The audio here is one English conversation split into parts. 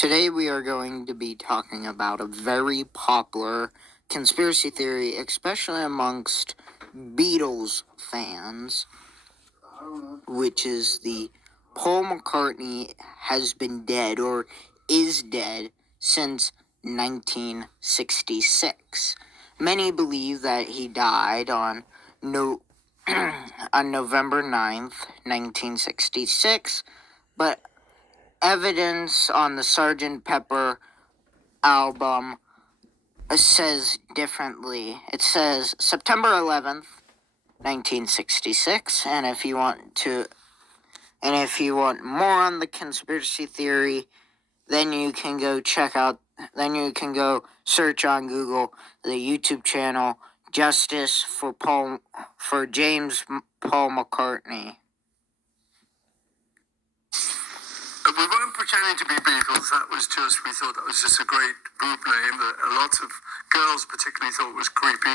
Today we are going to be talking about a very popular conspiracy theory, especially amongst Beatles fans, which is the Paul McCartney has been dead or is dead since 1966. Many believe that he died on November 9th, 1966, but evidence on the Sgt. Pepper album says differently. It says September 11th, 1966, and if you want more on the conspiracy theory, then you can go search on Google the YouTube channel Justice for James Paul McCartney. We weren't pretending to be Beatles. We thought that was just a great group name that lots of girls particularly thought was creepy.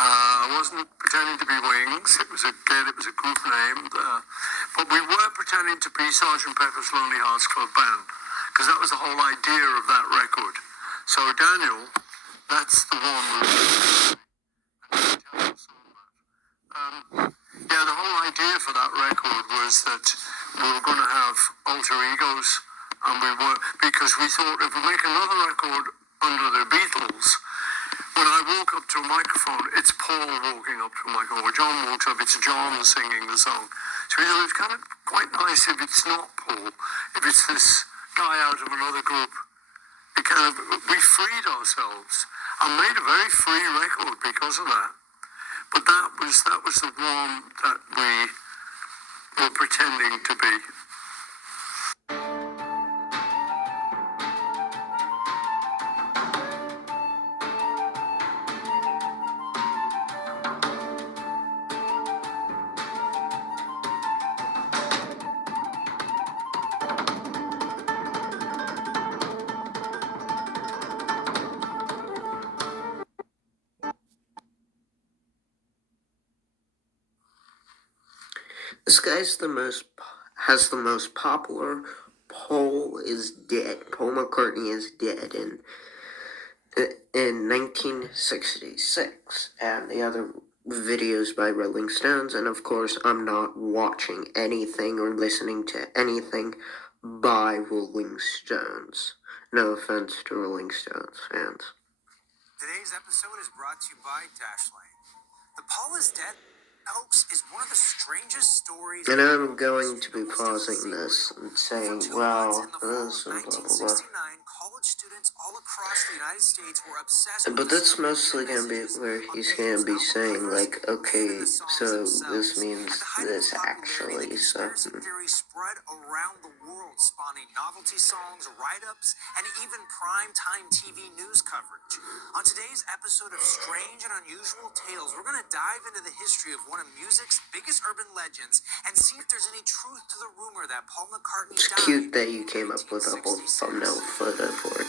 I wasn't pretending to be Wings. It was a group name. But we were pretending to be Sgt. Pepper's Lonely Hearts Club Band, because that was the whole idea of that record. So Daniel, that's the one. The whole idea for that record was that we were going to have alter egos, and because we thought if we make another record under the Beatles, when I walk up to a microphone, it's Paul walking up to a microphone. When John walks up, it's John singing the song. So we thought it's kind of quite nice if it's not Paul, if it's this guy out of another group. We freed ourselves and made a very free record because of that. But that was the one that we were pretending to be. This guy's has the most popular Paul is dead. Paul McCartney is dead in 1966, and the other videos by Rolling Stones, and of course I'm not watching anything or listening to anything by Rolling Stones. No offense to Rolling Stones fans. Today's episode is brought to you by Dashlane. The Paul is dead hoax is one of the strangest stories. And I'm going to be pausing this and saying, well, this and blah, blah, blah. College students all across the United States were obsessed with But that's mostly going to be where he's going to be saying, like, okay, so this means this actually, so. Theory spread around the world, spawning novelty songs, write-ups, and even prime-time TV news coverage. On today's episode of Strange and Unusual Tales, we're going to dive into the history of one of music's biggest urban legends and see if there's any truth to the rumor that Paul McCartney died. It's cute that you came up with a whole thumbnail photo for it.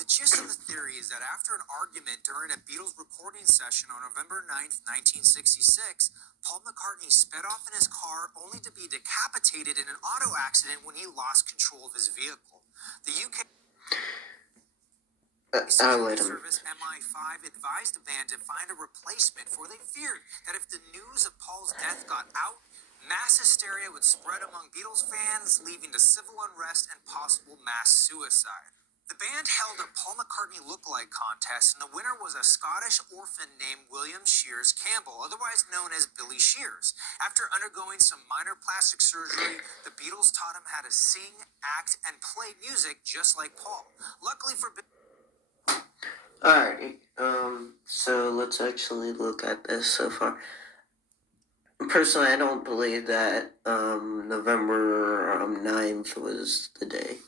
The gist of the theory is that after an argument during a Beatles recording session on November 9th, 1966, Paul McCartney sped off in his car only to be decapitated in an auto accident when he lost control of his vehicle. The UK Service MI5 advised the band to find a replacement, for they feared that if the news of Paul's death got out, mass hysteria would spread among Beatles fans, leading to civil unrest and possible mass suicide. The band held a Paul McCartney lookalike contest, and the winner was a Scottish orphan named William Shears Campbell, otherwise known as Billy Shears. After undergoing some minor plastic surgery, the Beatles taught him how to sing, act, and play music just like Paul. Luckily for Alright, so let's actually look at this so far. Personally, I don't believe that November 9th was the day.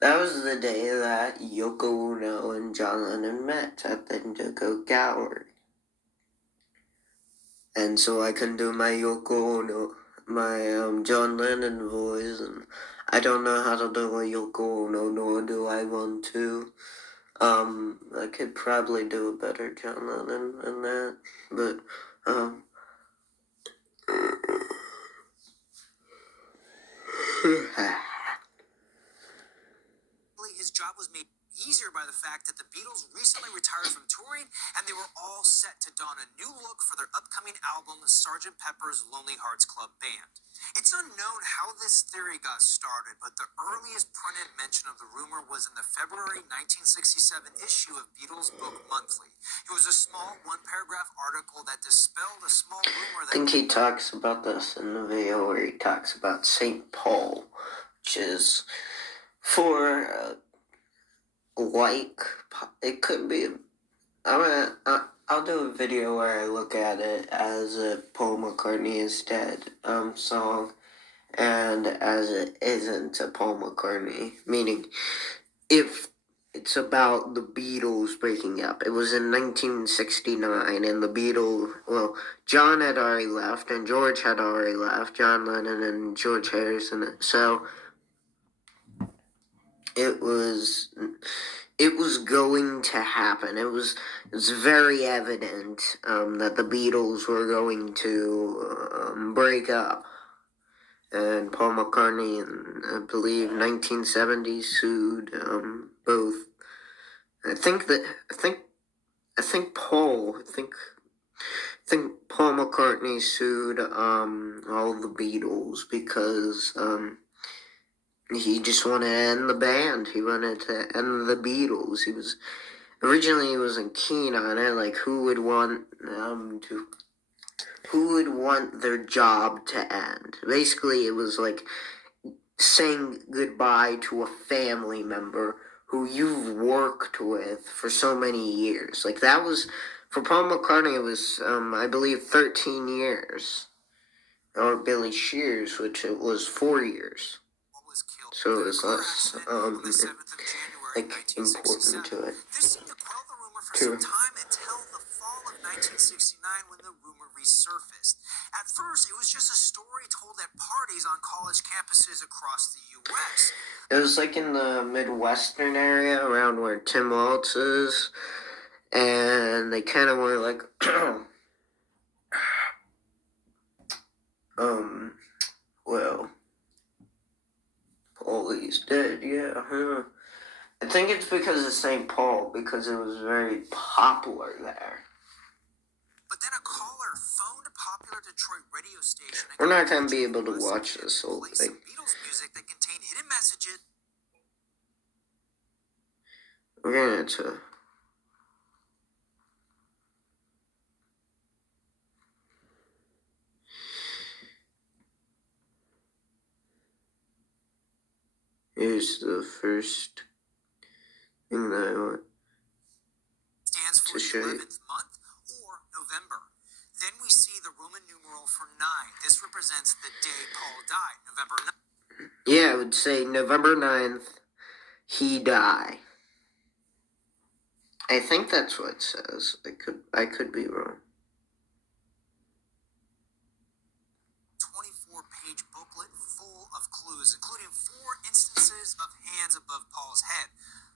That was the day that Yoko Ono and John Lennon met at the Indigo Gallery. And so I can do my Yoko Ono, my John Lennon voice, and I don't know how to do a Yoko Ono, nor do I want to. I could probably do a better John Lennon than that, but, his job was made easier by the fact that the Beatles recently retired from touring and they were all set to don a new look for their upcoming album, Sgt. Pepper's Lonely Hearts Club Band. It's unknown how this theory got started, but the earliest printed mention of the rumor was in the February 1967 issue of Beatles Book Monthly. It was a small one-paragraph article that dispelled a small rumor that... I think he talks about this in the video where he talks about St. Paul, which is for, it could be, I'll do a video where I look at it as a Paul McCartney is Dead, song, and as it isn't a Paul McCartney, meaning if it's about the Beatles breaking up. It was in 1969, and the Beatles, John had already left, and George had already left, John Lennon and George Harrison, so it was going to happen. It was very evident that the Beatles were going to break up. And Paul McCartney, in, I believe, 1970, sued both. I think Paul McCartney sued all the Beatles because he just wanted to end the band. He wanted to end the Beatles. He wasn't keen on it. Like, who would want their job to end? Basically, it was like saying goodbye to a family member who you've worked with for so many years. Like, that was, for Paul McCartney, it was, I believe, 13 years. Or Billy Shears, which it was 4 years. So it was less, important to it. This seemed to quell the rumor for some time until the fall of 1969 when the rumor resurfaced. At first, it was just a story told at parties on college campuses across the U.S. It was like in the Midwestern area around where Tim Waltz is, and they kind of were like, Paul is dead, yeah, huh? I think it's because of St. Paul, because it was very popular there. But then a caller phoned a popular Detroit radio station. We're not going to be able to watch this whole thing. Beatles music that contained hidden messages. We're going to... Here's the first thing that I want stands for the 11th month or November. Then we see the Roman numeral for 9. This represents the day Paul died, November 9th. Yeah, I would say November 9th, he died. I think that's what it says. I could be wrong. 24-page booklet full of clues, including 4 instances of hands above Paul's head.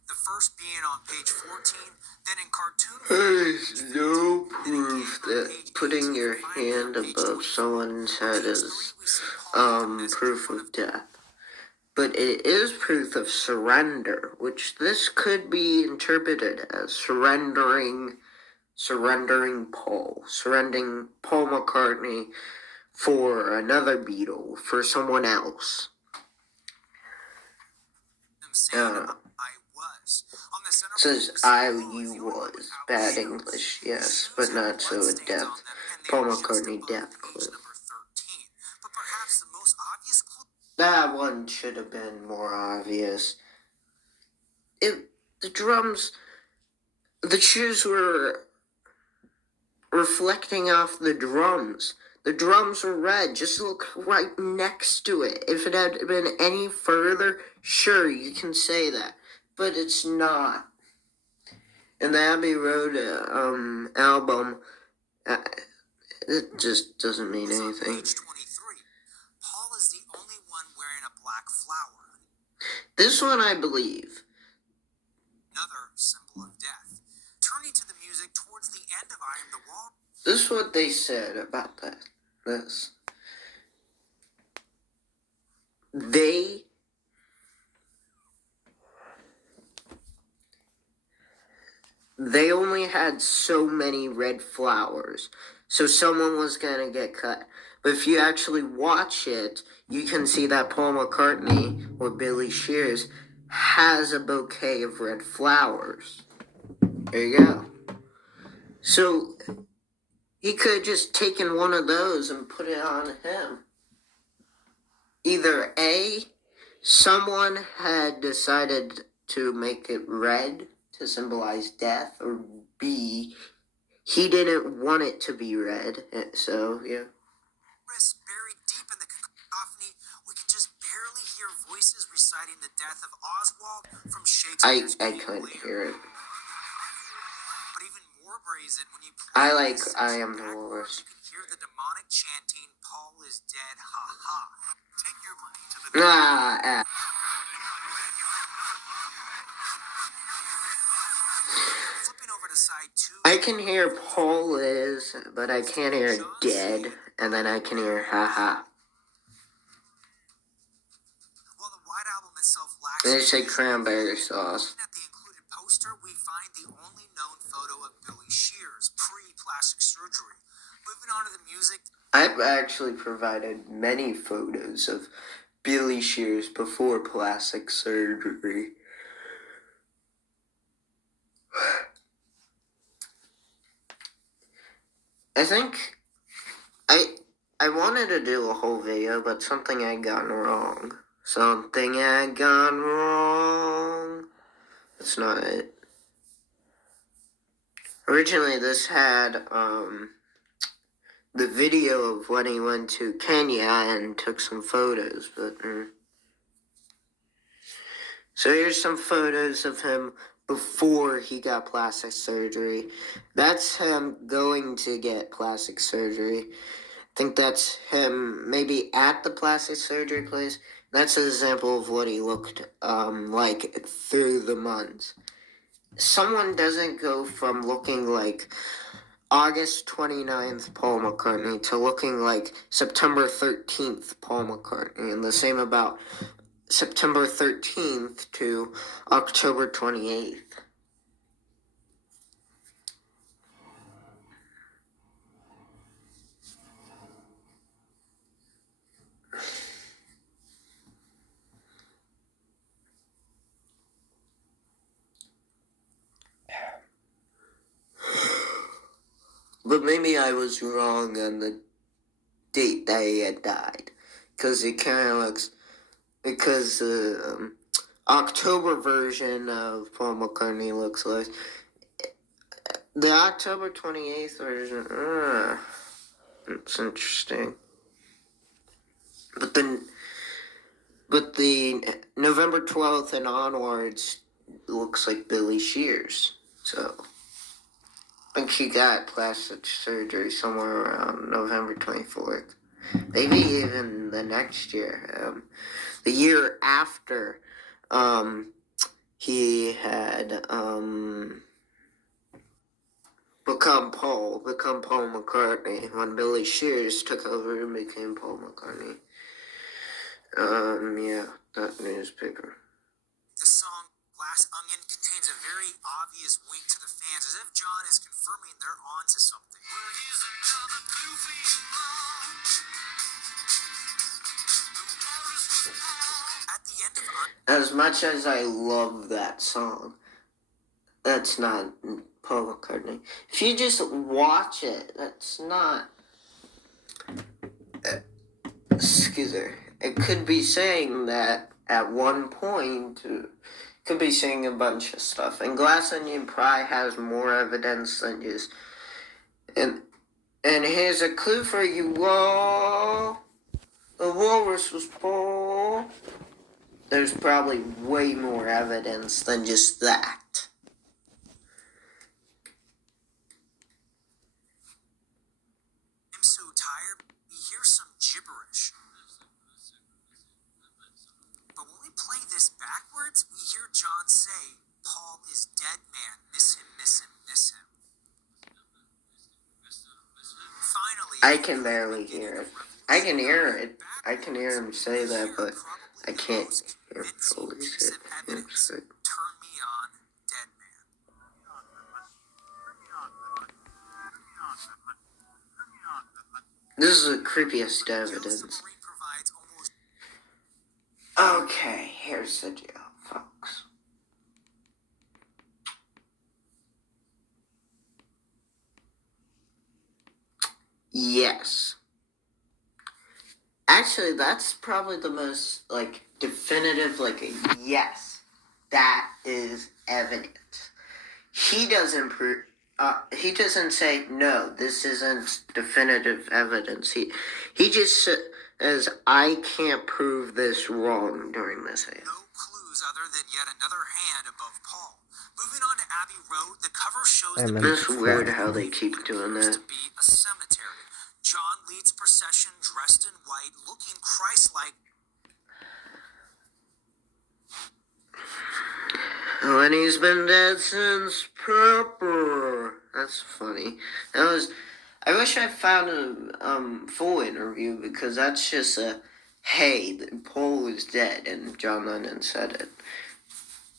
The first being on page 14, then in cartoon There's no proof that putting your hand above someone's head is proof of death. But it is proof of surrender, which this could be interpreted as surrendering Paul McCartney for another Beatle, for someone else. It says you was. Bad English, yes, but not so in depth. Paul McCartney death clue. But perhaps the most obvious clue. That one should have been more obvious. The drums, the shoes were reflecting off the drums. The drums were red. Just look right next to it. If it had been any further, sure, you can say that. But it's not. And the Abbey Road album, it just doesn't mean anything. Page 23. Paul is the only one wearing a black flower. This one I believe. Another symbol. symbol of death. Turning to the music towards the end of I Am the Wall. This is what they said about this. They only had so many red flowers, so someone was gonna get cut. But if you actually watch it, you can see that Paul McCartney or Billy Shears has a bouquet of red flowers. There you go. So he could have just taken one of those and put it on him. Either A, someone had decided to make it red to symbolize death, or B, he didn't want it to be red, so yeah. Buried deep in the cacophony, we can just barely hear voices reciting the death of Oswald from Shakespeare's I King couldn't Lear. hear it. But even more brazen, when you play I like this I Am the backwards, Walrus. you can hear the demonic chanting, "Paul is dead, ha ha." Take your money to the Flipping over to side 2. I can hear Paul is, but I can't hear dead, and then I can hear haha. While the White Album itself lacks And they say cranberry sauce. looking at the included poster, we find the only known photo of Billy Shears pre-plastic surgery. Moving on to the music. I've actually provided many photos of Billy Shears before plastic surgery. I think I wanted to do a whole video, but something had gotten wrong. Something had gone wrong. That's not it. Originally, this had the video of when he went to Kenya and took some photos, but so here's some photos of him before he got plastic surgery. That's him going to get plastic surgery. I think that's him maybe at the plastic surgery place. That's an example of what he looked like through the months. Someone doesn't go from looking like August 29th Paul McCartney to looking like September 13th Paul McCartney, and the same about September 13th to October 28th. But maybe I was wrong on the date that he had died, because it kind of looks, because the October version of Paul McCartney looks like the October 28th version. It's interesting. But the November 12th and onwards looks like Billy Shears. So I think he got plastic surgery somewhere around November 24th. Maybe even the next year. The year after he had become Paul McCartney, when Billy Shears took over and became Paul McCartney. Yeah, that newspaper. The song Glass Onion contains a very obvious wink to the fans, as if John is confirming they're onto something. Well, here's another clue for you, Mom. At the end of As much as I love that song, that's not Paul McCartney. If you just watch it, that's not. Excuse me. It could be saying that at one point. Could be saying a bunch of stuff. And Glass Onion probably has more evidence than just. And here's a clue for you all. The walrus was Paul. There's probably way more evidence than just that. I'm so tired, we hear some gibberish. But when we play this backwards, we hear John say, Paul is dead, man. Miss him, miss him, miss him. Finally, I can barely hear it. I can hear it. I can hear him say that, but I can't hear him fully say it. Turn me on, dead man. This is the creepiest evidence. Okay, here's the deal, folks. Yes. Actually, that's probably the most, definitive, yes, that is evidence. He doesn't he doesn't say, no, this isn't definitive evidence. He just says, I can't prove this wrong during this hand. No clues other than yet another hand above Paul. Moving on to Abbey Road, the cover shows It's weird how they keep doing that. to be a cemetery. John leads procession dressed in white, looking Christ-like. When he's been dead since proper. That's funny. I wish I found a full interview, because that's just hey, Paul was dead and John Lennon said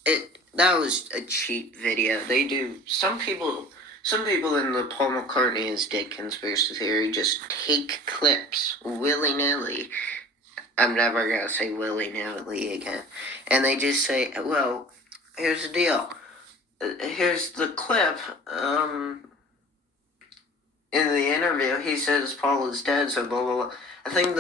it. That was a cheap video. They do some people in the Paul McCartney is dead conspiracy theory just take clips willy-nilly. I'm never gonna say willy-nilly again. And they just say, well, here's the deal. Here's the clip. In the interview, he says Paul is dead, so blah, blah, blah. I think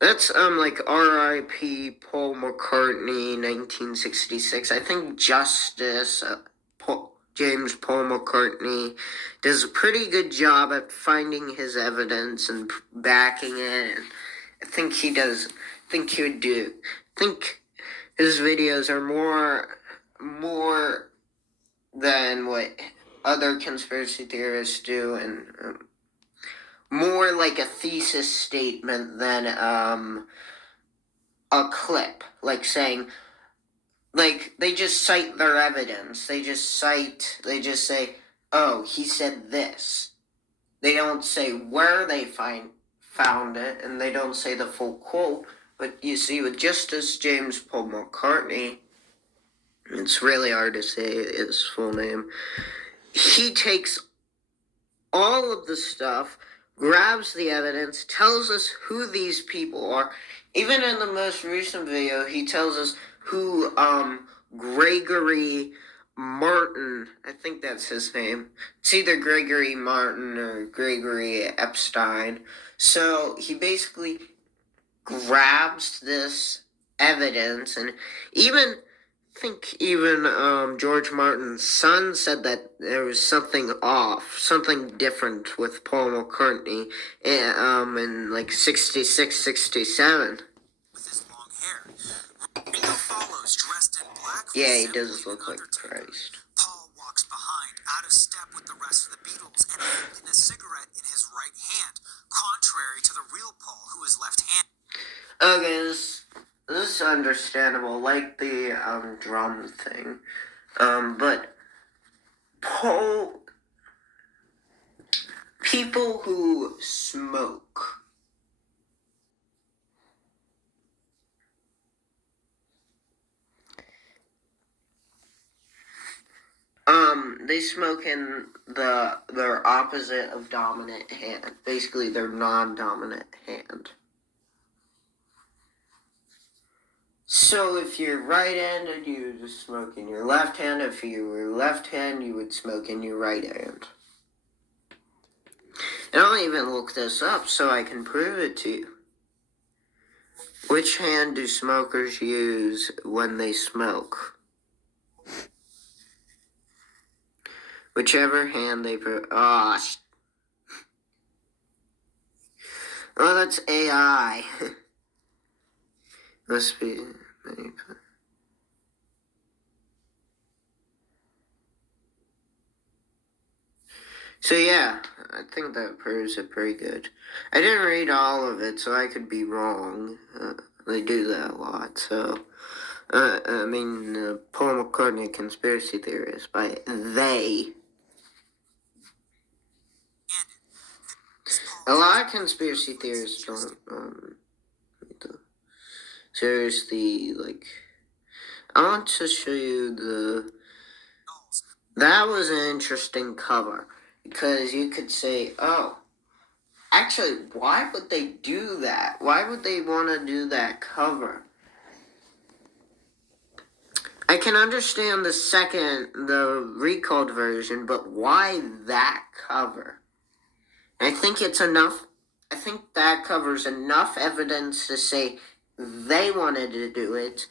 that's, R.I.P. Paul McCartney, 1966. I think Justice, James Paul McCartney, does a pretty good job at finding his evidence and backing it. And I think he does. I think he would do. I think his videos are more than what other conspiracy theorists do, and more like a thesis statement than a clip, saying, they just cite their evidence. They just say, oh, he said this. They don't say where they found it, and they don't say the full quote. But you see, with Justice James Paul McCartney, it's really hard to say his full name. He takes all of the stuff, grabs the evidence, tells us who these people are. Even in the most recent video, he tells us who Gregory Martin, I think that's his name. It's either Gregory Martin or Gregory Epstein. So he basically grabs this evidence, and even George Martin's son said that there was something off, something different with Paul McCartney in 66, 67. With his long hair. Ringo follows, dressed in black. Yeah, he does look like Christ. Paul walks behind, out of step with the rest of the Beatles, and holding a cigarette in his right hand, contrary to the real Paul, who is left-handed. Okay, this is understandable, like the drum thing. But people who smoke, they smoke in their opposite of dominant hand, basically their non-dominant hand. So if you're right-handed, you would just smoke in your left hand. If you were left-handed, you would smoke in your right hand. And I'll even look this up so I can prove it to you. Which hand do smokers use when they smoke? Whichever hand they put. Oh, that's AI. Must be. So yeah, I think that proves it pretty good. I didn't read all of it, so I could be wrong. They do that a lot, so Paul McCartney, conspiracy theorist, by they. A lot of conspiracy theorists don't, seriously, like, I want to show you that was an interesting cover, because you could say, oh, actually, why would they do that? Why would they want to do that cover? I can understand the recalled version, but why that cover? I think it's enough. I think that covers enough evidence to say they wanted to do it,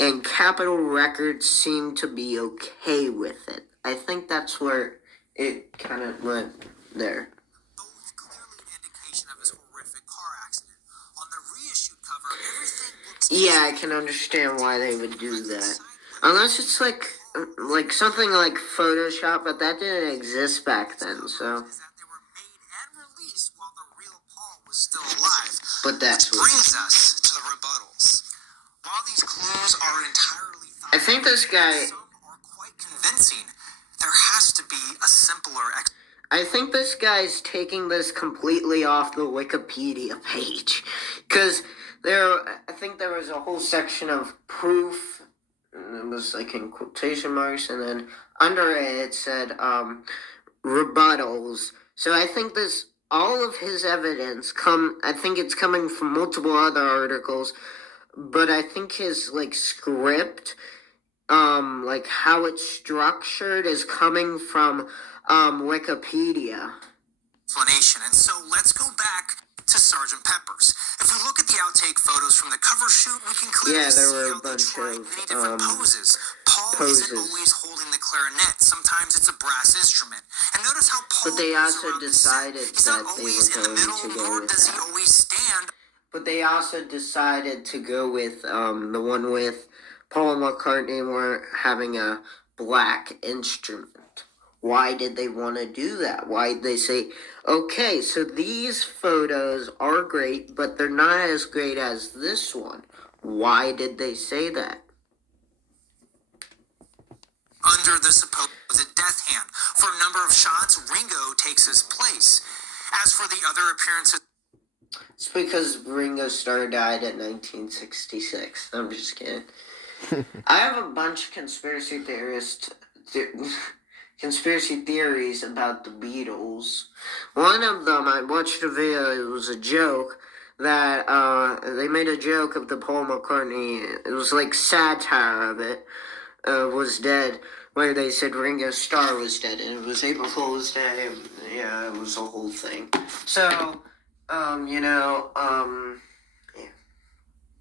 and Capitol Records seemed to be okay with it. I think that's where it kind of went there. With clearly an indication of his horrific car accident. On the reissued cover, everything looks... Yeah, I can understand why they would do that. Unless it's like something like Photoshop, but that didn't exist back then, so... Still alive. But that's which brings us to the rebuttals. While these clues are entirely I think this guy... some are quite convincing, there has to be a simpler I think this guy's taking this completely off the Wikipedia page. Because I think there was a whole section of proof, and it was like in quotation marks, and then under it said rebuttals. So I think all of his evidence I think it's coming from multiple other articles, but I think his script, like how it's structured, is coming from Wikipedia. Explanation. And so let's go back to Sgt. Pepper's. If we look at the outtake photos from the cover shoot, we can clearly see how they try many different poses. Paul isn't always holding the clarinet. Sometimes it's a brass instrument. And notice how Paul... But they also decided he's that not they always were in the going middle, to go nor with does he that. always stand. But they also decided to go with the one with Paul McCartney were having a black instrument. Why did they want to do that? Why did they say, okay, so these photos are great, but they're not as great as this one? Why did they say that? Under the supposed death hand. For a number of shots, Ringo takes his place. As for the other appearances... It's because Ringo Starr died in 1966. I'm just kidding. I have a bunch of conspiracy theories about the Beatles. One of them, I watched a video, it was a joke, that they made a joke of the Paul McCartney, it was like satire of it, was dead, where they said Ringo Starr was dead, and it was April Fool's Day, and yeah, it was a whole thing. So,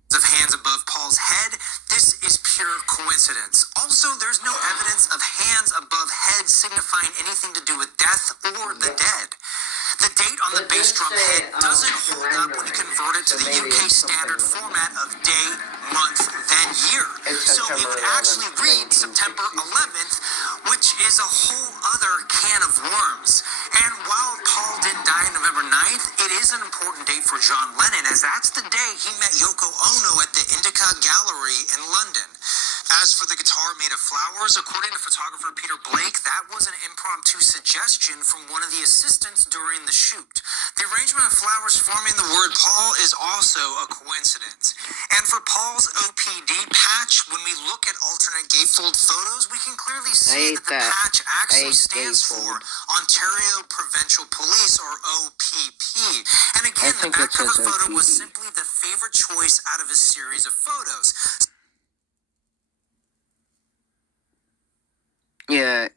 of hands above Paul's head, this is pure coincidence. Also, there's no evidence of hands above head signifying anything to do with death or the dead. The date on the bass drum head doesn't hold up when you convert it to the UK standard format of day, month, then year. So it would actually read September 11th, which is a whole other can of worms. And while Paul didn't die November 9th, it is an important date for John Lennon, as that's the day he met Yoko Ono at the Indica Gallery in London. As for the guitar made of flowers, according to photographer Peter Blake, that was an impromptu suggestion from one of the assistants during the shoot. The arrangement of flowers forming the word Paul is also a coincidence. And for Paul's OPD patch, when we look at alternate gatefold photos, we can clearly see that the patch actually stands for Ontario Provincial Police, or OPP. And again, the back cover photo was simply the favorite choice out of a series of photos. Yeah,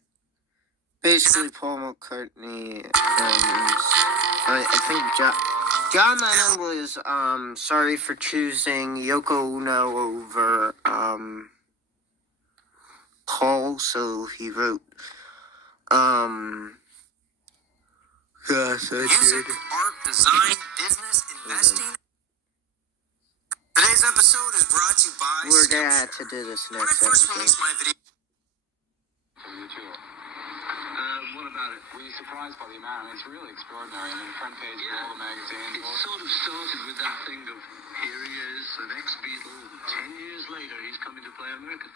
basically Paul McCartney, I think John Lennon was, sorry for choosing Yoko Ono over, Paul, so he wrote, yes, I Music, did. art, design, business, investing. Today's episode is brought to you by We're gonna have to do this When I next first episode. released my video... What about it? Were you surprised by the amount? I mean, it's really extraordinary. I mean, front page of all the magazines. It sort of started with that thing of, here he is, an ex-Beatle. 10 years later, he's coming to play America.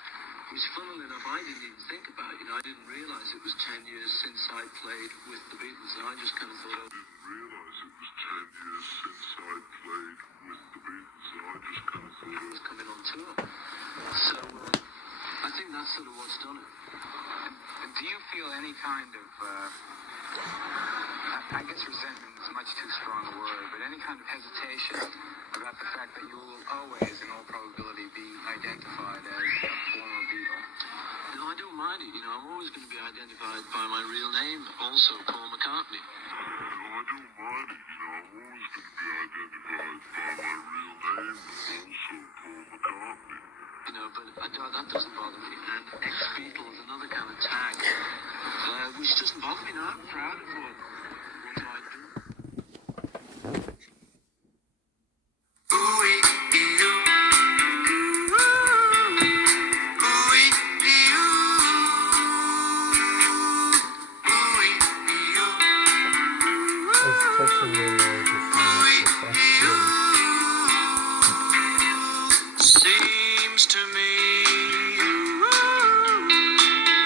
Which, funnily enough, I didn't even think about. I didn't realise it was 10 years since I played with the Beatles. And I just kind of thought, I didn't realise it was 10 years since I played with the Beatles. So I just kind of thought I was coming on tour. So I think that's sort of what's done it. And do you feel any kind of, I guess resentment is much too strong a word, but any kind of hesitation about the fact that you will always, in all probability, be identified as a former Beatle? No, I don't mind it. I'm always going to be identified by my real name, also Paul McCartney. No, I don't mind it. I'm always going to be identified by my real name, also Paul McCartney. But that doesn't bother me. And ex-Beatle is another kind of tag, which doesn't bother me. I'm proud of what I do. Seems to me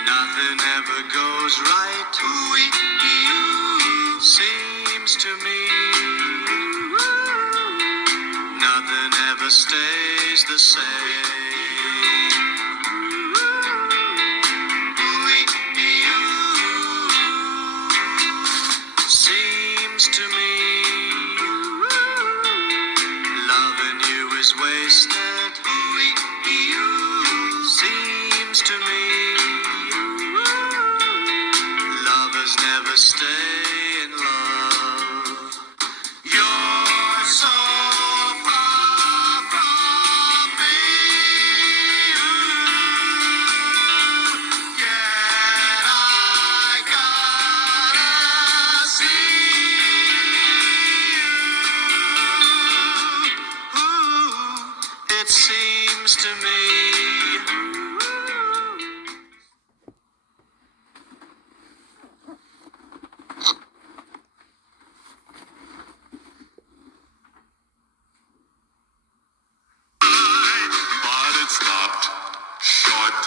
nothing ever goes right. Seems to me nothing ever stays the same. Seems to me loving you is wasted. Seems to me lovers never stay in love. You're so far from me, yet I gotta see you. It seems to me. But it stopped short,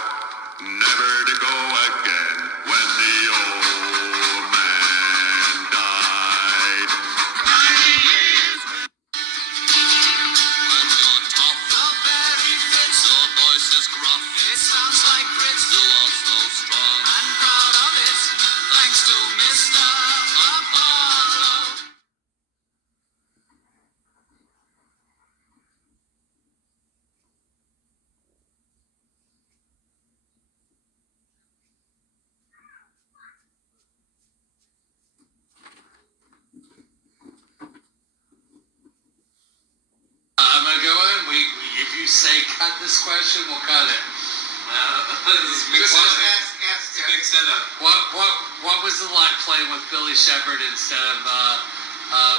never to go again when the old man died. 90 years when you're tough, the very fits, your voice is gruff, it sounds like grits, you are so strong and proud of it, thanks to Mr. Apollo. I'm gonna go in. If you say cut this question, we'll cut it. This is big setup. What was it like playing with Billy Shepherd instead of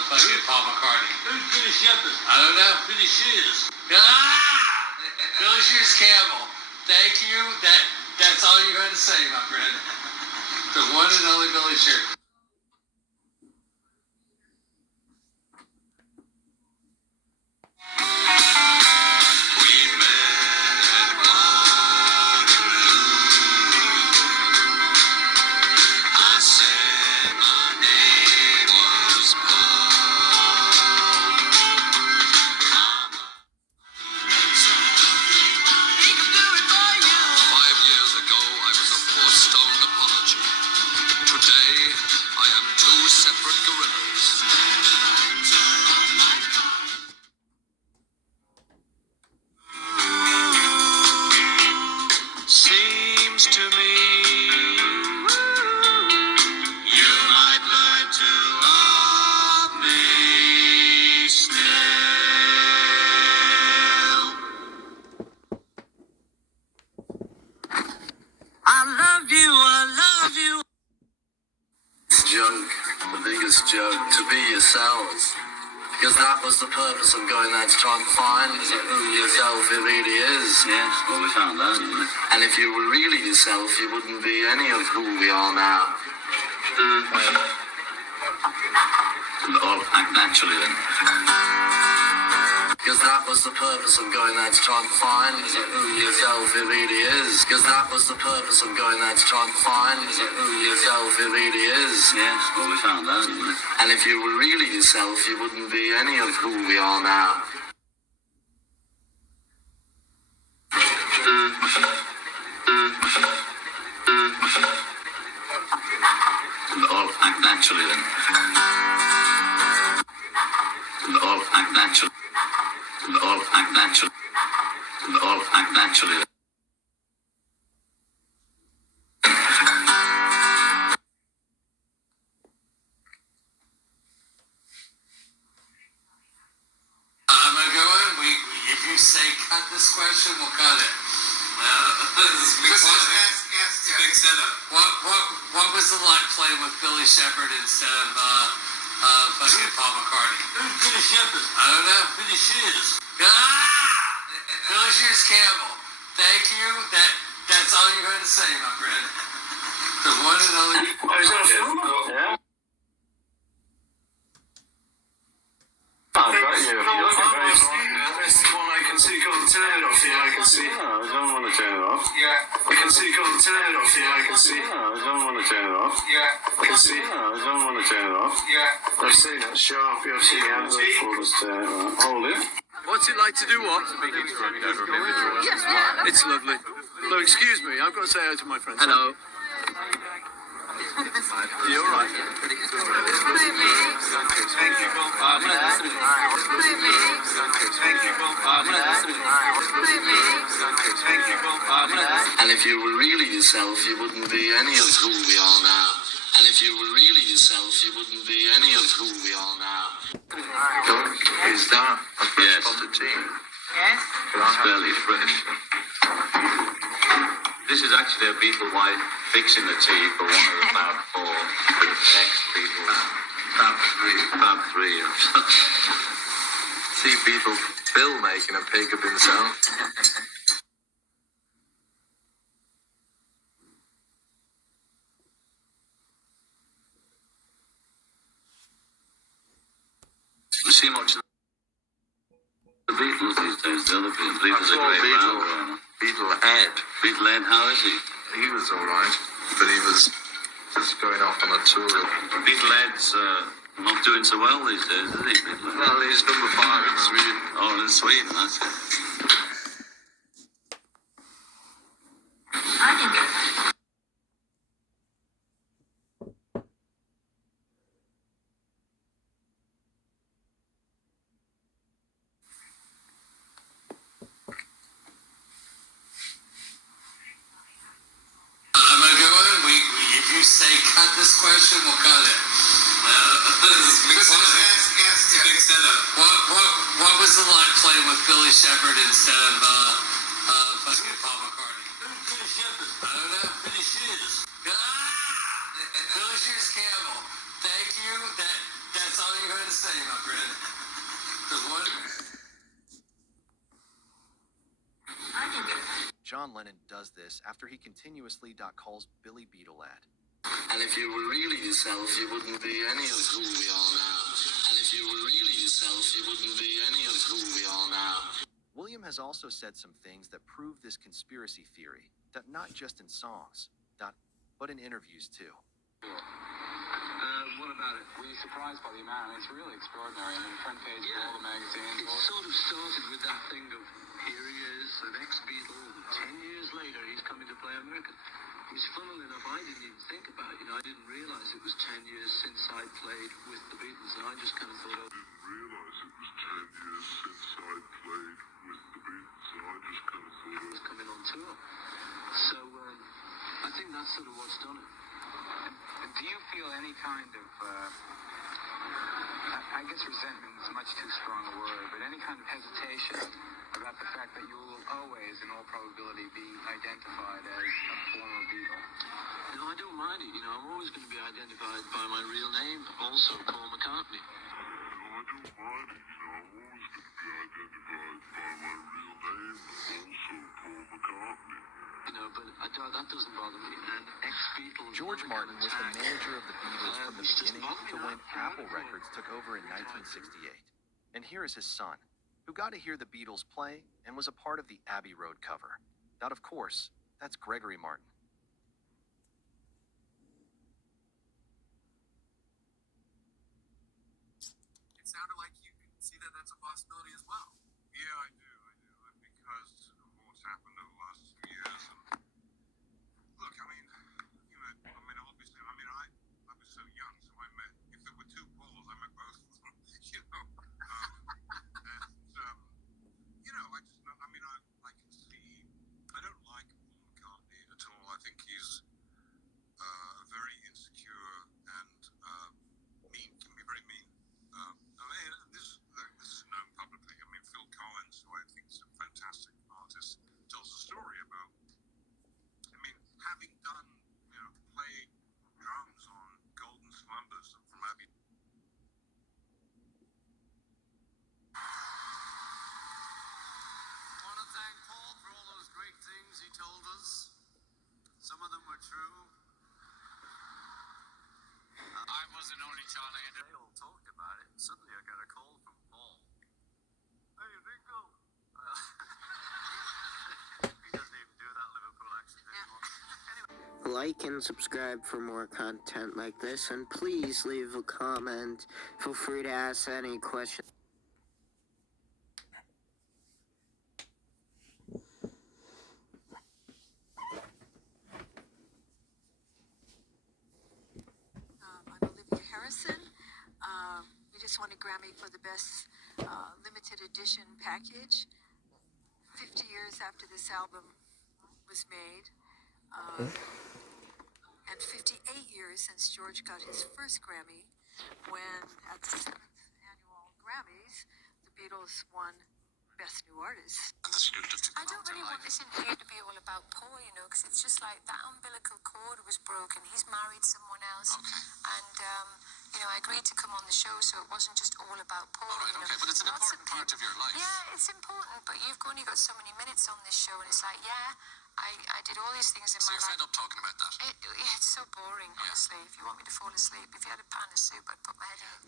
fucking Paul McCartney? Who's Billy Shepherd? I don't know. Billy Shears. Billy Shears Campbell. Thank you. That's all you had to say, my friend. The one and only Billy Shears. Separate gorillas. Seems to me you might learn to love me still. I love you. Joke, the biggest joke, to be yourselves. Because that was the purpose of going there, to try and find who yourself it really is. Yes, well, we found that, didn't we? And if you were really yourself, you wouldn't be any of who we are now. Well, naturally then. Because that was the purpose of going there, to try and find who yourself it really is. Because that was the purpose of going there, to try and find who yourself it really is. Yes, well, we found that, didn't we? And if you were really yourself, you wouldn't be any of who we are now. We'll all act naturally then. We'll all act naturally. We'll all act naturally. We'll all act naturally then. I'm gonna go in. If you say cut this question, we'll cut it. This is a big setup. What was it like playing with Billy Shepherd instead of fucking Paul McCartney? Who's Billy Shepherd? I don't know. Billy Shears. Billy Shears Campbell. Thank you. That's all you had to say, my friend. The one and only. Oh, is that a film? Yeah. I've got you. It's the one I can see. Go and turn it off. Yeah, I can see. No, I don't want to turn it off. Yeah. I can see. Go and turn it off. Yeah, I can see. No, I don't want to turn it off. Yeah. I can see. No, I don't want to turn it off. Yeah. I've seen it. Sharp. I've seen the advert for us to hold it. What's it like to do what? It's lovely. Hello, excuse me. I've got to say hello to my friends. Hello. You all right? And if you were really yourself, you wouldn't be any of who we are now. And if you were really yourself, you wouldn't be any of who we are now. Is that a fresh spotted team? Yes. It's fairly fresh. This is actually a Beatle wife fixing the tea for one of the Fab Four ex-Beatles. Fab Three. See Beatle Bill making a pig of himself. You see much of the Beatles these days, the other Beatles. Beatles are great band. Beatle Ed. Beatle Ed, how is he? He was alright, but he was just going off on a tour. Beatle Ed's not doing so well these days, is he? Beatle Ed? Well, he's number 5 in Sweden. Oh, in Sweden, that's it. I'm gonna go in. If you say cut this question, we'll cut it. Big setup. What was it like playing with Billy Shepherd instead of fucking Paul McCartney? Who's Billy Shepherd? I don't know. Billy Shears. Billy Shears Campbell. Thank you. That's all you had to say, my friend. The one. John Lennon does this after he continuously calls Billy Beatle Ed. And if you were really yourself, you wouldn't be any of who we are now. And if you were really yourself, you wouldn't be any of who we are now. William has also said some things that prove this conspiracy theory, that not just in songs, but in interviews too. What about it? Were you surprised by the amount? It's really extraordinary. I mean, front page of all the magazines. It sort of started with that thing of here he is, an ex-Beatle, 10 years later he's coming to play American. Which, funnily enough, I didn't even think about. I didn't realise it was 10 years since I played with the Beatles, and I just kind of thought, I didn't realise it was 10 years since I played with the Beatles, and I just kind of thought I was coming on tour. So, I think that's sort of what's done it. And do you feel any kind of, I guess resentment is much too strong a word, but any kind of hesitation about the fact that you will always, in all probability, be identified as a former Beatle? No, I don't mind it. I'm always going to be identified by my real name, also Paul McCartney. No, I don't mind it. I'm always going to be identified by my real name, also Paul McCartney. But that doesn't bother me. And ex-Beatles. George Martin was the manager of the Beatles from the beginning to when Apple Records took over in 1968. And here is his son, who got to hear the Beatles play and was a part of the Abbey Road cover. That, of course, that's Gregory Martin. It sounded like you could see that that's a possibility as well. Yeah, I do. Because of what's happened over the last few years. And look, obviously, I was so young, so I met, if there were two Pauls, I met both of them, I can see, I don't like Paul McCartney at all. I think he's very insecure and mean, can be very mean. This is known publicly. Phil Collins, who I think is a fantastic artist, tells a story about, having done, played drums on Golden Slumbers from Abbey. I want to thank Paul for all those great things he told us. Some of them were true. I wasn't only Charlie, and they all talked about it. Suddenly I got a call from Paul. Hey, Ringo. He doesn't even do that Liverpool accent anymore. Anyway. Like and subscribe for more content like this, and please leave a comment. Feel free to ask any questions. I'm Olivia Harrison. We just won a Grammy for the best limited edition package. 50 years after this album was made, and 58 years since George got his first Grammy, when at the 7th annual Grammys, the Beatles won Best New Artist. I don't really want this interview to be all about Paul, because it's just like that umbilical cord was broken. He's married someone else. Okay. And, I agreed to come on the show, so it wasn't just all about Paul. All right, okay, but it's an important part of your life. Yeah, it's important, but you've only got so many minutes on this show, and it's like, I did all these things in So my you're life. fed up talking about that? It's so boring, honestly. If you want me to fall asleep, if you had a pan of soup, I'd put my head in it.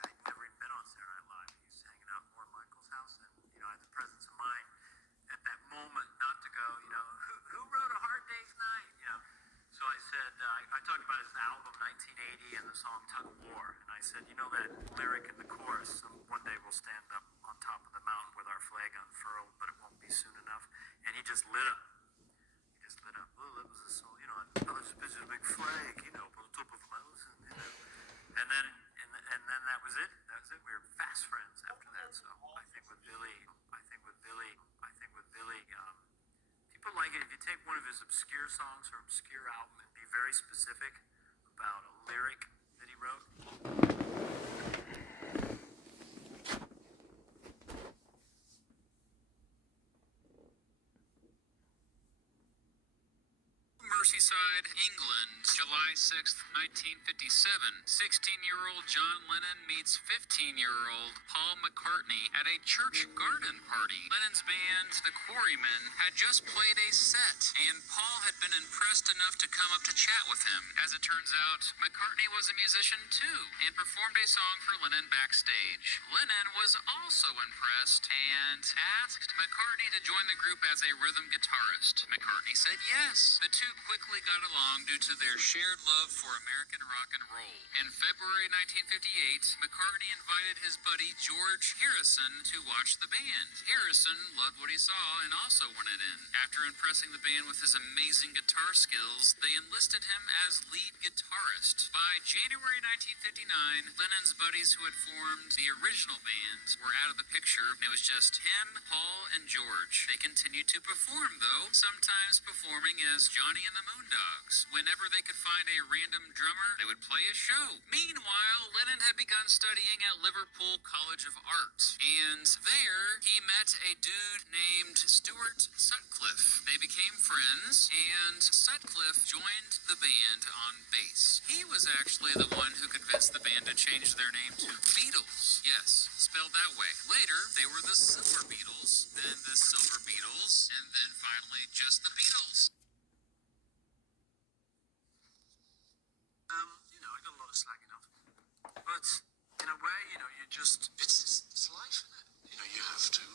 I'd never even been on Saturday Night Live. He was hanging out more at Michael's house, and I had the presence of mind at that moment not to go, who wrote A Hard Day's Night? So I said, I talked about his album 1980 and the song Tug of War, and I said, that lyric in the chorus, one day we'll stand up on top of the mountain with our flag unfurled, but it won't be soon enough. And he just lit up. Well, that was a song, I was a big flag, on the top of a mountain, And then that was it. We were fast friends after that. So I think with Billy, people like it if you take one of his obscure songs or obscure album and be very specific about a lyric that he wrote. Merseyside, England, July 6th, 1957. 16-year-old John Lennon meets 15-year-old Paul McCartney at a church garden party. Lennon's band, The Quarrymen, had just played a set, and Paul had been impressed enough to come up to chat with him. As it turns out, McCartney was a musician too, and performed a song for Lennon backstage. Lennon was also impressed and asked McCartney to join the group as a rhythm guitarist. McCartney said yes. The two quickly got along due to their shared love for American rock and roll. In February 1958, McCartney invited his buddy George Harrison to watch the band. Harrison loved what he saw and also wanted in. After impressing the band with his amazing guitar skills, they enlisted him as lead guitarist. By January 1959, Lennon's buddies who had formed the original band were out of the picture. It was just him, Paul, and George. They continued to perform, though, sometimes performing as Johnny and the Moondogs. Whenever they could find a random drummer, they would play a show. Meanwhile, Lennon had begun studying at Liverpool College of Art, and there he met a dude named Stuart Sutcliffe. They became friends, and Sutcliffe joined the band on bass. He was actually the one who convinced the band to change their name to Beatles. Yes, spelled that way. Later, they were the Silver Beatles, then the Silver Beatles, and then finally just the Beatles. I got a lot of slag enough. But in a way, you just, it's life, isn't it? You have to,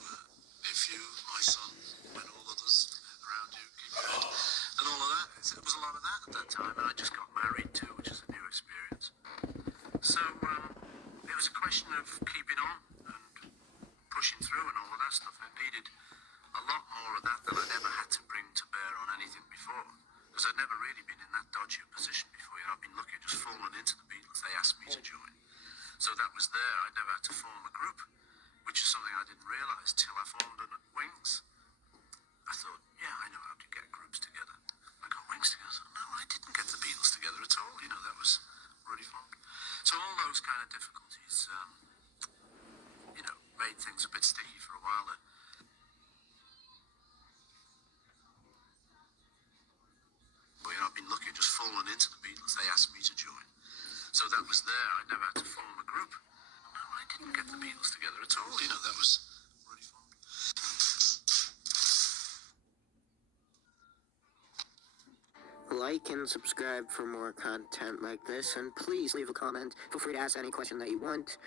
if you, my son, when all others around you keep good, and all of that. It was a lot of that at that time, and I just got married too, which is a new experience. So it was a question of keeping on and pushing through and all of that stuff. It needed a lot more of that than I'd ever had to bring to bear on anything before, because I'd never really been in that dodgy a position before. I've been lucky, just fallen into the Beatles. They asked me to join, so that was there. I'd never had to form a group, which is something I didn't realise till I formed it at Wings. I thought, yeah, I know how to get groups together. I got Wings together. I thought, no, I didn't get the Beatles together at all. That was really fun. So all those kind of difficulties, made things a bit sticky for a while then. But, I've been lucky, just fallen into the Beatles. They asked me to join. So that was there. I never had to form a group. No, I didn't get the Beatles together at all. That was really fun. Like and subscribe for more content like this, and please leave a comment. Feel free to ask any question that you want.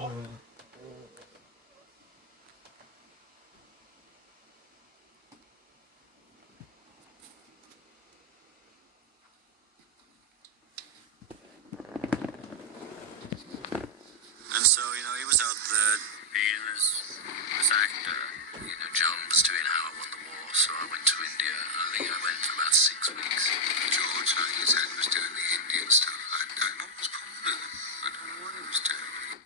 And so, he was out there being his actor. John was doing How I Won the War, so I went to India. I think I went for about 6 weeks. George, like you said, was doing the Indian stuff. I always pondered. I don't know what he was doing.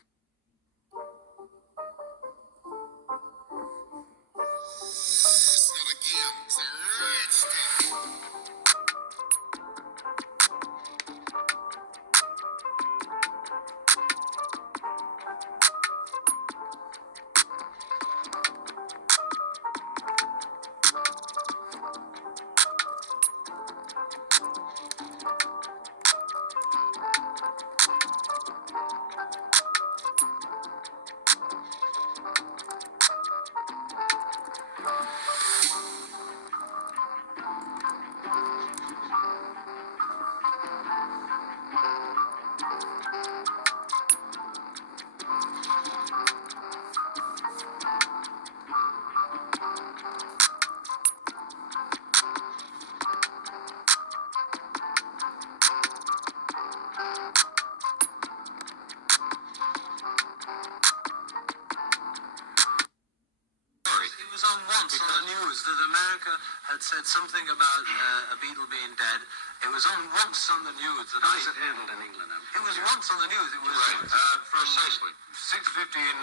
that America had said something about a Beatle being dead. It was once on the news that How is it handled in England? It was once on the news. It was from Precisely. 6:50 in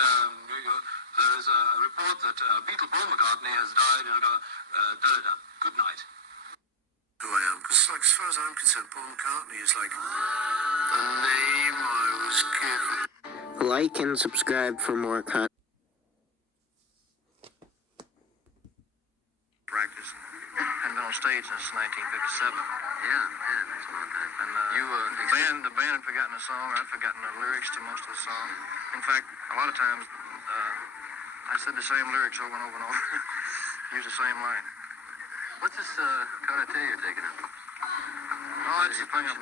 New York. There is a report that Beatle Paul McCartney has died. Da-da-da. Good night. Who I am, because like, as far as I'm concerned, Paul McCartney is like the name I was given. Like and subscribe for more content. Practice and been on stage since 1957. Yeah, man, that's a long time. And the band had forgotten the song. I'd forgotten the lyrics to most of the song. In fact, a lot of times I said the same lyrics over and over and over. Use the same line. What's this karate you're taking up? Oh, it's a thing I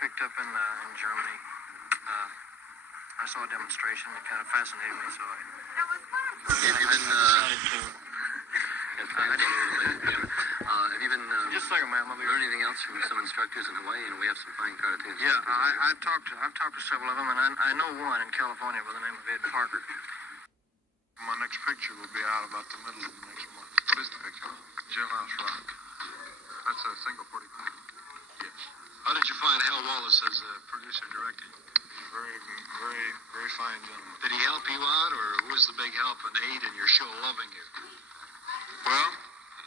picked up in Germany. I saw a demonstration. It kind of fascinated me, so Have you been, have you been just a second, ma'am. learn anything else from some instructors in Hawaii? And we have some fine karate instructors. Yeah, I've talked to several of them, and I know one in California by the name of Ed Parker. My next picture will be out about the middle of the next month. What is the picture? Jailhouse Rock. That's a single 45. Yes. How did you find Hal Wallace as a producer-director? Very, very, very fine gentleman. Did he help you out, or who was the big help and aid in your show Loving You? Well,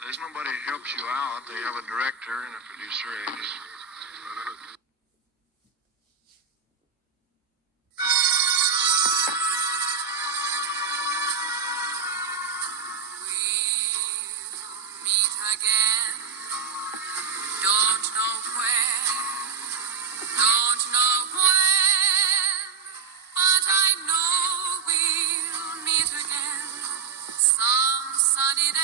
there's nobody who helps you out. They have a director and a producer. Meet again. Don't know where, don't know when, but I know we'll meet again some sunny day.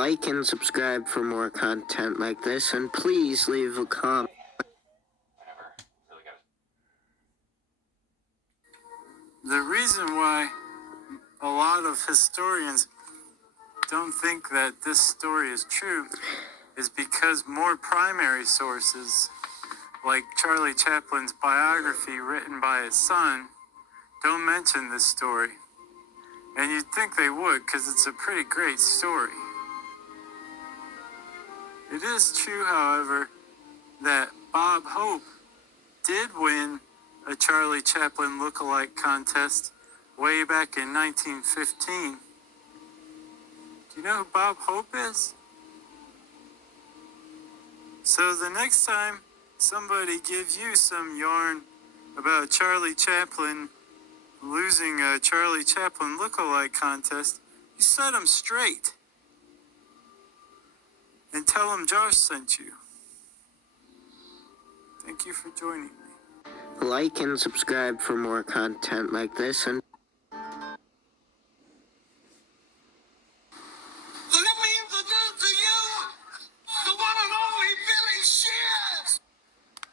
Like and subscribe for more content like this, and please leave a comment. The reason why a lot of historians don't think that this story is true is because more primary sources, like Charlie Chaplin's biography written by his son, don't mention this story. And you'd think they would, because it's a pretty great story. It is true, however, that Bob Hope did win a Charlie Chaplin look-alike contest way back in 1915. Do you know who Bob Hope is? So the next time somebody gives you some yarn about Charlie Chaplin losing a Charlie Chaplin look-alike contest, you set them straight and tell them Josh sent you. Thank you for joining me. Like and subscribe for more content like this, and Let me introduce to you the one and only Billy Shears.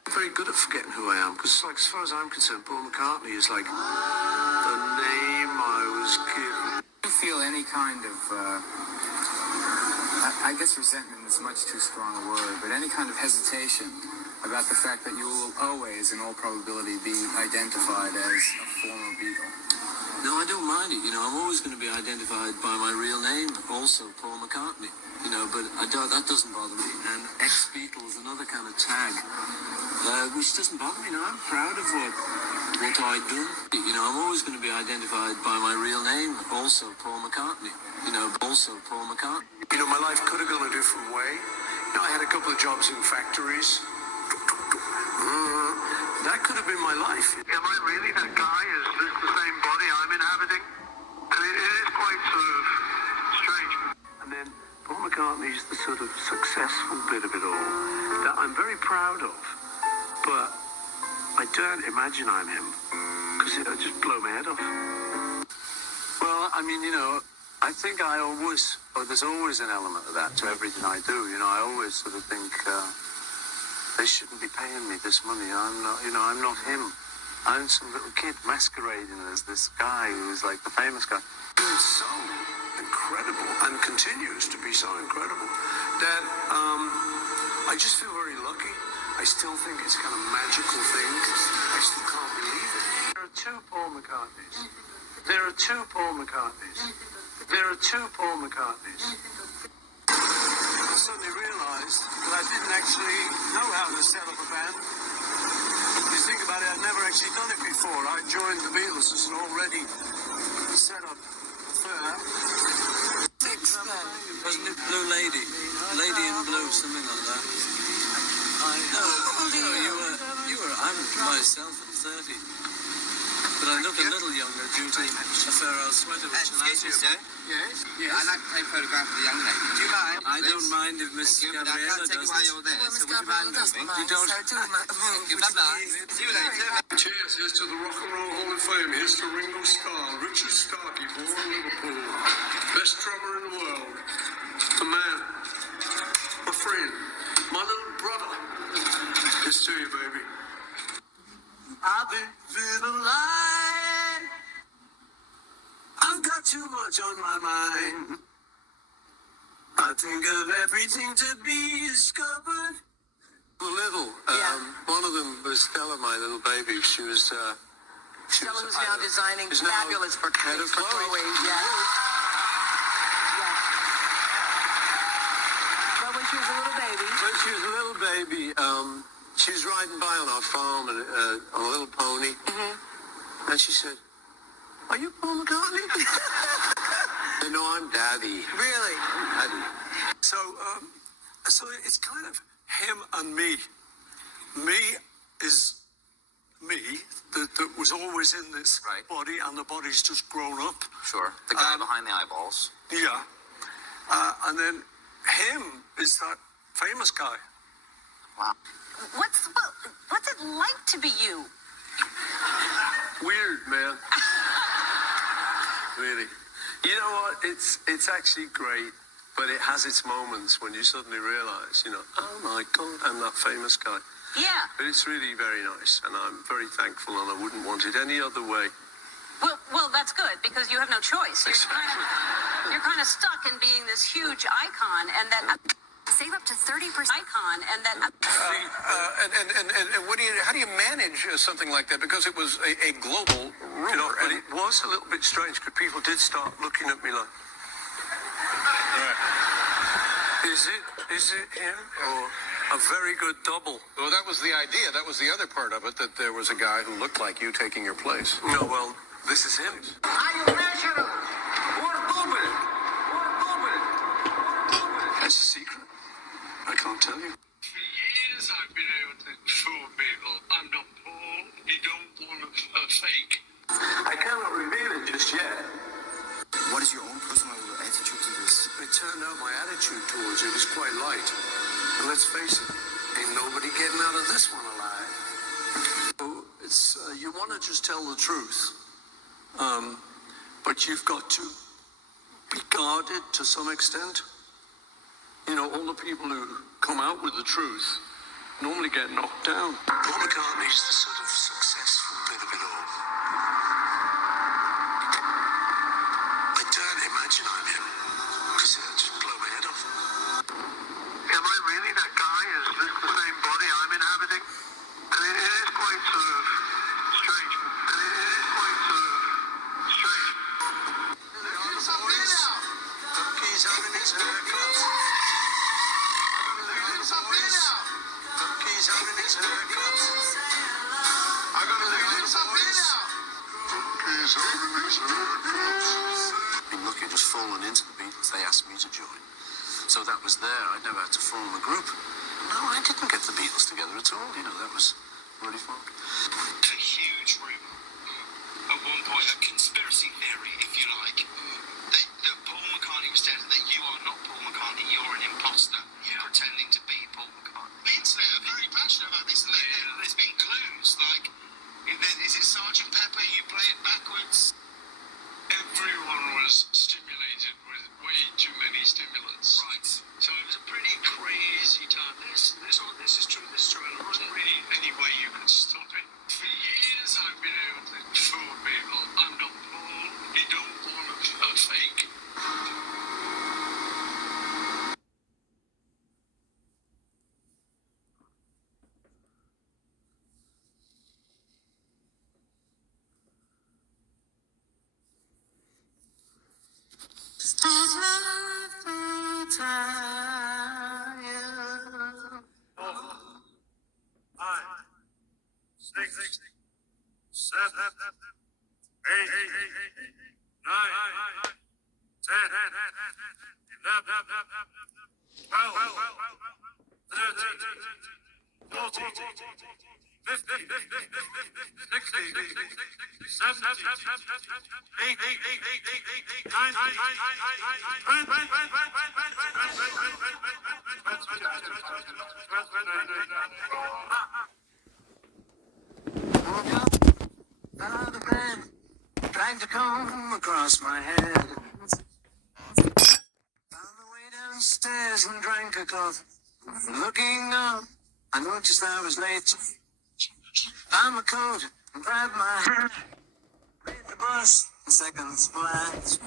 I'm very good at forgetting who I am, because, like, as far as I'm concerned, Paul McCartney is like the name I was given. Do you feel any kind of, I guess resentment is much too strong a word, but any kind of hesitation about the fact that you will always, in all probability, be identified as a former Beatle? No, I don't mind it. I'm always going to be identified by my real name, also Paul McCartney. But that doesn't bother me. And ex-Beatle is another kind of tag, which doesn't bother me. I'm proud of what I do. I'm always going to be identified by my real name, also Paul McCartney. Also Paul McCartney. My life could have gone a different way. I had a couple of jobs in factories. That could have been my life. Am I really that guy? Is this the same body I'm inhabiting? And it is quite sort of strange. And then Paul McCartney's the sort of successful bit of it all that I'm very proud of. But I don't imagine I'm him, because it'll just blow my head off. Well, I think there's always an element of that to everything I do. I always sort of think, they shouldn't be paying me this money. I'm not him. I'm some little kid masquerading as this guy who's like the famous guy. It's so incredible and continues to be so incredible that I just feel very lucky. I still think it's kind of magical thing. I still can't believe it. There are two Paul McCartneys. There are two Paul McCartneys. There are two Paul McCartneys. I suddenly realised that I didn't actually know how to set up a band. You think about it, I'd never actually done it before. I joined the Beatles as an already set up affair. Wasn't it Blue Lady? Lady in Blue, something like that. I'm myself at 30. But I look a little younger due to a Pharaoh sweater, which allows you... sir. Yes? Yeah, I'd like to take a photograph of the young lady. Do you mind? I don't mind if Miss Thank you, but I Gabriella can't take does it while this. you're there. Well, So Miss would you mind Gabriella doesn't moving? mind, You don't- so do Thank you, bye-bye. See you later. Cheers, here's to the Rock and Roll Hall of Fame. Here's to Ringo Starr, Richard Starkey, born in Liverpool. Best drummer in the world. The man. My friend. My little brother. Here's to you, baby. I've been feeling alive. I've got too much on my mind. I think of everything to be discovered. Little. One of them was Stella, my little baby. She was. Stella, who's now designing is now fabulous head of things for Chloe. Chloe. Yeah. But when she was a little baby. When she was a little baby, she was riding by on our farm and, on a little pony. Mm-hmm. And she said, "Are you Paul McCartney?" No, I'm Daddy. Really? Daddy. So it's kind of him and me. Me is me that was always in this body, and the body's just grown up. Sure. The guy behind the eyeballs. Yeah. And then him is that famous guy. Wow. What's it like to be you? Weird, man. Really. You know what? It's actually great. But it has its moments when you suddenly realise, you know, oh my God, I'm that famous guy. Yeah. But it's really very nice, and I'm very thankful, and I wouldn't want it any other way. Well, that's good because you have no choice. You're kind of stuck in being this huge icon, and that save up to 30% icon, and that. And what how do you manage something like that? Because it was a global rumor. You know, but it was a little bit strange because people did start looking at me like, is it him or a very good double? Well, that was the idea. That was the other part of it, that there was a guy who looked like you taking your place. No, well, this is him. That's a secret. I can't tell you. For years I've been able to fool people. I'm not Paul. He don't want a fake. I cannot reveal it just yet. What is your own personal attitude to this? It turned out my attitude towards it is quite light. And let's face it, ain't nobody getting out of this one alive. So it's you want to just tell the truth, but you've got to be guarded to some extent. You know, all the people who come out with the truth normally get knocked down. Paul McCartney's the sort of successful bit of it all. I don't imagine I'm him, because it'll just blow my head off. Am I really that guy? Is this the same body I'm inhabiting? And it is quite sort of strange. He's having his haircut. He's having his haircut. I got a little voice. He's having his haircut. Been lucky just fallen into the Beatles. They asked me to join. So that was there. I never had to form a group. No, I didn't get the Beatles together at all. You know, that was really fun. It's a huge rumour. At one point, a conspiracy theory, if you like, that Paul McCartney was dead, that you are not Paul McCartney, you're an imposter pretending to be Paul McCartney. The internet are very passionate about this, and there's been clues, like, is it Sergeant Pepper, you play it backwards? Everyone was stimulated with way too many stimulants. Right. So it was a pretty crazy time. This is true, and there wasn't really any way you could stop it. For years I've been able to fool people. I'm not Paul. He don't want a fake. Another pen trying to come across my head. Found the way downstairs and drank a coffee. Looking up, I noticed I was late. Found my coat and grabbed my hat. Made the bus in seconds flat.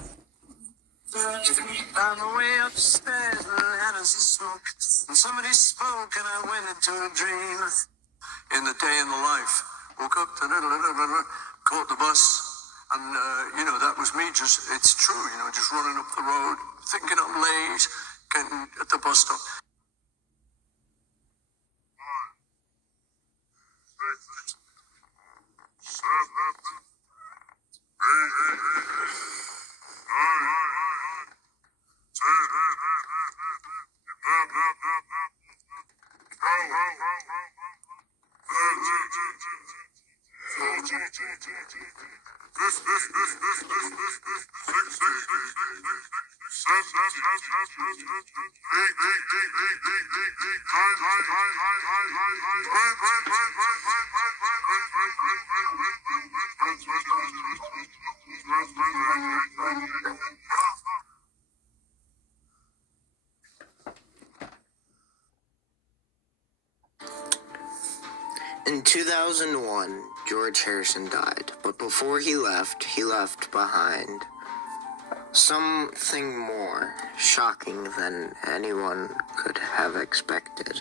Found the way upstairs and had a smoke. And somebody spoke and I went into a dream. In the day in the life, woke up, caught the bus, and you know, that was me. It's true, you know, just running up the road, thinking I'm late, getting at the bus stop. In 2001, George Harrison died, but before he left behind something more shocking than anyone could have expected.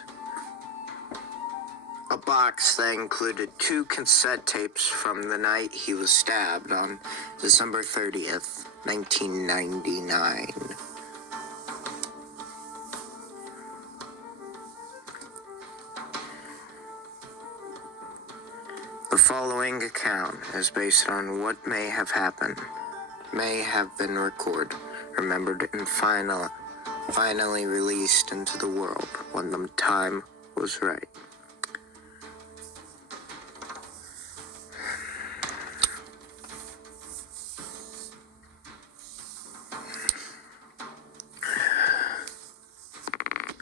A box that included 2 cassette tapes from the night he was stabbed on December 30th, 1999. The following account is based on what may have happened, may have been recorded, remembered, and finally released into the world when the time was right.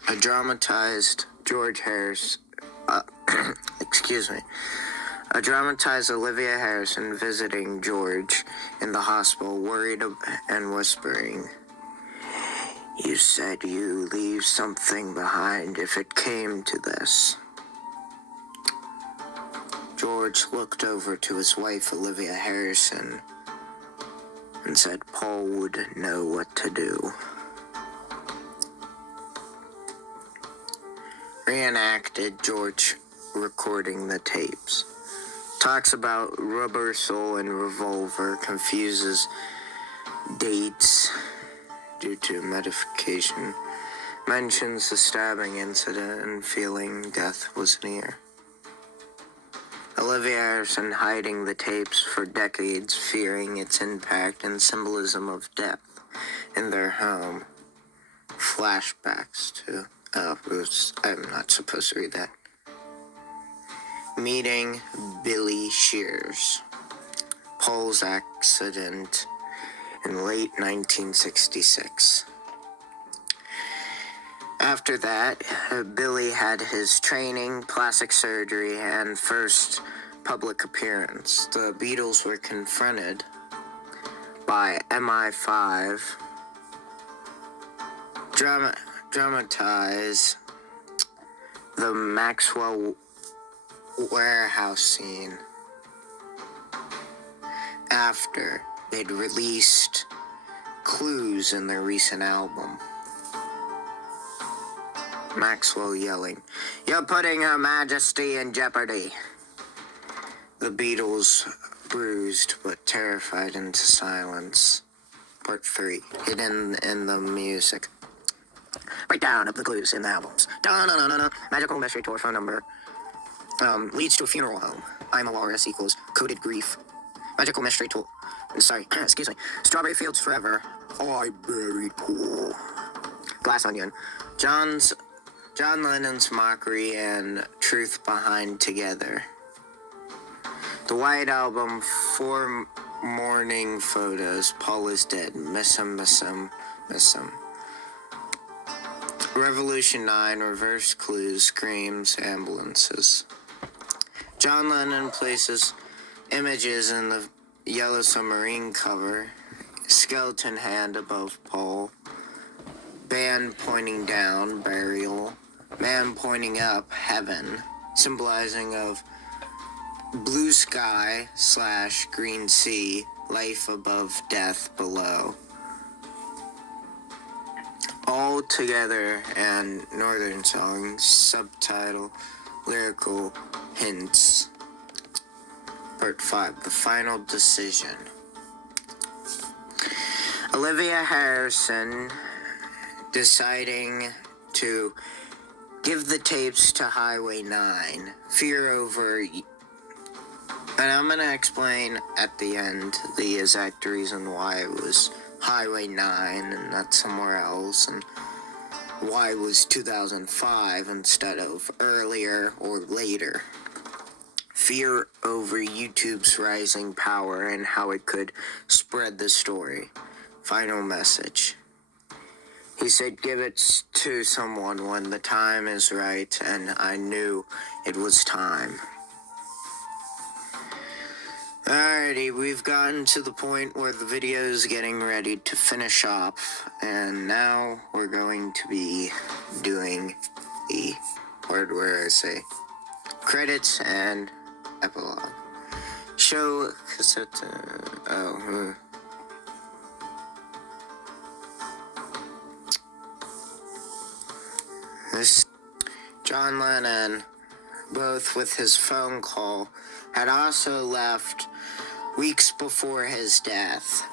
A dramatized George Harris, a dramatized Olivia Harrison visiting George in the hospital, worried and whispering, "You said you leave something behind if it came to this." George looked over to his wife, Olivia Harrison, and said Paul would know what to do. Reenacted George recording the tapes. Talks about rubber sole and revolver, confuses dates due to medication, mentions the stabbing incident and feeling death was near. Olivia Harrison hiding the tapes for decades, fearing its impact and symbolism of death in their home. Flashbacks to, I'm not supposed to read that. Meeting Billy Shears. Paul's accident in late 1966. After that, Billy had his training, plastic surgery, and first public appearance. The Beatles were confronted by MI5, dramatize the Maxwell warehouse scene after they'd released clues in their recent album. Maxwell yelling, "You're putting Her Majesty in jeopardy." The Beatles, bruised but terrified into silence. Part 3, hidden in the music. Breakdown of the clues in the albums. Da-na-na-na-na. Magical mystery tour phone number. Leads to a funeral home. I'm a Walrus equals coded grief. Magical mystery tool. Sorry, excuse me. Strawberry Fields Forever. I buried Paul. Glass Onion. John Lennon's Mockery and Truth Behind Together. The White Album, 4 Mourning Photos. Paul is dead. Miss him, miss him, miss him. Revolution 9, Reverse Clues, Screams, Ambulances. John Lennon places images in the Yellow Submarine cover. Skeleton hand above Paul. Band pointing down, Burial. Man pointing up, Heaven. Symbolizing of blue sky / green sea, life above, death below. All Together and Northern Songs, subtitle, lyrical hints. Part 5, The Final Decision. Olivia Harrison deciding to give the tapes to Highway 9. Fear over... And I'm going to explain at the end the exact reason why it was Highway 9 and not somewhere else, and why it was 2005 instead of earlier or later. Fear over YouTube's rising power and how it could spread the story. Final message. He said, "Give it to someone when the time is right," and I knew it was time. Alrighty, we've gotten to the point where the video is getting ready to finish off, and now we're going to be doing the, where I say, Credits and epilogue. Show cassette. This John Lennon, both with his phone call, had also left weeks before his death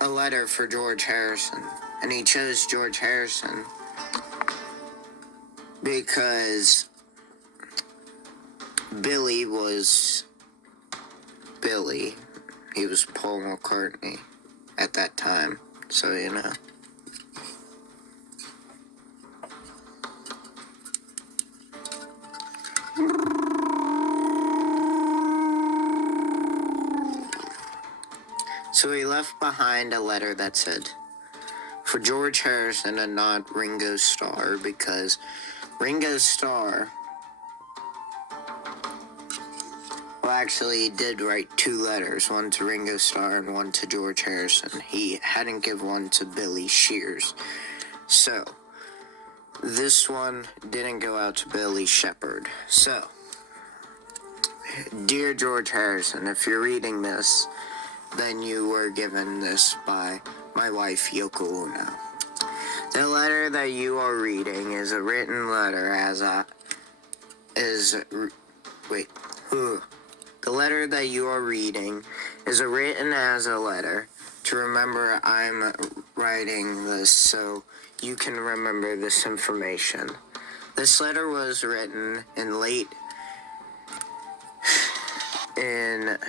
a letter for George Harrison, and he chose George Harrison because Billy was Billy. He was Paul McCartney at that time, so you know. So he left behind a letter that said, for George Harrison and not Ringo Starr, because Ringo Starr, well, actually, he did write 2 letters, one to Ringo Starr and one to George Harrison. He hadn't given one to Billy Shears. So, this one didn't go out to Billy Shepherd. So, dear George Harrison, if you're reading this, then you were given this by my wife, Yoko Ono. The letter that you are reading is a written letter The letter that you are reading is written as a letter to remember I'm writing this so you can remember this information. This letter was written in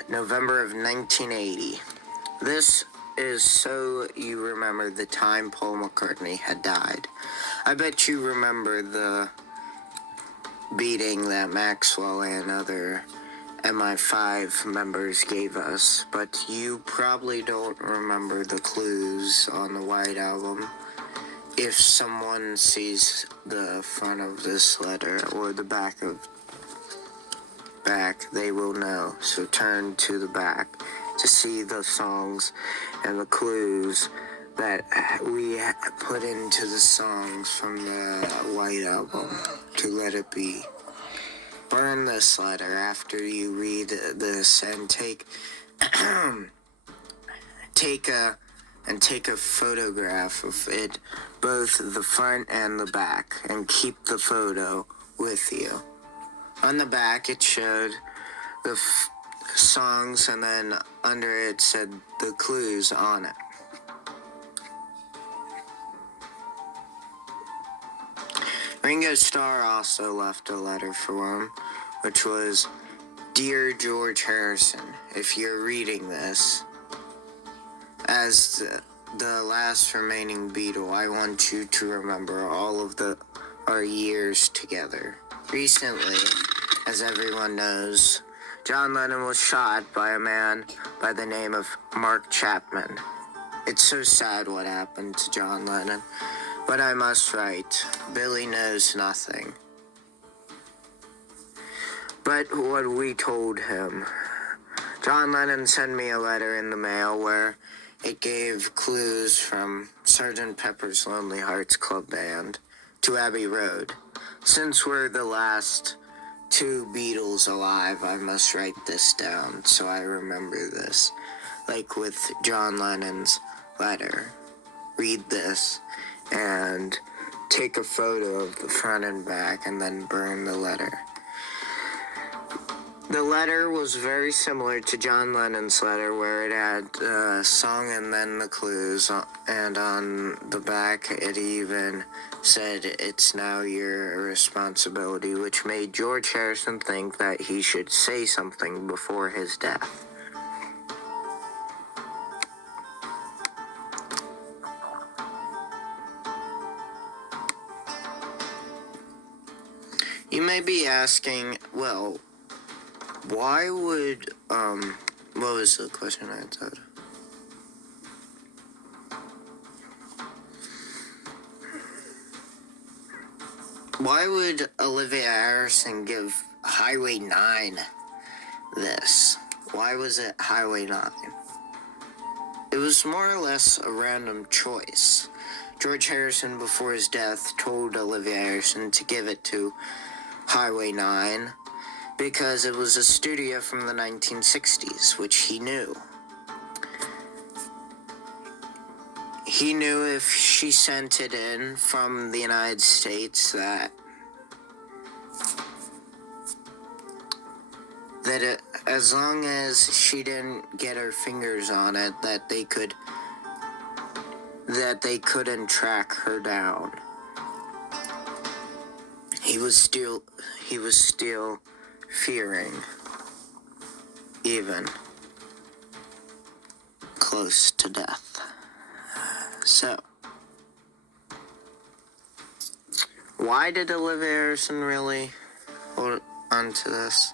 November of 1980. This is so you remember the time Paul McCartney had died. I bet you remember the beating that Maxwell and other MI5 members gave us, but you probably don't remember the clues on the White Album. If someone sees the front of this letter or the back, they will know. So turn to the back to see the songs and the clues that we put into the songs from the White Album to Let It Be. Burn this letter after you read this and take a photograph of it, both the front and the back, and keep the photo with you. On the back it showed the songs, and then under it said the clues on it. Ringo Starr also left a letter for him, which was, Dear George Harrison, if you're reading this, as the last remaining Beatle, I want you to remember all of our years together. Recently, as everyone knows, John Lennon was shot by a man by the name of Mark Chapman. It's so sad what happened to John Lennon. But I must write, Billy knows nothing. But what we told him. John Lennon sent me a letter in the mail where it gave clues from Sgt. Pepper's Lonely Hearts Club Band to Abbey Road. Since we're the last 2 Beatles alive, I must write this down so I remember this. Like with John Lennon's letter. Read this and take a photo of the front and back and then burn the letter. The letter was very similar to John Lennon's letter, where it had a song and then the clues, and on the back it even said, it's now your responsibility, which made George Harrison think that he should say something before his death. You may be asking, well, why would, what was the question I had said? Why would Olivia Harrison give Highway 9 this? Why was it Highway 9? It was more or less a random choice. George Harrison, before his death, told Olivia Harrison to give it to Highway 9 because it was a studio from the 1960s, which he knew. He knew if she sent it in from the United States that as long as she didn't get her fingers on it, that they couldn't track her down. He was still fearing, even close to death. So, why did Olivia Harrison really hold on to this?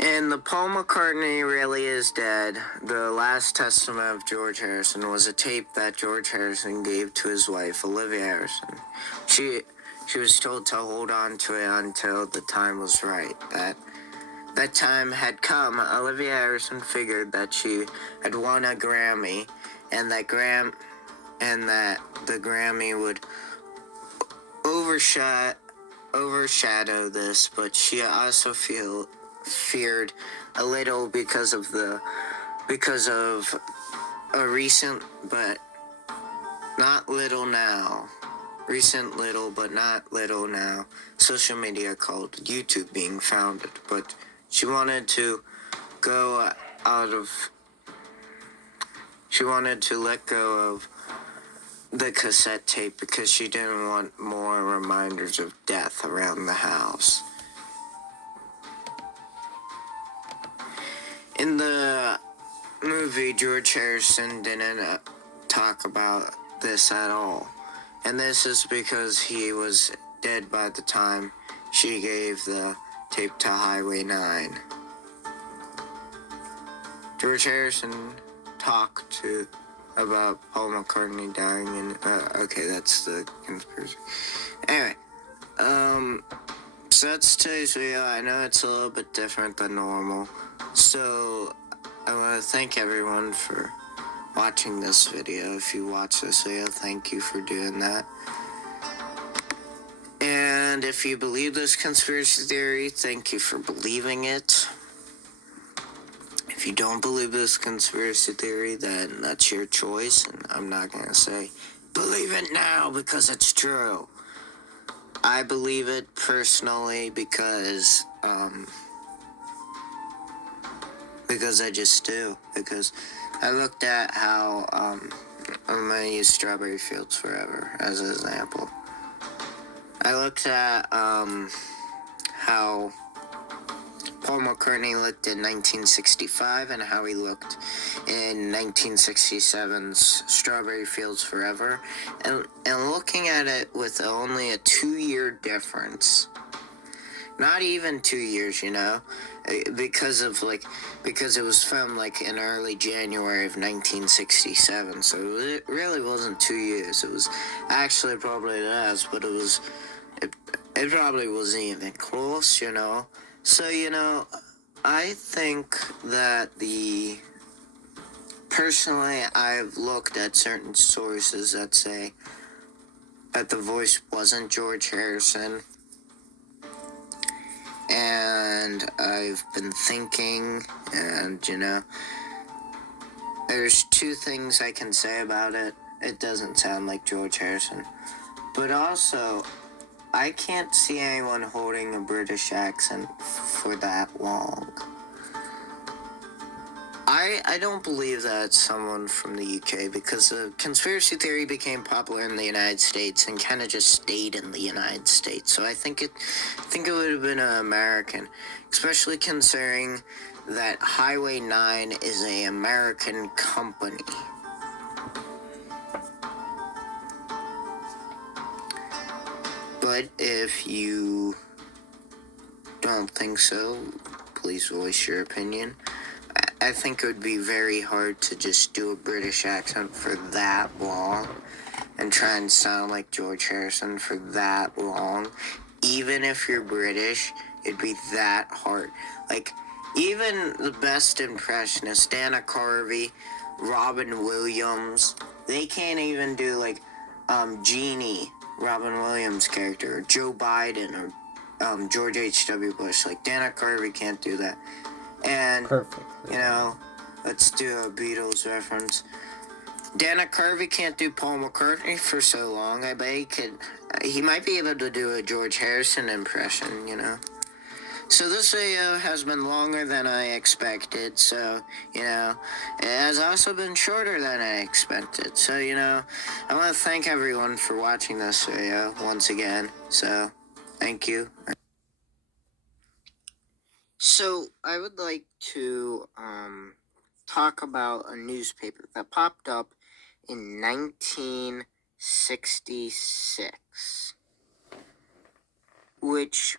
And the Paul McCartney really is dead. The last testament of George Harrison was a tape that George Harrison gave to his wife, Olivia Harrison. She was told to hold on to it until the time was right. That time had come. Olivia Harrison figured that she had won a Grammy, and that the Grammy would overshadow this, but she also feared a little because of a recent but not little now. Recent little but not little now social media called YouTube being founded, but she wanted to let go of the cassette tape because she didn't want more reminders of death around the house. In the movie, George Harrison didn't talk about this at all. And this is because he was dead by the time she gave the tape to Highway 9. George Harrison talked about Paul McCartney dying, and okay, that's the conspiracy. Anyway, so that's today's video. I know it's a little bit different than normal, so I want to thank everyone for watching this video. If you watch this video, thank you for doing that. And if you believe this conspiracy theory, thank you for believing it. If you don't believe this conspiracy theory, then that's your choice, and I'm not going to say, believe it now because it's true. I believe it personally because I just do. Because I looked at how, I'm going to use Strawberry Fields Forever as an example. I looked at, how Paul McCartney looked in 1965 and how he looked in 1967's Strawberry Fields Forever, and looking at it with only a 2-year difference. Not even 2 years, because it was filmed in early January of 1967, so it really wasn't 2 years. It was actually probably less, but it probably wasn't even close, So, I think that personally, I've looked at certain sources that say that the voice wasn't George Harrison. And I've been thinking, and, there's 2 things I can say about it. It doesn't sound like George Harrison. But also, I can't see anyone holding a British accent for that long. I don't believe that it's someone from the UK, because the conspiracy theory became popular in the United States and kind of just stayed in the United States. So I think it would have been an American, especially considering that Highway 9 is an American company. But if you don't think so, please voice your opinion. I think it would be very hard to just do a British accent for that long and try and sound like George Harrison for that long. Even if you're British, it'd be that hard. Even the best impressionists, Dana Carvey, Robin Williams, they can't even do Genie, Robin Williams' character, or Joe Biden, or George H.W. Bush. Like, Dana Carvey can't do that. And, Perfect. you know, let's do a Beatles reference. Dana Carvey can't do Paul McCartney for so long. I bet he might be able to do a George Harrison impression, you know. So this video has been longer than I expected, so, you know, it has also been shorter than I expected. So, you know, I want to thank everyone for watching this video once again, so, thank you. So, I would like to, talk about a newspaper that popped up in 1966, which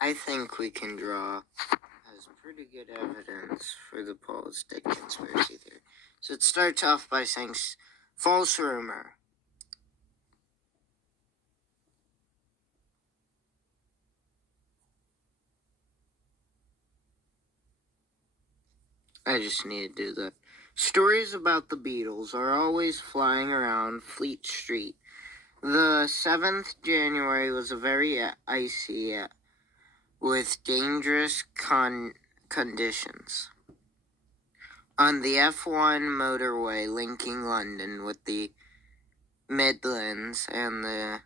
I think we can draw as pretty good evidence for the Paul's dead conspiracy theory. So it starts off by saying, false rumor. I just need to do that. Stories about the Beatles are always flying around Fleet Street. The 7th January was a very icy, with dangerous conditions. On the F1 motorway linking London with the Midlands and the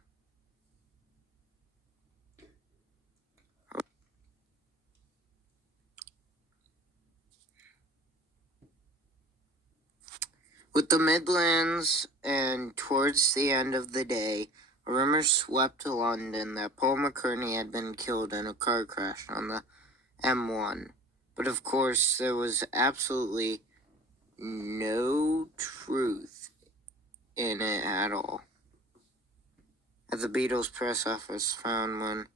Midlands, and towards the end of the day, a rumor swept to London that Paul McCartney had been killed in a car crash on the M1. But of course, there was absolutely no truth in it at all. At the Beatles press office found one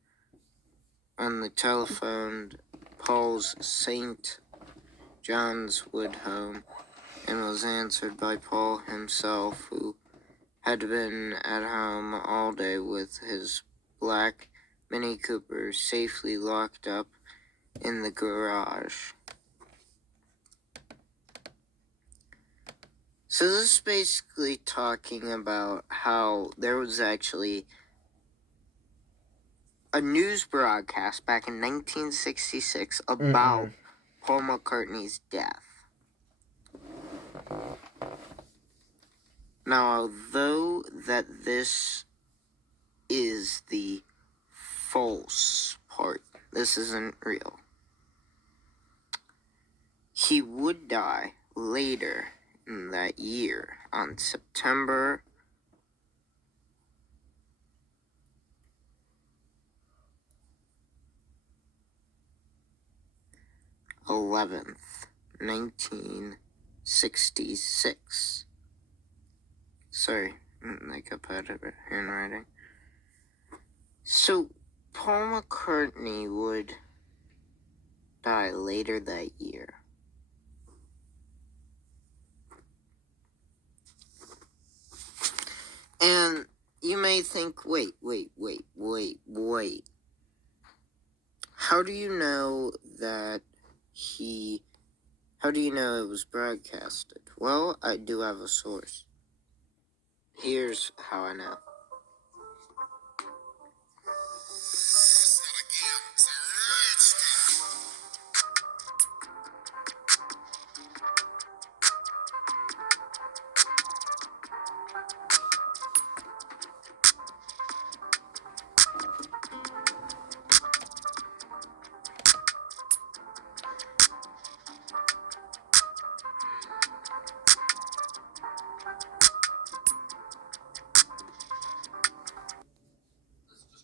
on the telephone Paul's St. John's Wood home, and was answered by Paul himself, who had been at home all day with his black Mini Cooper safely locked up in the garage. So this is basically talking about how there was actually a news broadcast back in 1966 about Paul McCartney's death. Now, although that this is the false part, this isn't real, he would die later in that year on September 11th, 1966. Sorry, I got bad at handwriting. So, Paul McCartney would die later that year. And you may think, wait. How do you know how do you know it was broadcasted? Well, I do have a source. Here's how I know.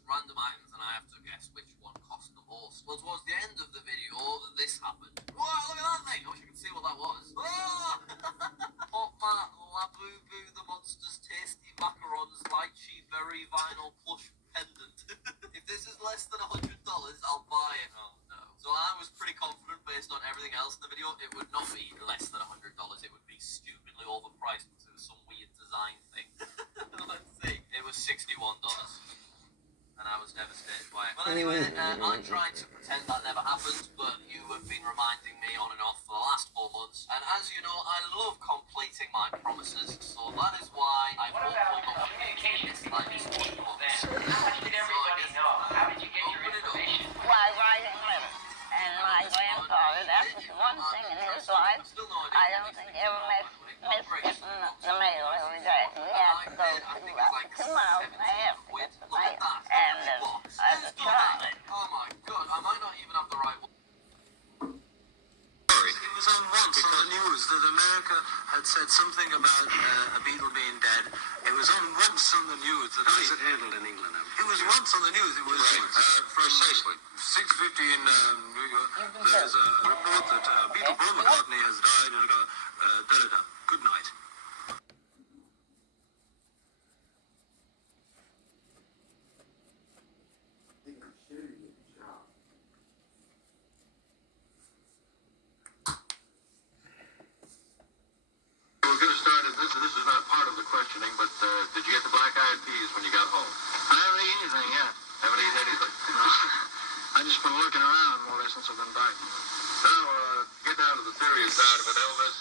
Random items, and I have to guess which one cost the most. Well, towards the end of the video, this happened. Whoa, look at that thing! I wish you could see what that was. Oh! Pop Mat Labubu, the Monster's Tasty Macarons, Lychee Berry Vinyl Plush Pendant. If this is less than $100, I'll buy it. Oh no. So I was pretty confident based on everything else in the video, it would not be less than $100. It would be stupidly overpriced because it was some weird design thing. Let's see. It was $61. And I was devastated by it. Well, anyway, I'm trying to pretend that never happened, but you have been reminding me on and off for the last 4 months. And as you know, I love completing my promises, so that is why I hopefully got one of these like this one. So I guess my grandfather, that was one thing in his life I don't think ever missed getting the mail every day. We had to go 2 miles and a half to get the mail. And as a child. Oh my God, I might not even have the right one. It was on once on the news that America had said something about a Beatle being dead. It was on once on the news that. How is it handled in England? It was once on the news. It was Precisely. 6:50 in New York. There's a report that Beatle Paul McCartney has died. Good night. We're going to start. This is not part of the questioning, but did you get the black-eyed peas when you got home? I haven't eaten anything yet. Haven't eaten anything. No. I've just been looking around more or less since I've been back. Now, get down to the serious side of it, Elvis.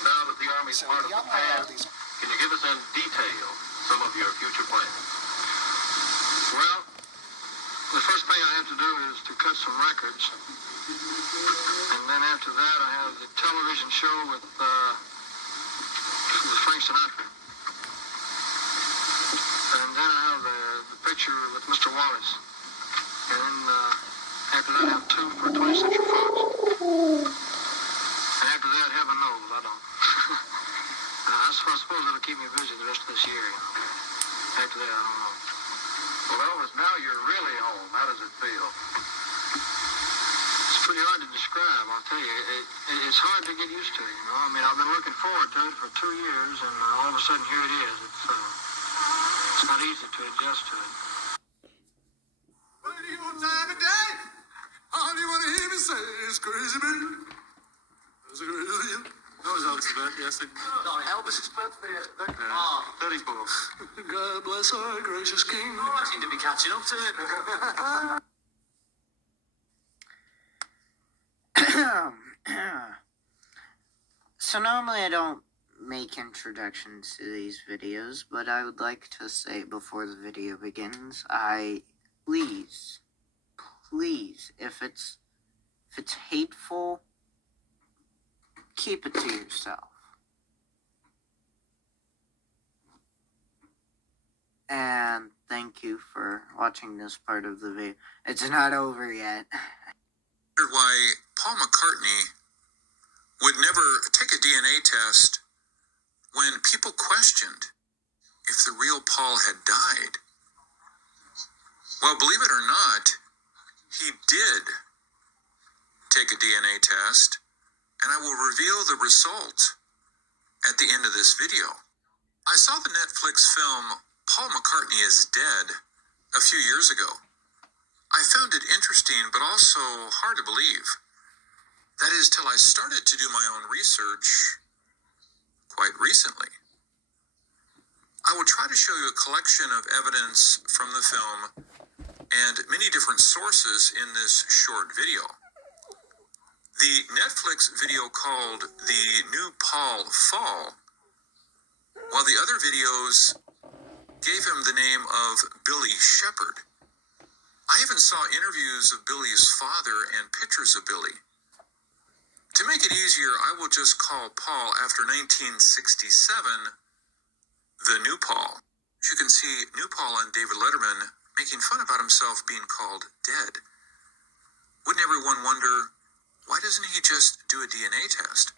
Now that the Army's part of the past, can you give us in detail some of your future plans? Well, the first thing I have to do is to cut some records. And then after that, I have the television show with Frank Sinatra. And then I have the picture with Mr. Wallace. And then after that, I have 2 for 20th Century Fox. And after that, heaven knows, I don't. I suppose it'll keep me busy the rest of this year, you know. After that, I don't know. Well, Elvis, now you're really home. How does it feel? It's pretty hard to describe, I'll tell you. It's hard to get used to, you know. I mean, I've been looking forward to it for 2 years, and all of a sudden, here it is. It's not easy to adjust to it. Radio time of day. All you want to hear me say is crazy, baby. It's crazy. That was Elvis's birthday, yes. No, Elvis's birthday. 34. God bless our gracious King. Oh, I seem to be catching up to it. So normally I don't make introductions to these videos, but I would like to say before the video begins, please, if it's hateful, keep it to yourself. And thank you for watching this part of the video. It's not over yet. Why Paul McCartney would never take a DNA test when people questioned if the real Paul had died. Well, believe it or not, he did take a DNA test, and I will reveal the result at the end of this video. I saw the Netflix film Paul McCartney is Dead a few years ago. I found it interesting, but also hard to believe. That is, till I started to do my own research quite recently. I will try to show you a collection of evidence from the film and many different sources in this short video. The Netflix video called The New Paul Fall, while the other videos gave him the name of Billy Shepherd. I even saw interviews of Billy's father and pictures of Billy. To make it easier, I will just call Paul after 1967 the New Paul. As you can see, New Paul and David Letterman making fun about himself being called dead. Wouldn't everyone wonder, why doesn't he just do a DNA test?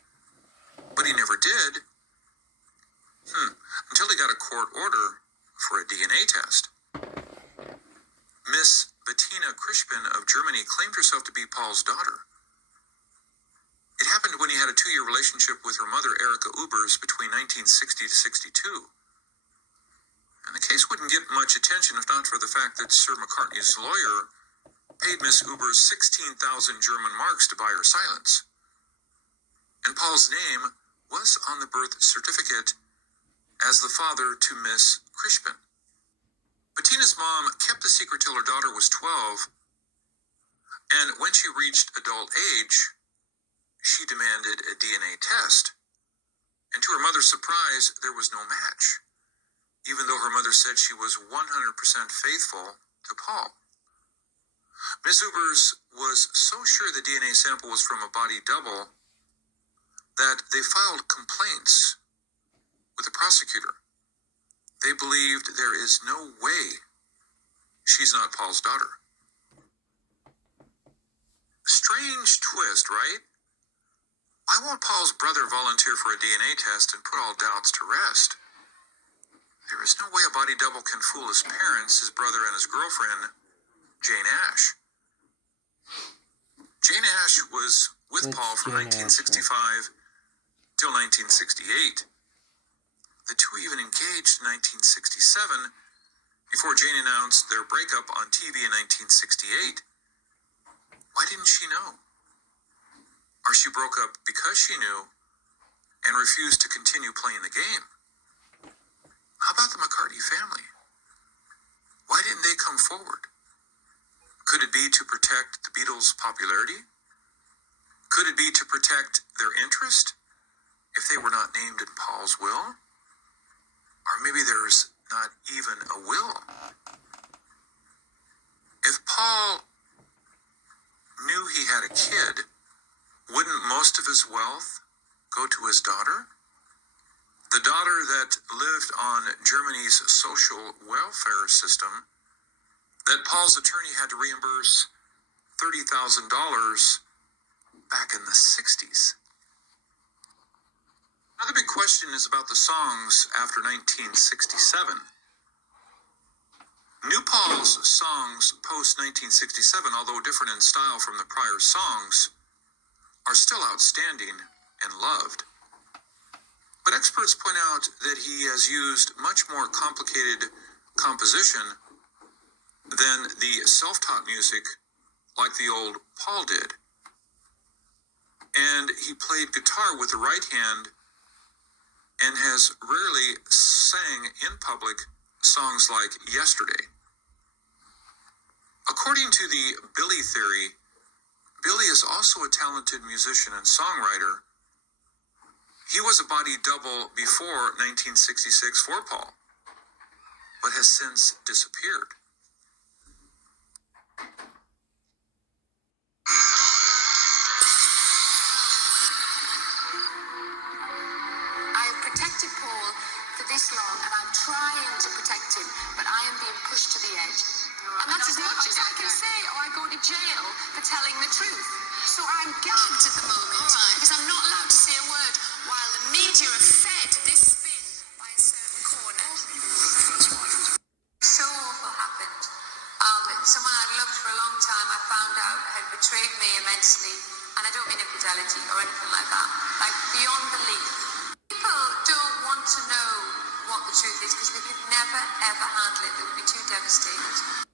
But he never did. Until he got a court order for a DNA test. Miss Bettina Crispin of Germany claimed herself to be Paul's daughter. It happened when he had a 2-year relationship with her mother, Erika Ubers, between 1960 to 62. And the case wouldn't get much attention if not for the fact that Sir McCartney's lawyer paid Miss Ubers 16,000 German marks to buy her silence. And Paul's name was on the birth certificate as the father to Miss Crispin. Bettina's mom kept the secret till her daughter was 12, and when she reached adult age, she demanded a DNA test. And to her mother's surprise, there was no match, even though her mother said she was 100% faithful to Paul. Ms. Ubers was so sure the DNA sample was from a body double that they filed complaints with the prosecutor. They believed there is no way she's not Paul's daughter. Strange twist, right? Why won't Paul's brother volunteer for a DNA test and put all doubts to rest? There is no way a body double can fool his parents, his brother, and his girlfriend, Jane Ash. Jane Ash was with Paul from 1965 till 1968. The two even engaged in 1967 before Jane announced their breakup on TV in 1968. Why didn't she know? Or she broke up because she knew and refused to continue playing the game. How about the McCartney family? Why didn't they come forward? Could it be to protect the Beatles' popularity? Could it be to protect their interest if they were not named in Paul's will? Or maybe there's not even a will. If Paul knew he had a kid, wouldn't most of his wealth go to his daughter? The daughter that lived on Germany's social welfare system, that Paul's attorney had to reimburse $30,000 back in the 60s. Another big question is about the songs after 1967. New Paul's songs post-1967, although different in style from the prior songs, are still outstanding and loved. But experts point out that he has used much more complicated composition than the self-taught music like the old Paul did. And he played guitar with the right hand and has rarely sang in public songs like Yesterday. According to the Billy theory, Billy is also a talented musician and songwriter. He was a body double before 1966 for Paul, but has since disappeared. I've protected Paul for this long, and I'm trying to protect him, but I am being pushed to the edge. And that's as much as I can say, or I go to jail for telling the truth. So I'm gagged at the moment, because I'm not allowed to say a word while the media are fed this spin by a certain corner. So awful happened. Someone I'd loved for a long time, I found out had betrayed me immensely, and I don't mean infidelity or anything like that, like beyond belief. People don't want to know what the truth is because they could never ever handle it. They would be too devastated.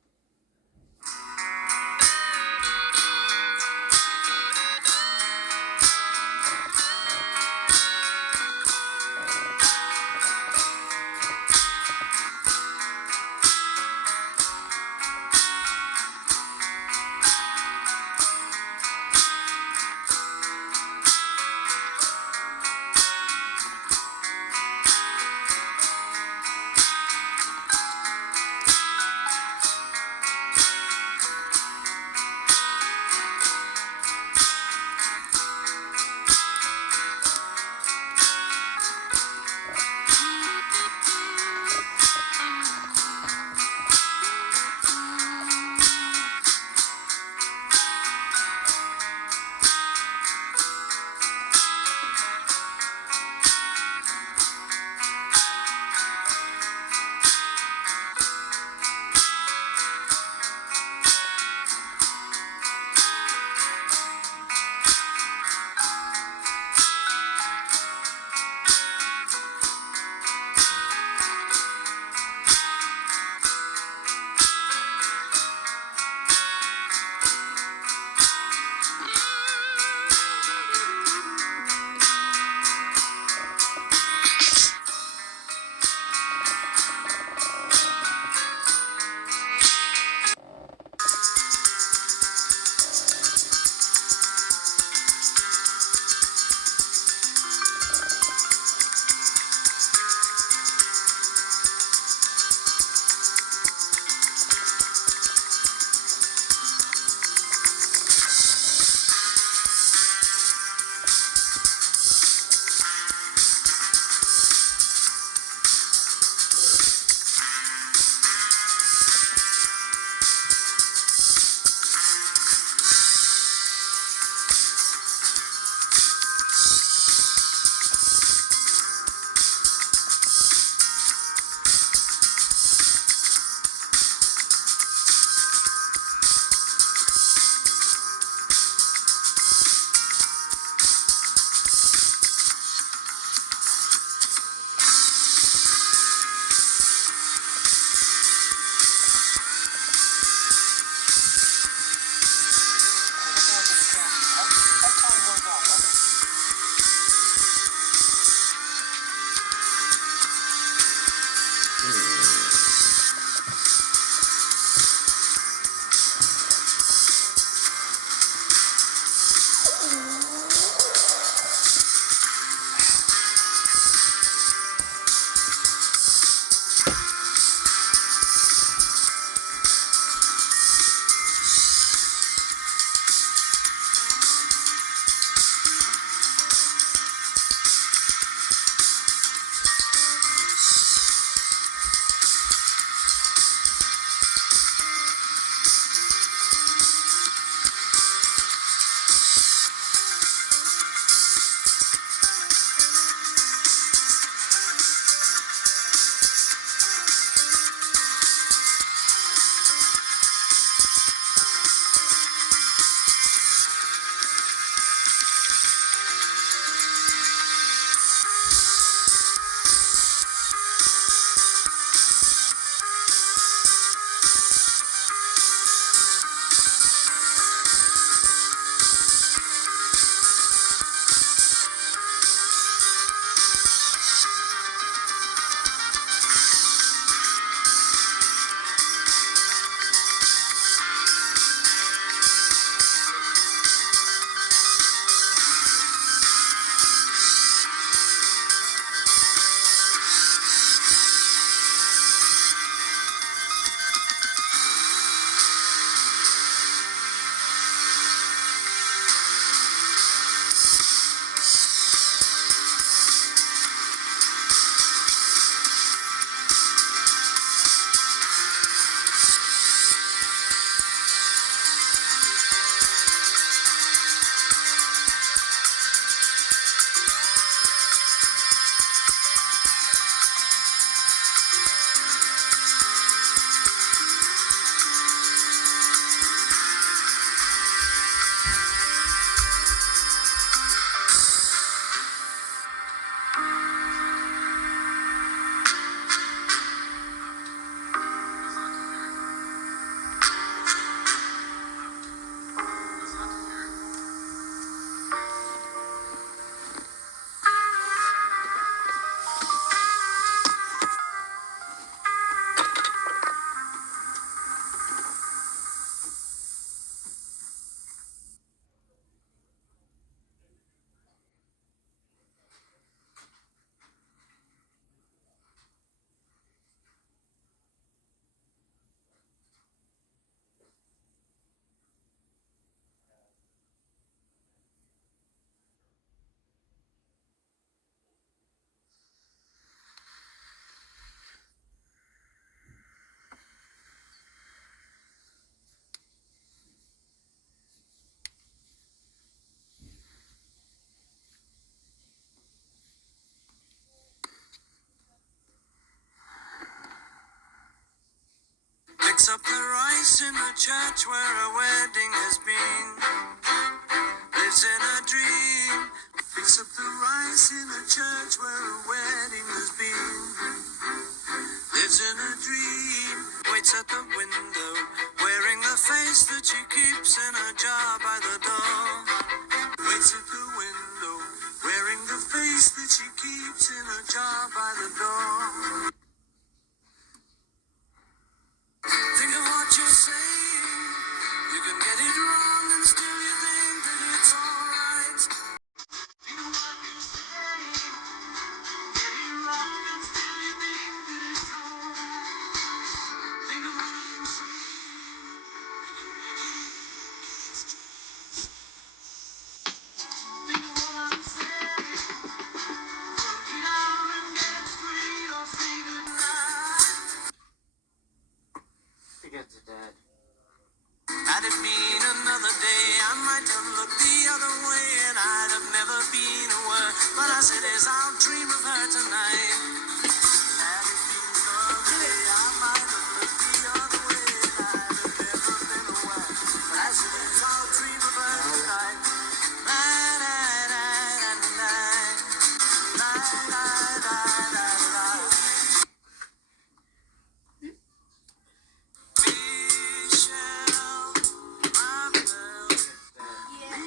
Waits up the rice in the church where a wedding has been. Lives in a dream. Picks up the rice in the church where a wedding has been. Lives in a dream. Waits at the window, wearing the face that she keeps in a jar by the door. Waits at the window, wearing the face that she keeps in a jar by the door. Think of what you're saying. You can get it wrong and still you think that it's alright. Think of what you're saying. Get it wrong and still you think that it's alright. Think of what you're saying. Think of what I'm saying. Work it out and get it straight or say goodnight. Forget the dad. Had it been another day, I might have looked the other way and I'd have never been aware. But as it is, I'll dream of her tonight. Had it been another day, I might have looked the other way and I'd have never been aware. But as it is, I'll dream of her tonight. La la la la la la la la la la.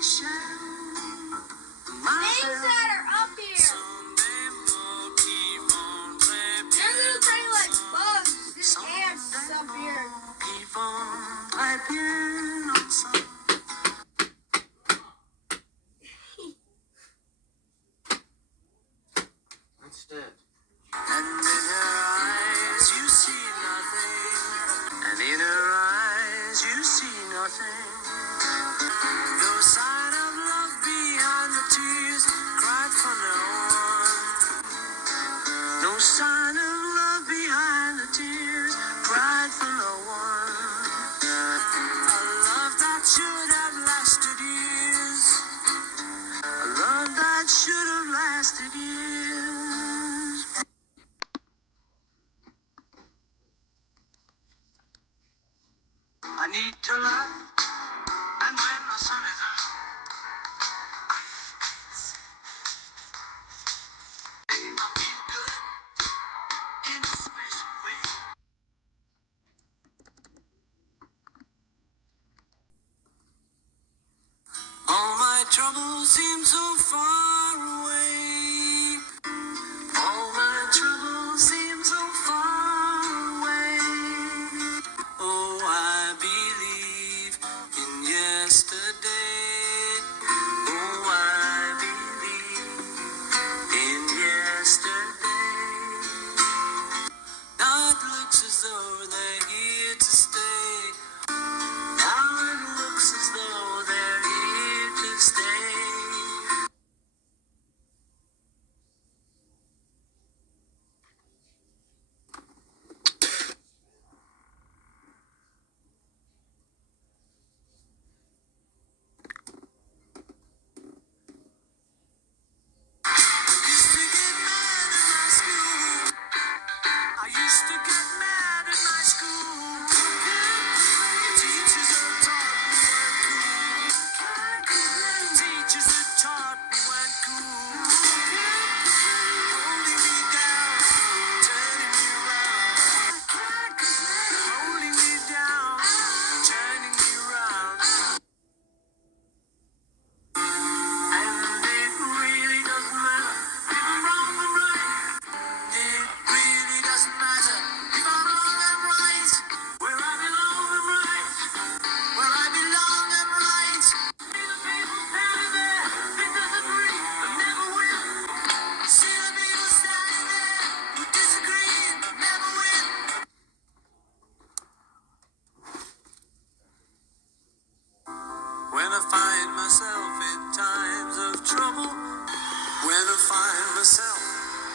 Michelle, my belle. Names that are up here. They're little tiny like bugs. This ants up here. Keep on piping on some. That's dead. And in her eyes you see nothing. And in her eyes you see nothing. No sign of love behind the tears cried for no one. No sign of love behind the tears cried for no one. A love that should have lasted years. A love that should have lasted years. I need to love, and when the sun is up, I'll be good in a special way. All my troubles seem so far away. All my troubles seem so far away. Oh, I believe in yesterday. Oh, I believe in yesterday. Now it looks as though they're here to stay. Now it looks as though they're here to stay. Used to get mad at my school. I used to get mad at my school. The teachers that taught me weren't cool. The teachers that taught me weren't cool. Holding me down, turning me around. Holding me down, turning me around. And it really doesn't matter if I'm wrong or right. It really doesn't matter if I'm wrong and right. Where I belong, I'm right. Where I belong, I'm right. See the people standing there, they disagree, but never will. See the people standing there who disagree, but never win. When I find myself in times of trouble, when I find myself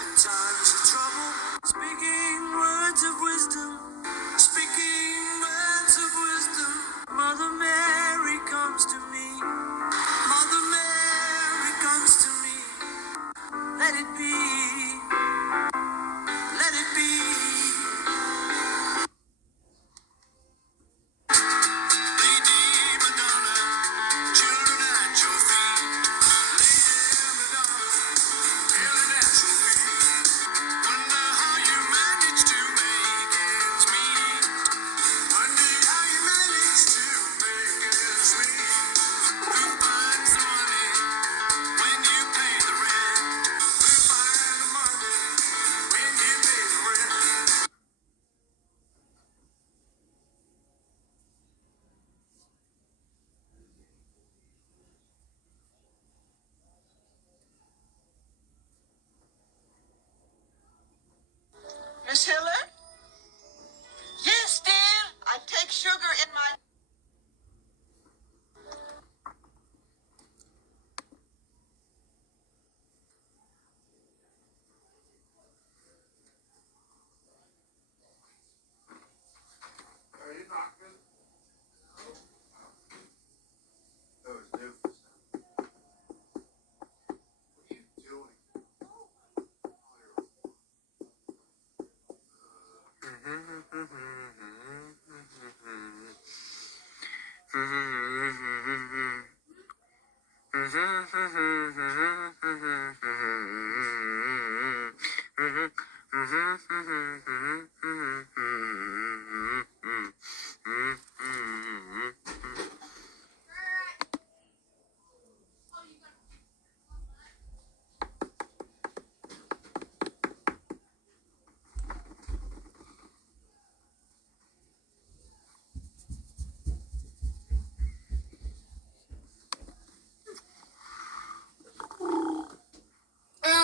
in times of trouble, speaking words of wisdom, speaking words of wisdom, Mother Mary comes to me. Mother Mary comes to me. Let it be, let it be.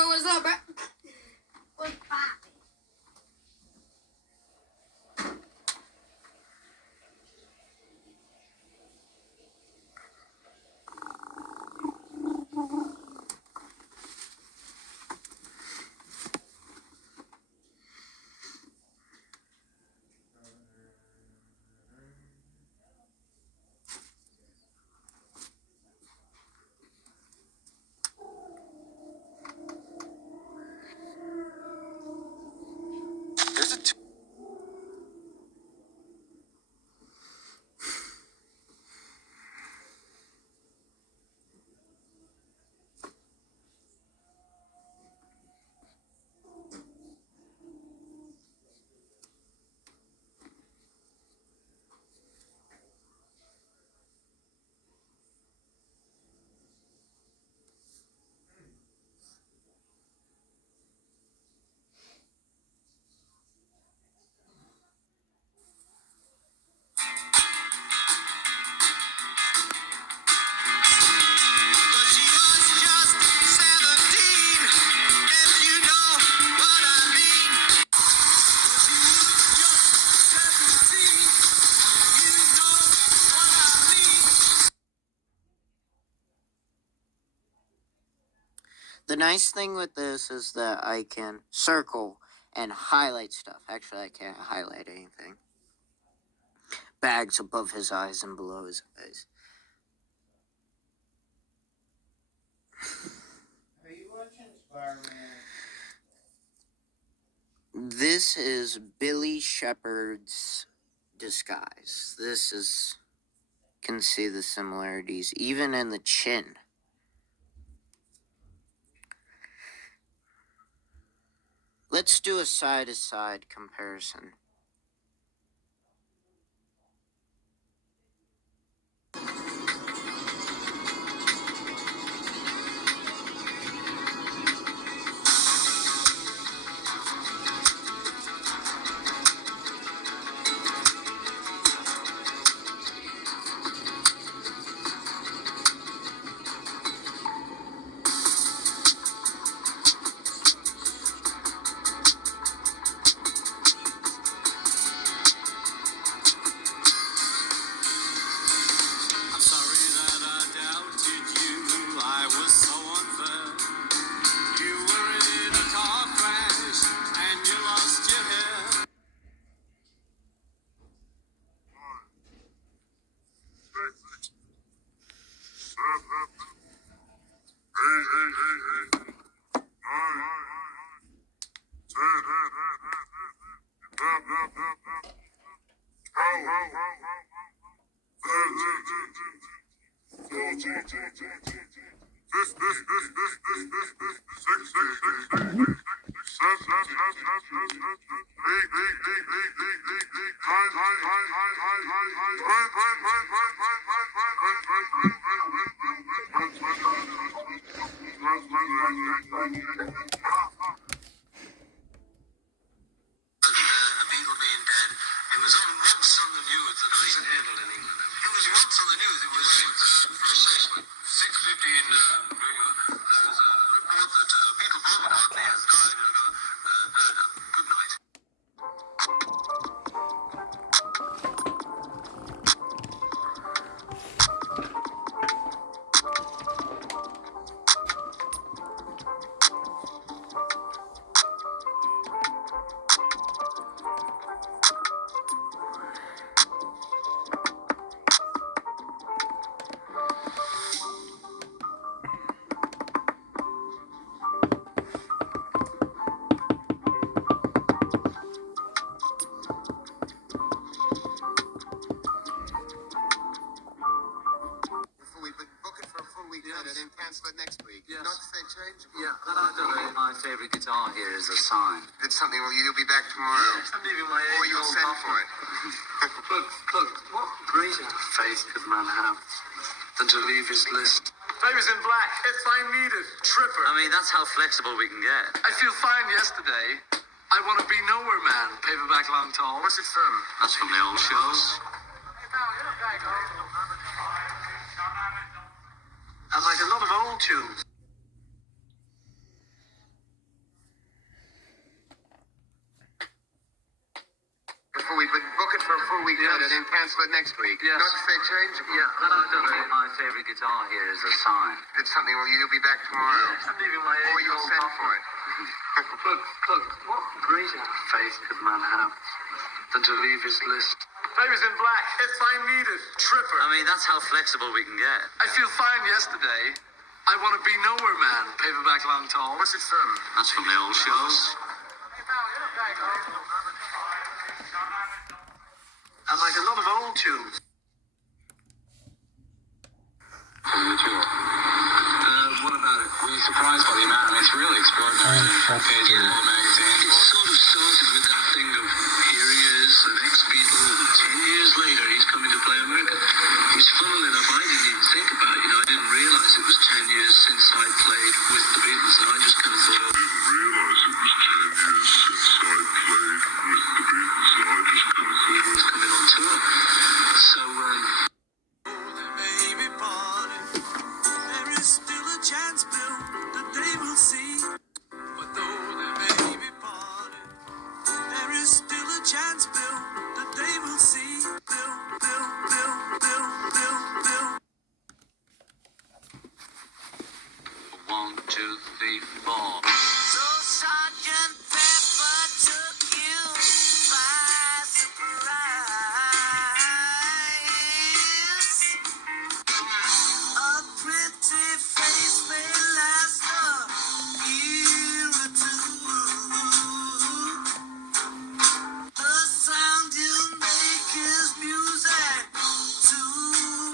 What's up, bro? What's poppin'? The nice thing with this is that I can circle and highlight stuff. Actually, I can't highlight anything. Bags above his eyes and below his eyes. Are you watching Spider-Man? This is Billy Shepherd's disguise. This is... Can see the similarities, even in the chin. Let's do a side-to-side comparison. I'm sorry that I doubted you. I was so unfair. You were in a car crash and you lost your hair. A Beatle being dead. It was once on the news that it isn't handled in England. It was once on the news. It was for a station. 6:50 in New York. There was a report that Beatle Paul McCartney has died. Good night. week. Yes. Not to say changeable. Yeah, and I don't know. My favourite guitar here is a sign. Did something, well, you'll be back tomorrow. I'm leaving my Or you'll send for it. Look, what greater faith could man have than to leave his list? Baby's in black. If I need it, tripper. I mean, that's how flexible we can get. I feel fine yesterday. I want to be nowhere man. Paperback long tall. What's it from? That's from the old shows. And like a lot of old tunes. Before we book it for a full week Yes. and then cancel it next week. Yes. Not to say changeable. Yeah, and I don't know. My favourite guitar here is a sign. Did something, well, you'll be back tomorrow. I'm leaving my Or you'll send for it. Look, what greater faith could man have than to leave his list? Baby's in black. If I need it, tripper. I mean, that's how flexible we can get. I feel fine yesterday. I want to be nowhere man. Paperback long tall. What's it from? That's from the old shows. And like a lot of old tunes. What about it? Were you surprised by the amount? I mean, it's really extraordinary. Front page of all the magazines. It sort of started with that thing of here he is, an ex-Beatle, and 10 years later he's coming to play America. Which, funnily enough, I didn't even think about. You know, I didn't realise it was 10 years since I played with the Beatles, and I just kind of thought, oh, I didn't realise it was 10 years since I played with the Beatles, and I just kind of thought it was coming on tour. So, there is still a chance, Bill, that they will see. But though they may be parted, there is still a chance, Bill, that they will see. Bill, Bill, Bill, Bill, Bill, Bill. 1, 2, 3, 4. So Sergeant Pepper took you by surprise. A pretty face may last a year or two. The sound you make is music to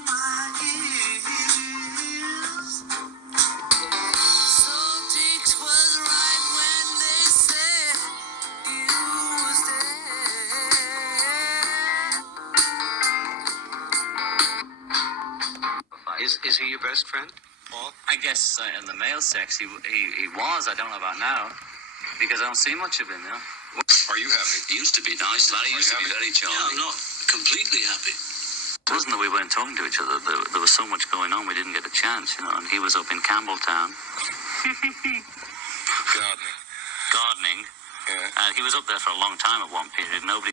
my ears. So Dix was right when they said you was dead. Is he your best friend, Paul? I guess in the male sex he was. I don't know about now because I don't see much of him. You know. Are you happy? He used to be nice, lad. He used to be very charming. Yeah, I'm not completely happy. It wasn't that we weren't talking to each other. There was so much going on, we didn't get a chance, you know. And he was up in Campbelltown. Gardening. Yeah. And he was up there for a long time at one period. Nobody...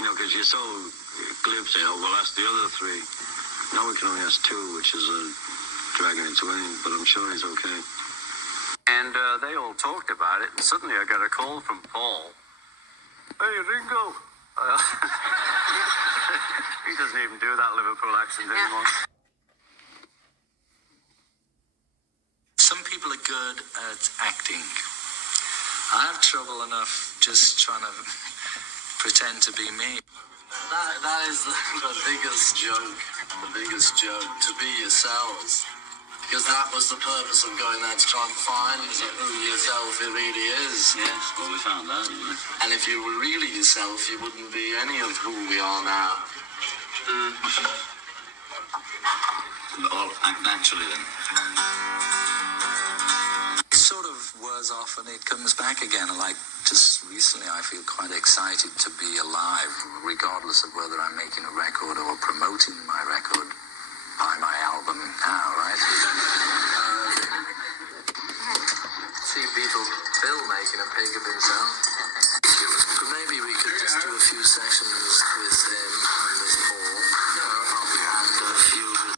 You know, because you're so glib saying, oh, we'll ask the other three. Now we can only ask two, which is dragging it to anything, but I'm sure he's okay. And they all talked about it, and suddenly I got a call from Paul. Hey, Ringo. He doesn't even do that Liverpool accent anymore. Some people are good at acting. I have trouble enough just trying to pretend to be me. That is the biggest joke. The biggest joke, to be yourselves. Because that was the purpose of going there, to try and find who yourself it really is. Yes, well, we found that, didn't we? And if you were really yourself, you wouldn't be any of who we are now. Or act naturally, then. It sort of wears off and it comes back again. Like, just recently I feel quite excited to be alive, regardless of whether I'm making a record or promoting my record. Buy my album now, right? See Beatle Bill making a pig of himself. But maybe we could just do a few sessions with him and with Paul. And a few with...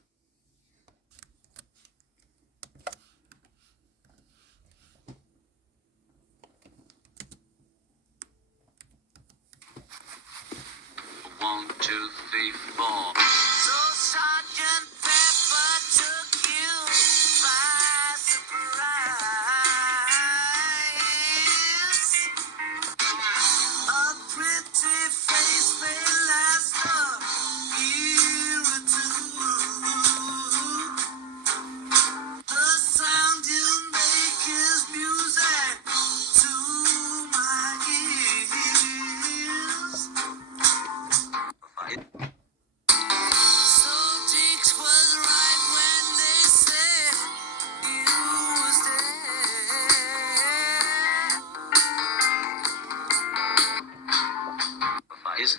One, two, three, four. So Sergeant Pepper took you by surprise. A pretty face may last a year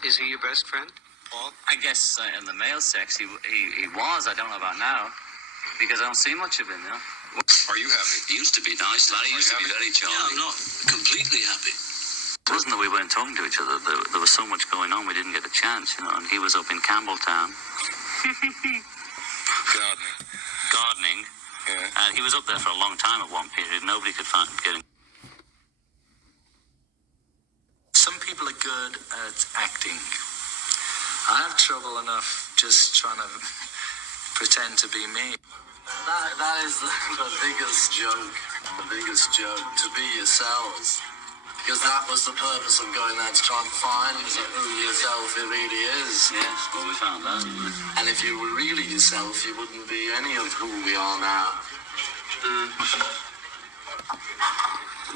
Is he your best friend, Paul? I guess in the male sex he was. I don't know about now because I don't see much of him. You know. Are you happy? He used to be nice, lad. He used to be very jolly. Yeah, I'm not completely happy. It wasn't that we weren't talking to each other. There was so much going on, we didn't get a chance, you know. And he was up in Campbelltown. Gardening. Yeah. And he was up there for a long time at one period. Nobody could get him. Some people are good at acting. I have trouble enough just trying to pretend to be me. That is the biggest joke. The biggest joke, to be yourselves. Because that was the purpose of going there, to try and find who yourself it really is. Yes, well, we found that. And if you were really yourself, you wouldn't be any of who we are now.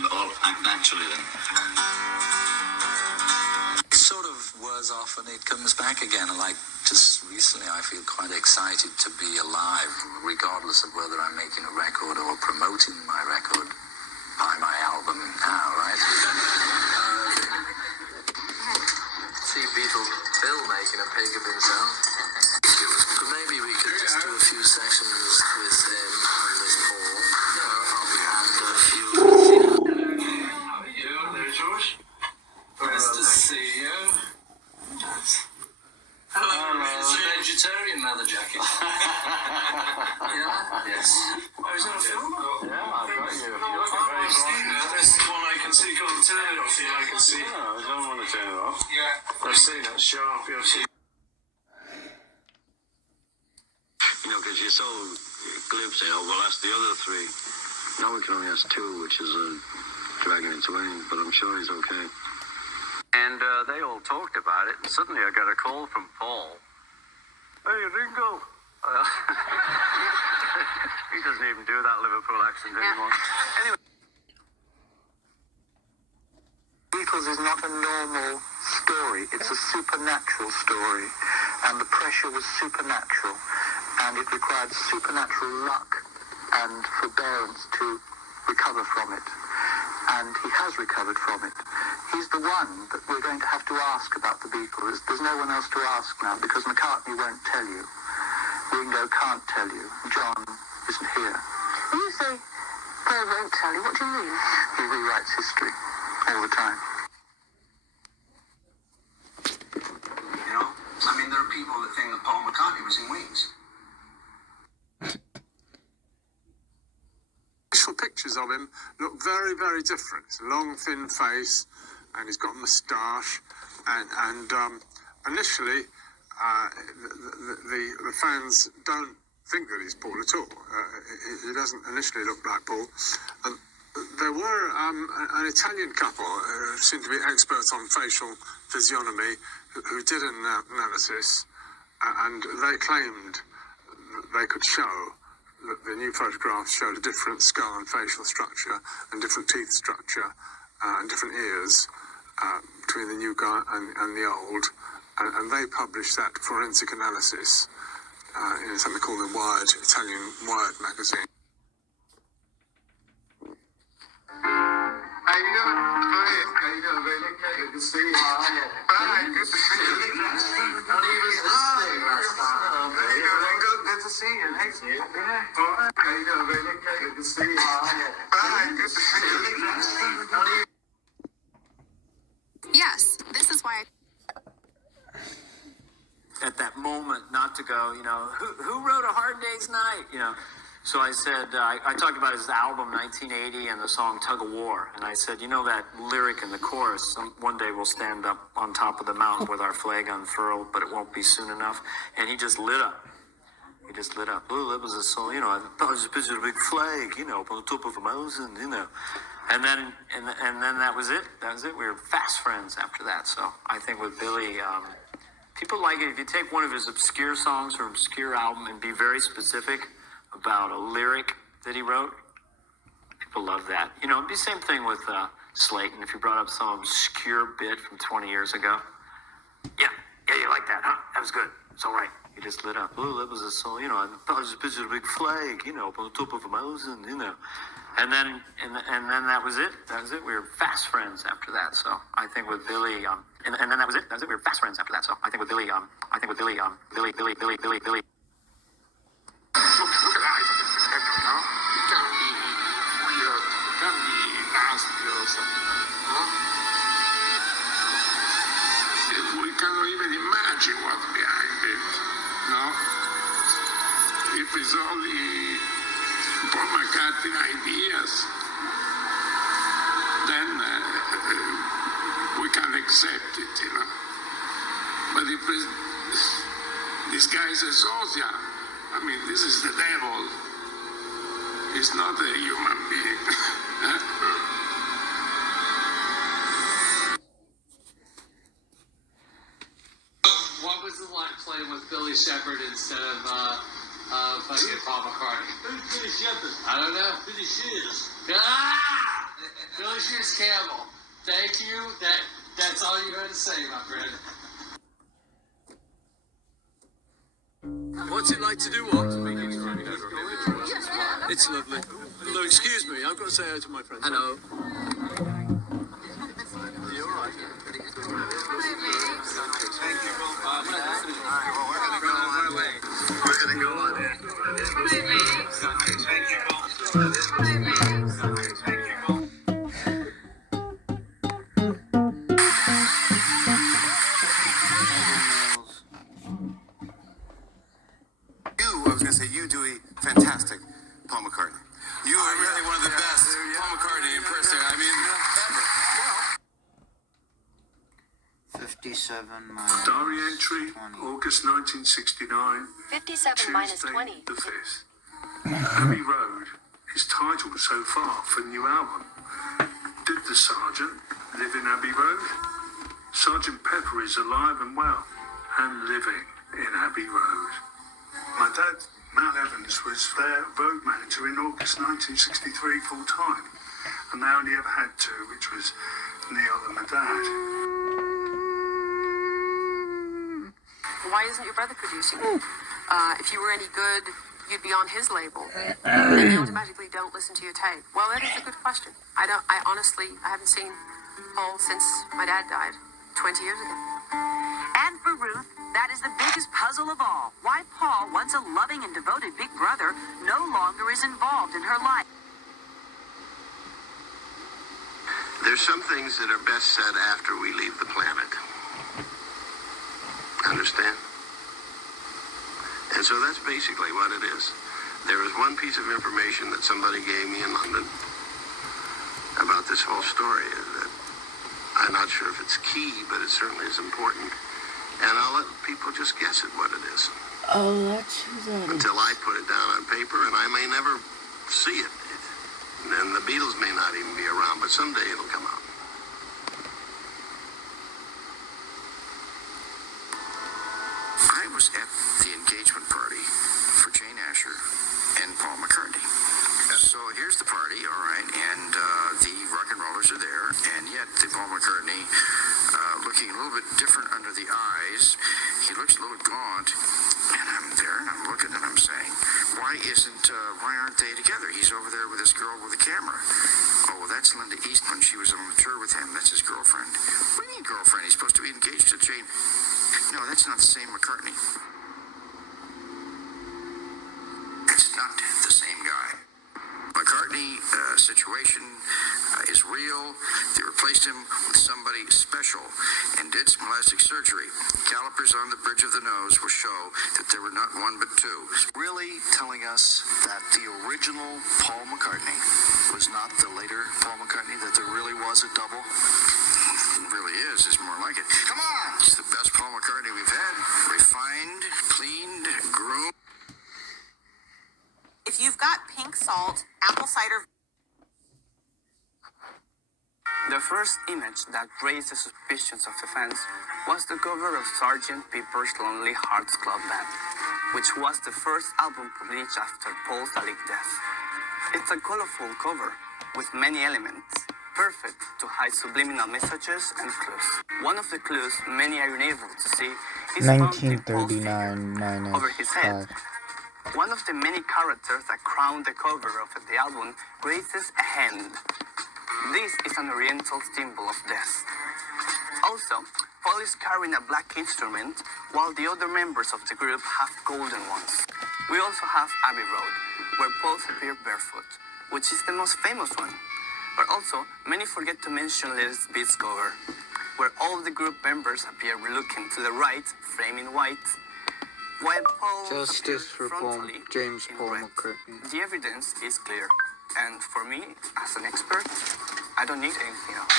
All act naturally then. It sort of wears off and it comes back again. Like just recently, I feel quite excited to be alive, regardless of whether I'm making a record or promoting my record. Buy my album now, right? See Beatles Bill making a pig of himself. But maybe we could just do a few sessions with him and with Paul. And a few. How are you? There, George. Nice to see you. Hello. It's a vegetarian leather jacket. Yeah? Yes. Oh, is that a film? Yeah, I've got you. I've seen that. This is one I can see. Can't turn it off. Yeah, I can see. No, I don't want to turn it off. Yeah. I've seen it. Sharp. I've seen it. You know, because you're so glib saying, oh, well, ask the other three. Now we can only ask two, which is dragging it to him, but I'm sure he's okay. And they all talked about it, and suddenly I got a call from Paul. Hey, Ringo. He doesn't even do that Liverpool accent anymore. Anyway. Beatles is not a normal story. It's a supernatural story. And the pressure was supernatural. And it required supernatural luck and forbearance to recover from it. And he has recovered from it. He's the one that we're going to have to ask about the Beatles. There's no one else to ask now because McCartney won't tell you. Ringo can't tell you. John isn't here. When you say they won't tell you, what do you mean? He rewrites history all the time. You know? I mean, there are people that think that Paul McCartney was in Wings. Initial pictures of him look very, very different. It's a long, thin face, and he's got a moustache. And initially, the fans don't think that he's Paul at all. He doesn't initially look like Paul. And there were an Italian couple who seemed to be experts on facial physiognomy who did an analysis, and they claimed that they could show that the new photographs showed a different skull and facial structure and different teeth structure and different ears between the new guy and the old. And they published that forensic analysis in something called the Wired, Italian Wired magazine. How you doing? How you doing, baby? Good to see you. Bye. Good to see you. How do you Good to see you. Thanks. Yeah. All right. How you doing, baby? Good to see you. Bye. Good to see you. Yes, this is why At that moment, not to go, you know, who wrote A Hard Day's Night, you know? So I said, I talked about his album 1980 and the song Tug of War. And I said, you know that lyric in the chorus, one day we'll stand up on top of the mountain with our flag unfurled, but it won't be soon enough. And he just lit up. He just lit up. Oh, that was a song, you know, I thought it was a picture of a big flag, you know, up on the top of a mountain, you know. And then that was it. That was it. We were fast friends after that. So I think with Billy, people like it if you take one of his obscure songs or obscure album and be very specific about a lyric that he wrote. People love that. You know, it'd be the same thing with Slayton. If you brought up some obscure bit from 20 years ago. Yeah, you like that, huh? That was good. It's all right. He just lit up. Oh, that was a song, you know. I thought it was a picture of a big flag, you know, up on the top of a mountain, you know. And then that was it. That was it. We were fast friends after that. So I think with Billy, and then that was it. That was it. We were fast friends after that. So I think with Billy, Billy. We cannot even imagine what's behind it, no? If it's only Paul McCartney ideas, then we can accept it, you know. But if this guy is a social, I mean, this is the devil. He's not a human being. What was it like playing with Billy Shepherd instead of fucking Paul McCartney? Who's Billy Shepherd? I don't know. Billy Shears. Ah! Billy Shears Campbell. Thank you. That's all you had to say, my friend. What's it like to do what? It's lovely. Hello, excuse me. I've got to say hello to my friend. Hello. You all right? We're gonna go on in. I was gonna say, you do a fantastic Paul McCartney. You are really one of the best Paul McCartney impersonator. I mean, ever. 57 minus Diary entry, 20. August 1969. 57 minus 20. The 5th. Abbey Road is titled so far for new album. Did the Sergeant live in Abbey Road? Sergeant Pepper is alive and well and living in Abbey Road. My dad, Mal Evans, was their road manager in August 1963 full time, and they only ever had two, which was Neil and my dad. Why isn't your brother producing? If you were any good, you'd be on his label, and they automatically don't listen to your tape. Well, that is a good question. I haven't seen Paul since my dad died 20 years ago. And for Ruth, that is the biggest puzzle of all. Why Paul, once a loving and devoted big brother, no longer is involved in her life. There's some things that are best said after we leave the planet. Understand? And so that's basically what it is. There was one piece of information that somebody gave me in London about this whole story. That I'm not sure if it's key, but it certainly is important. And I'll let people just guess at what it is. Oh, that's who that is. Until I put it down on paper, and I may never see it. And the Beatles may not even be around, but someday it'll come out. I was at the engagement party for Jane Asher and Paul McCartney. So here's the party, all right, and the rock and rollers are there, and yet the Paul McCartney looking a little bit different under the eyes. He looks a little gaunt, and I'm there, and I'm looking, and I'm saying, why aren't they together? He's over there with this girl with a camera. Oh, well, that's Linda Eastman. She was on the tour with him. That's his girlfriend. What do you mean girlfriend? He's supposed to be engaged to Jane. No, that's not the same McCartney. It's not the same guy. McCartney situation is real. They replaced him with somebody special and did some plastic surgery. Calipers on the bridge of the nose will show that there were not one but two. Really telling us that the original Paul McCartney was not the later Paul McCartney, that there really was a double? It really is. It's more like it. Come on! It's the best Paul McCartney we've had. Refined, cleaned, groomed. If you've got pink salt, apple cider. The first image that raised the suspicions of the fans was the cover of Sgt. Pepper's Lonely Hearts Club Band, which was the first album published after Paul's alleged death. It's a colorful cover with many elements, perfect to hide subliminal messages and clues. One of the clues many are unable to see his fountain 1939 over his head. 5. One of the many characters that crown the cover of the album graces a hand. This is an oriental symbol of death. Also, Paul is carrying a black instrument, while the other members of the group have golden ones. We also have Abbey Road, where Paul's appear barefoot, which is the most famous one. But also, many forget to mention Little Beat's cover, where all the group members appear looking to the right, framed in white, while Paul Justice appears for Paul, frontally James in Paul red. McCartney. The evidence is clear, and for me, as an expert, I don't need anything else.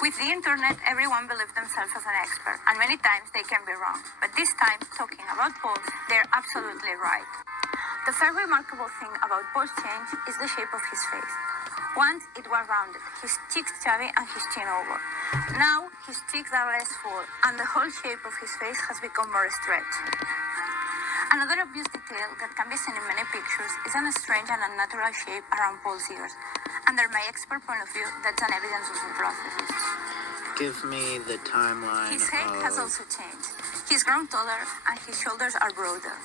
With the internet, everyone believes themselves as an expert, and many times they can be wrong. But this time, talking about Paul, they're absolutely right. The very remarkable thing about Paul's change is the shape of his face. Once it was rounded, his cheeks chubby and his chin over. Now his cheeks are less full, and the whole shape of his face has become more stretched. Another obvious detail that can be seen in many pictures is a strange and unnatural shape around Paul's ears. Under my expert point of view, that's an evidence of the process. Give me the timeline His head of... has also changed. He's grown taller and his shoulders are broader.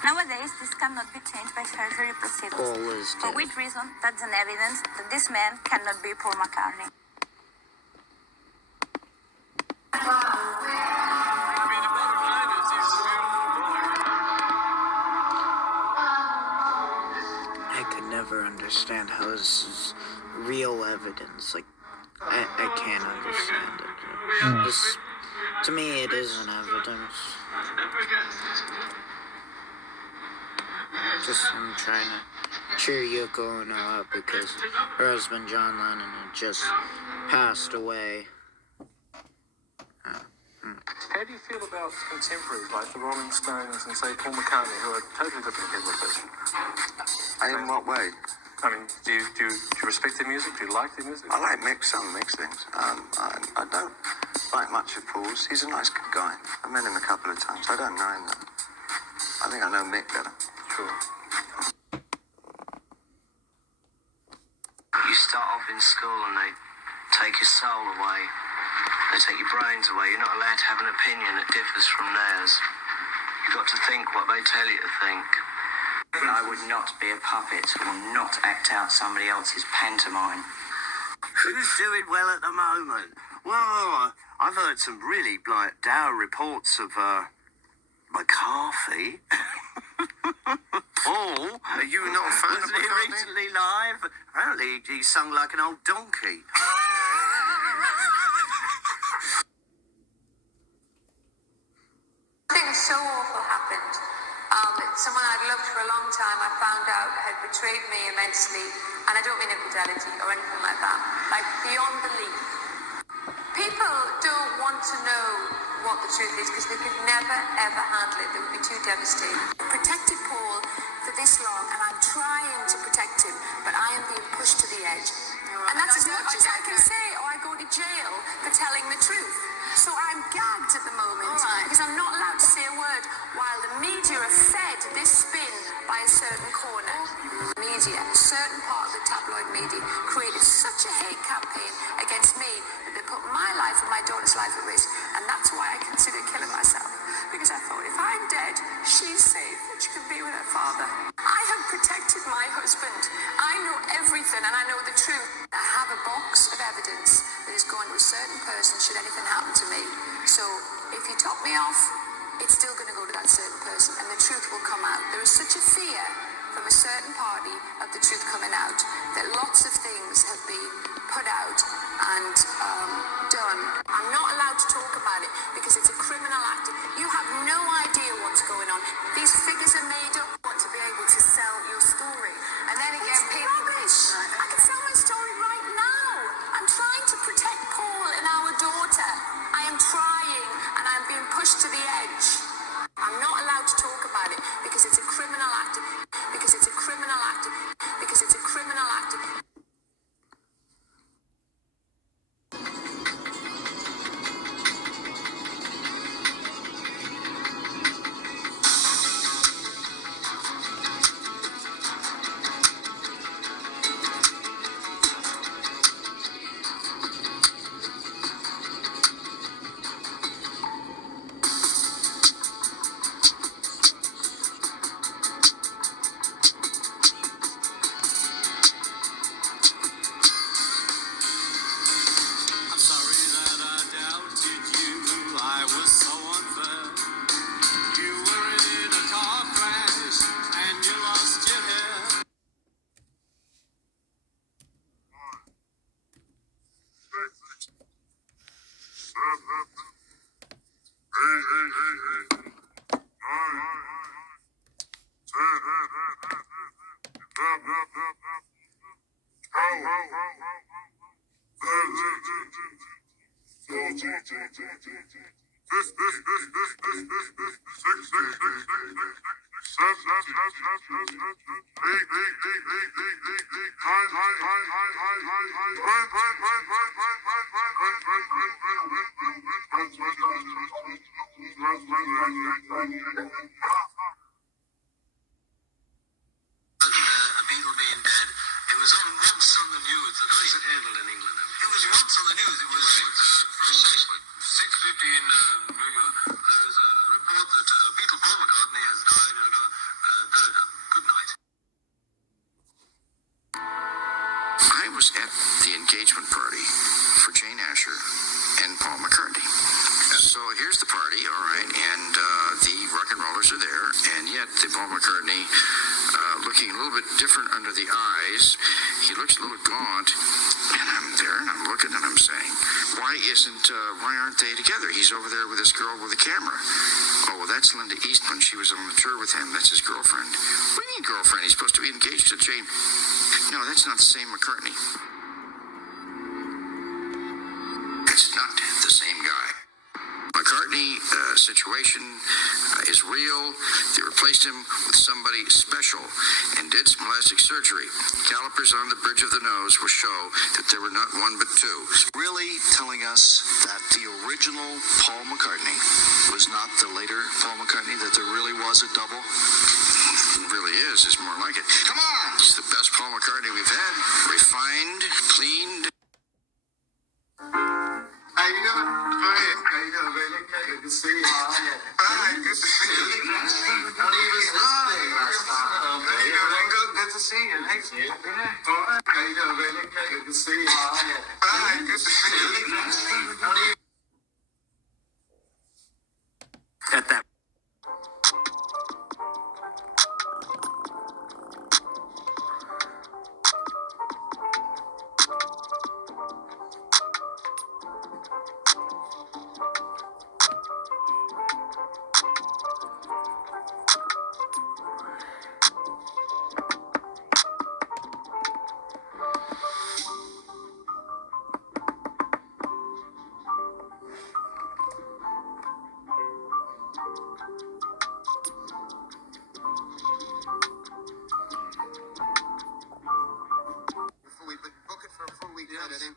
Nowadays, this cannot be changed by surgery procedures. Paul is For dead. which reason, that's an evidence that this man cannot be Paul McCartney. I could never understand how this is real evidence. Like, I can't understand it. This, to me, it isn't evidence. Just, I'm trying to cheer Yoko Ono up because her husband John Lennon had just passed away. How do you feel about contemporaries like the Rolling Stones and, say, Paul McCartney, who are totally different people of person? In what way? I mean, do you respect their music? Do you like their music? I like some mixed things. I don't like much of Paul's. He's a nice guy. I've met him a couple of times. I don't know him though. I think I know Mick better. Sure. You start off in school and they take your soul away. They take your brains away. You're not allowed to have an opinion that differs from theirs. You've got to think what they tell you to think. I would not be a puppet or not act out somebody else's pantomime. Who's doing well at the moment? Well, I've heard some really dour reports of McCarthy. Paul? Are you not a fan of Wasn't he McCartney? recently live? Apparently he sung like an old donkey. Something so awful happened. Someone I'd loved for a long time, I found out had betrayed me immensely, and I don't mean infidelity or anything like that, like beyond belief. People don't want to know what the truth is because they could never ever handle it. They would be too devastated. I protected Paul for this long, and I'm trying to protect him, but I am being pushed to the edge. And that's as much as I can say, or I go to jail for telling the truth. So I'm gagged at the moment because I'm not allowed to say a word while the media are fed this spin by a certain corner. Media, a certain part of the tabloid media, created such a hate campaign against me that they put my life and my daughter's life at risk. And that's why I considered killing myself. Because I thought, if I'm dead, she's safe and she can be with her father. I have protected my husband. I know everything and I know the truth. I have a box of evidence that is going to a certain person should anything happen to me. So if you top me off, it's still going to go to that certain person and the truth will come out. There is such a fear from a certain party of the truth coming out that lots of things have been put out and done. I'm not allowed to talk about it because it's a criminal act. You have no idea what's going on. These figures are made up. You want to be able to sell your story. And then again, people... Rubbish! I can sell my story right now. I'm trying to protect Paul and our daughter. I am trying and I'm being pushed to the edge. I'm not allowed to talk about it because it's a criminal act. Because it's a criminal act. Because it's a criminal act. A Beatle being dead. It was once on the news. How is it handled in England? It was once on the news. It was precisely 6:50 in New York. There's a report that Beatle Paul McCartney has died. Good night. I was at the engagement party for Jane Asher and Paul McCartney. So here's the party, all right, and the rock and rollers are there, and yet the Paul McCartney, looking a little bit different under the eyes, he looks a little gaunt, and I'm there, and I'm looking, and I'm saying, why aren't they together? He's over there with this girl with a camera. Oh, well, that's Linda Eastman. She was on the tour with him. That's his girlfriend. What do you mean girlfriend? He's supposed to be engaged to Jane. No, that's not the same McCartney. It's not the same guy. McCartney situation is real. They replaced him with somebody special and did some plastic surgery. Calipers on the bridge of the nose will show that there were not one but two. Really telling us that the original Paul McCartney was not the later Paul McCartney, that there really was a double? It really is. It's more like it. Come on! It's the best Paul McCartney we've had. Refined, cleaned. How you doing? Hi. How you doing, baby? Good to see you. Hi, good to see you. How you doing, Ringo? Good to see you. Thanks. How you doing, baby? Good to see you. Hi, good to see you. At that.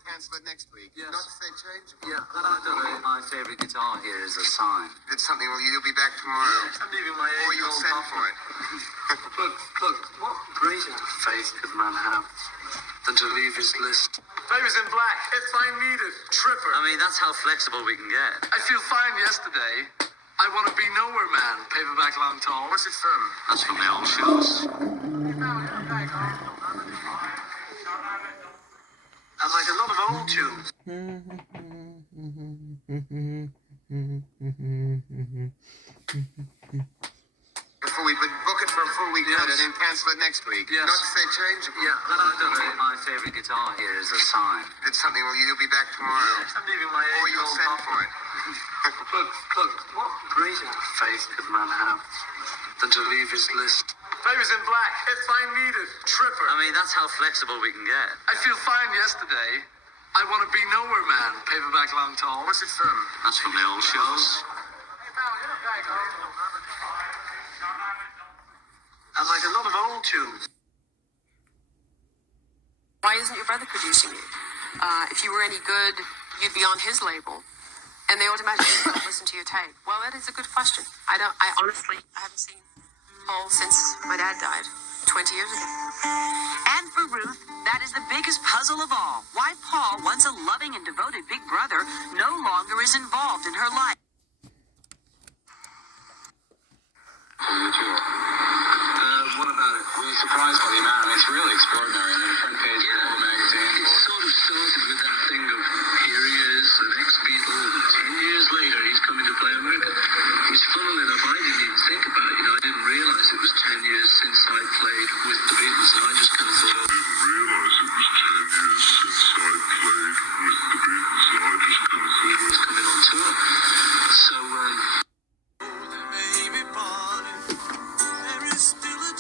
Cancel it next week. Yes. Not if they change. Yeah, my favourite guitar here is a sign. Did something. Well, you'll be back tomorrow. I'm leaving my Or you'll send for it. Look, what greater faith could man have than to leave his list? Favours in black. If I need it. Tripper. I mean, that's how flexible we can get. I feel fine yesterday. I want to be nowhere man. Paperback long tall. What's it from? That's from the old shows. And like a lot of old tunes. Before we book it for a full week and then cancel it next week. Yes. Not if they change. Yeah, my favourite guitar here is a sign. Did something. Well, you'll be back tomorrow. I'm leaving my Or you'll send for it. Look, what greater faith could man have than to leave his list? Favours in black. If I need it. Tripper. I mean, that's how flexible we can get. I feel fine yesterday. I want to be nowhere man. Paperback long tall. What's it from? That's from the old shows. And like a lot of old tunes. Why isn't your brother producing you? If you were any good, you'd be on his label, and they automatically don't listen to your tape. Well, that is a good question. I honestly haven't seen Paul since my dad died 20 years ago. And for Ruth, that is the biggest puzzle of all. Why Paul, once a loving and devoted big brother, no longer is involved in her life. What about it? Were you surprised by the amount? I mean, it's really extraordinary. I mean, the front page of all the magazine. It sort of started with that thing of, here he is, an ex-Beatle, 10 years later he's coming to play America. Which, funnily enough, I didn't even think about. I didn't realise it was 10 years since I played with the Beatles, and I just kind of thought, I didn't realise it was 10 years since I played with the Beatles, and I just kind of thought it's coming on tour. So, there may be party, there is still a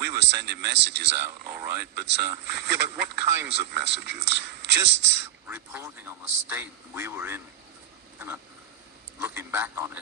we were sending messages out, all right, but Yeah, but what kinds of messages? just reporting on the state we were in, you know, looking back on it.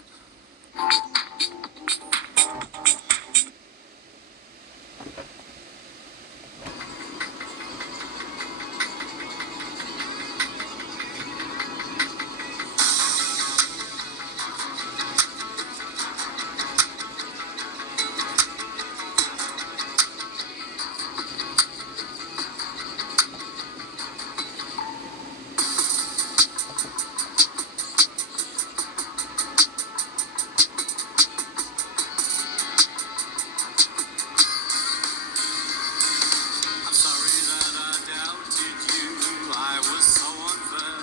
I'm sorry that I doubted you. I was so unfair.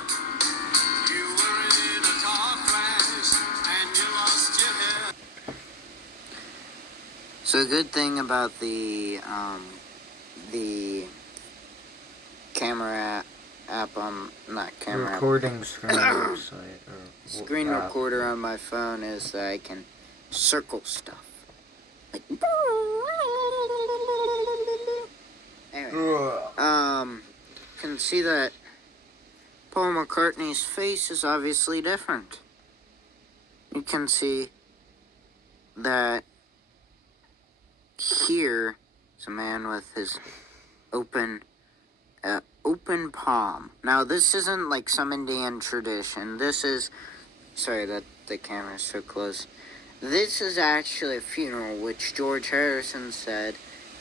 You were in a car crash and you lost your hair. So the good thing about the camera app on, not camera recording screen website or screen app. recorder on my phone is that I can circle stuff. Like, anyway, can see that Paul McCartney's face is obviously different. You can see that here is a man with his open palm. Now, this isn't like some Indian tradition. This is, sorry that the camera's so close. This is actually a funeral, which George Harrison said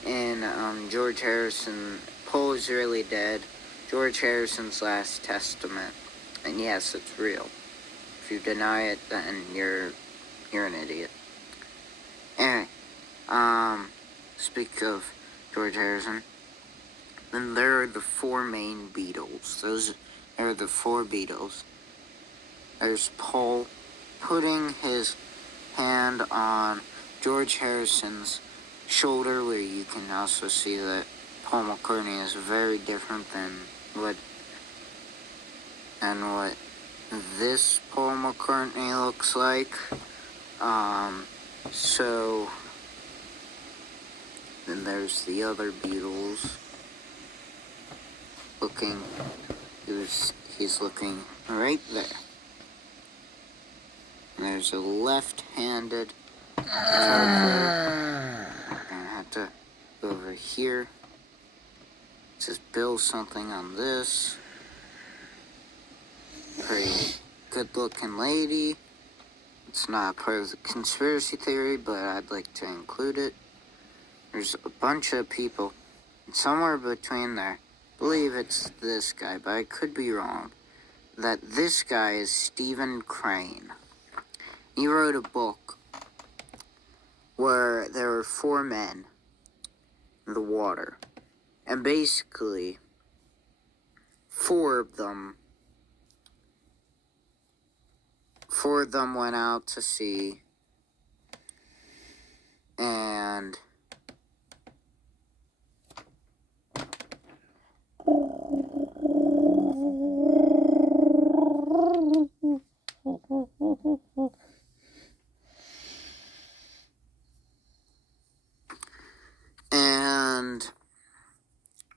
in George Harrison, Paul is really dead, George Harrison's last testament. And yes, it's real. If you deny it, then you're an idiot. Anyway, speak of George Harrison, then there are the four main Beatles. There are the four Beatles. There's Paul putting his hand on George Harrison's shoulder, where you can also see that Paul McCartney is very different than what this Paul McCartney looks like. So then there's the other Beatles looking. He's looking right there. And there's a left-handed guitar player. And I have to go over here. It says Bill something on this. Pretty good-looking lady. It's not part of the conspiracy theory, but I'd like to include it. There's a bunch of people. And somewhere between there, I believe it's this guy, but I could be wrong, that this guy is Stephen Crane. He wrote a book where there were four men in the water. And basically, four of them went out to sea, and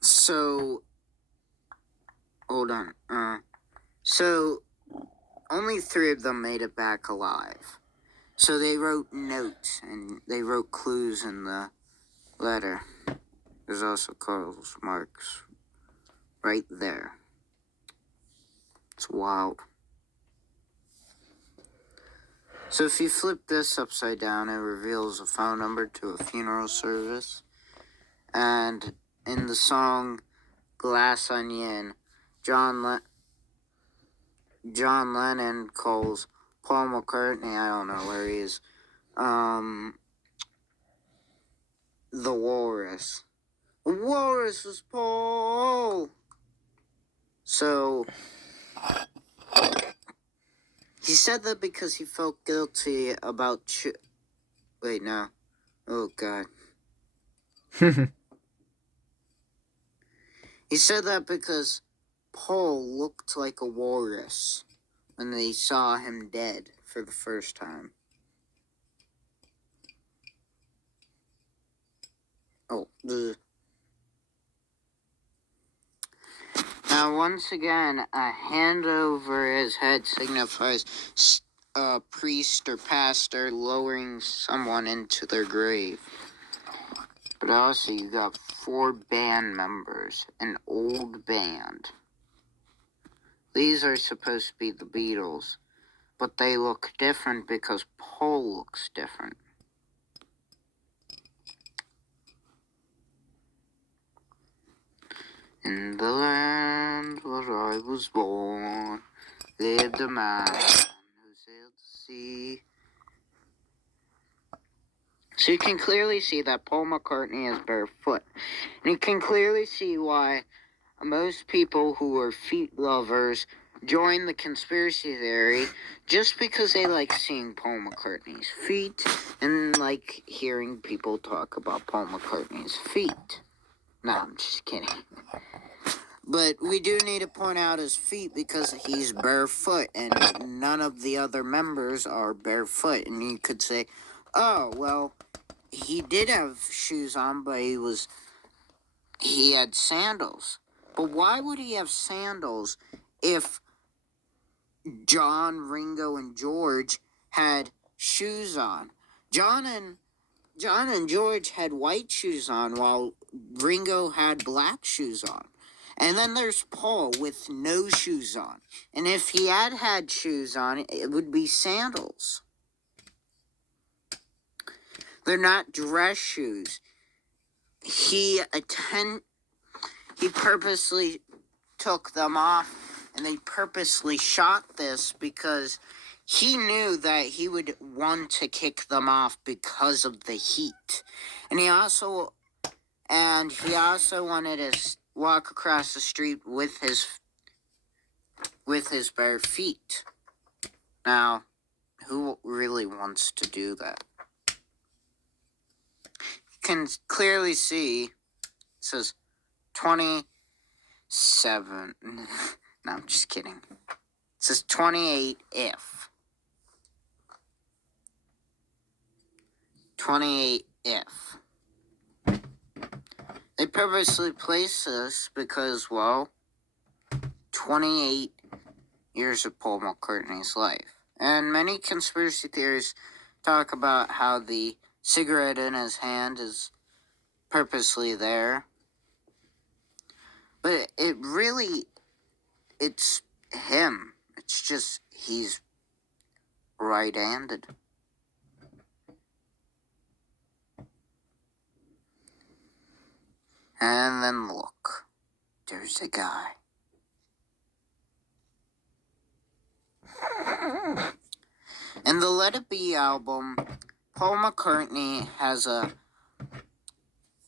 so, hold on, so only three of them made it back alive. So they wrote notes, and they wrote clues in the letter. There's also Karl Marx right there. It's wild. So if you flip this upside down, it reveals a phone number to a funeral service. And in the song Glass Onion, John Lennon calls Paul McCartney, I don't know where he is, the walrus. The walrus was Paul! So, he said that because he felt guilty about wait, no. Oh, God. He said that because Paul looked like a walrus when they saw him dead for the first time. Oh, ugh. Now, once again, a hand over his head signifies a priest or pastor lowering someone into their grave. But also, you got 4 band members, an old band. These are supposed to be the Beatles, but they look different because Paul looks different. In the land where I was born, lived a man who sailed the sea. So you can clearly see that Paul McCartney is barefoot. And you can clearly see why most people who are feet lovers join the conspiracy theory just because they like seeing Paul McCartney's feet and like hearing people talk about Paul McCartney's feet. No, I'm just kidding. But we do need to point out his feet because he's barefoot and none of the other members are barefoot. And you could say, oh, well, he did have shoes on, but he had sandals. But why would he have sandals if John, Ringo, and George had shoes on? John and George had white shoes on while Ringo had black shoes on. And then there's Paul with no shoes on. And if he had shoes on, it would be sandals. They're not dress shoes. He purposely took them off, and they purposely shot this because he knew that he would want to kick them off because of the heat. And he also wanted to walk across the street with his bare feet. Now, who really wants to do that? You can clearly see it says 27. No, I'm just kidding. It says 28 if. 28 if. They purposely placed this because, well, 28 years of Paul McCartney's life. And many conspiracy theories talk about how the cigarette in his hand is purposely there. But it's him. It's just, he's right-handed. And then look, there's a guy. In the Let It Be album, Paul McCartney has a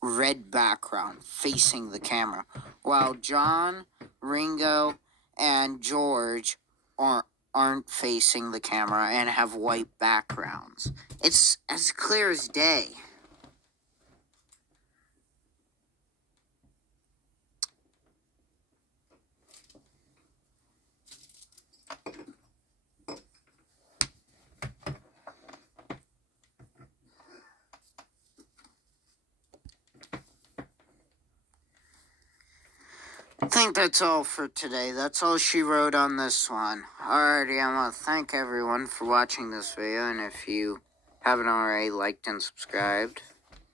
red background facing the camera, while John, Ringo, and George aren't facing the camera and have white backgrounds. It's as clear as day. I think that's all for today. That's all she wrote on this one. Alrighty, I want to thank everyone for watching this video, and if you haven't already liked and subscribed,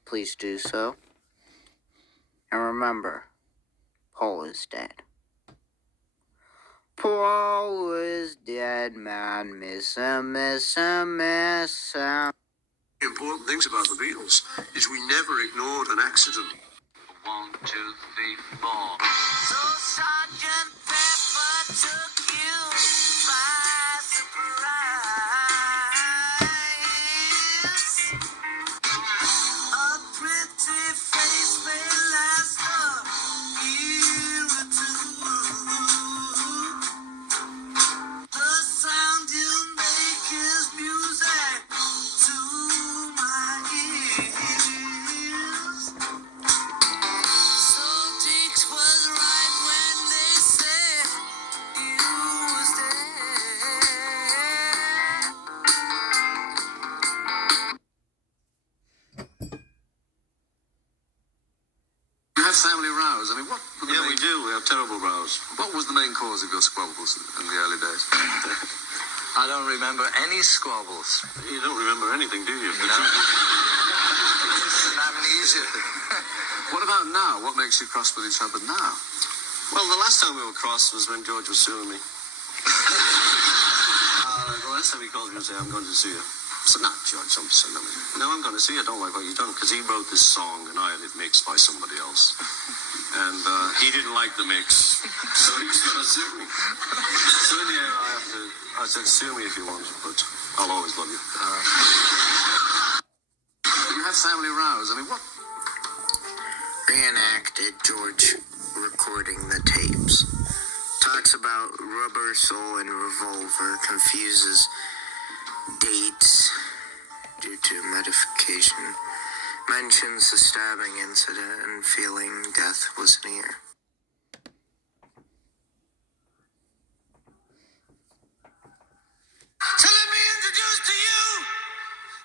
please do so. And remember, Paul is dead. Paul is dead, man. Miss him, miss him, miss him. The important things about the Beatles is we never ignored an accident. 1, 2, 3, 4. So Sergeant Pepper took you by surprise. A pretty face may last a year or two. The sound you make is music to my ears. So Dix was right when they said you have family rows. I mean, what? Yeah, we do. We have terrible rows. What was the main cause of your squabbles in the early days? I don't remember any squabbles. You don't remember anything, do you? No. It's an amnesia. What about now? What makes you cross with each other now? Well, the last time we were cross was when George was suing me. The last time he called me and said, I'm going to sue you. I said, no, George, don't be silly. No, I'm going to sue you. I don't like what you've done. Because he wrote this song and I had it mixed by somebody else. And he didn't like the mix. So he was going to sue me. So in the end, I said, sue me if you want, but I'll always love you. You have family rows. I mean, what? Reenacted George recording the tapes. Talks about Rubber Soul and Revolver, confuses dates due to modification, mentions the stabbing incident and feeling death was near. So let me introduce to you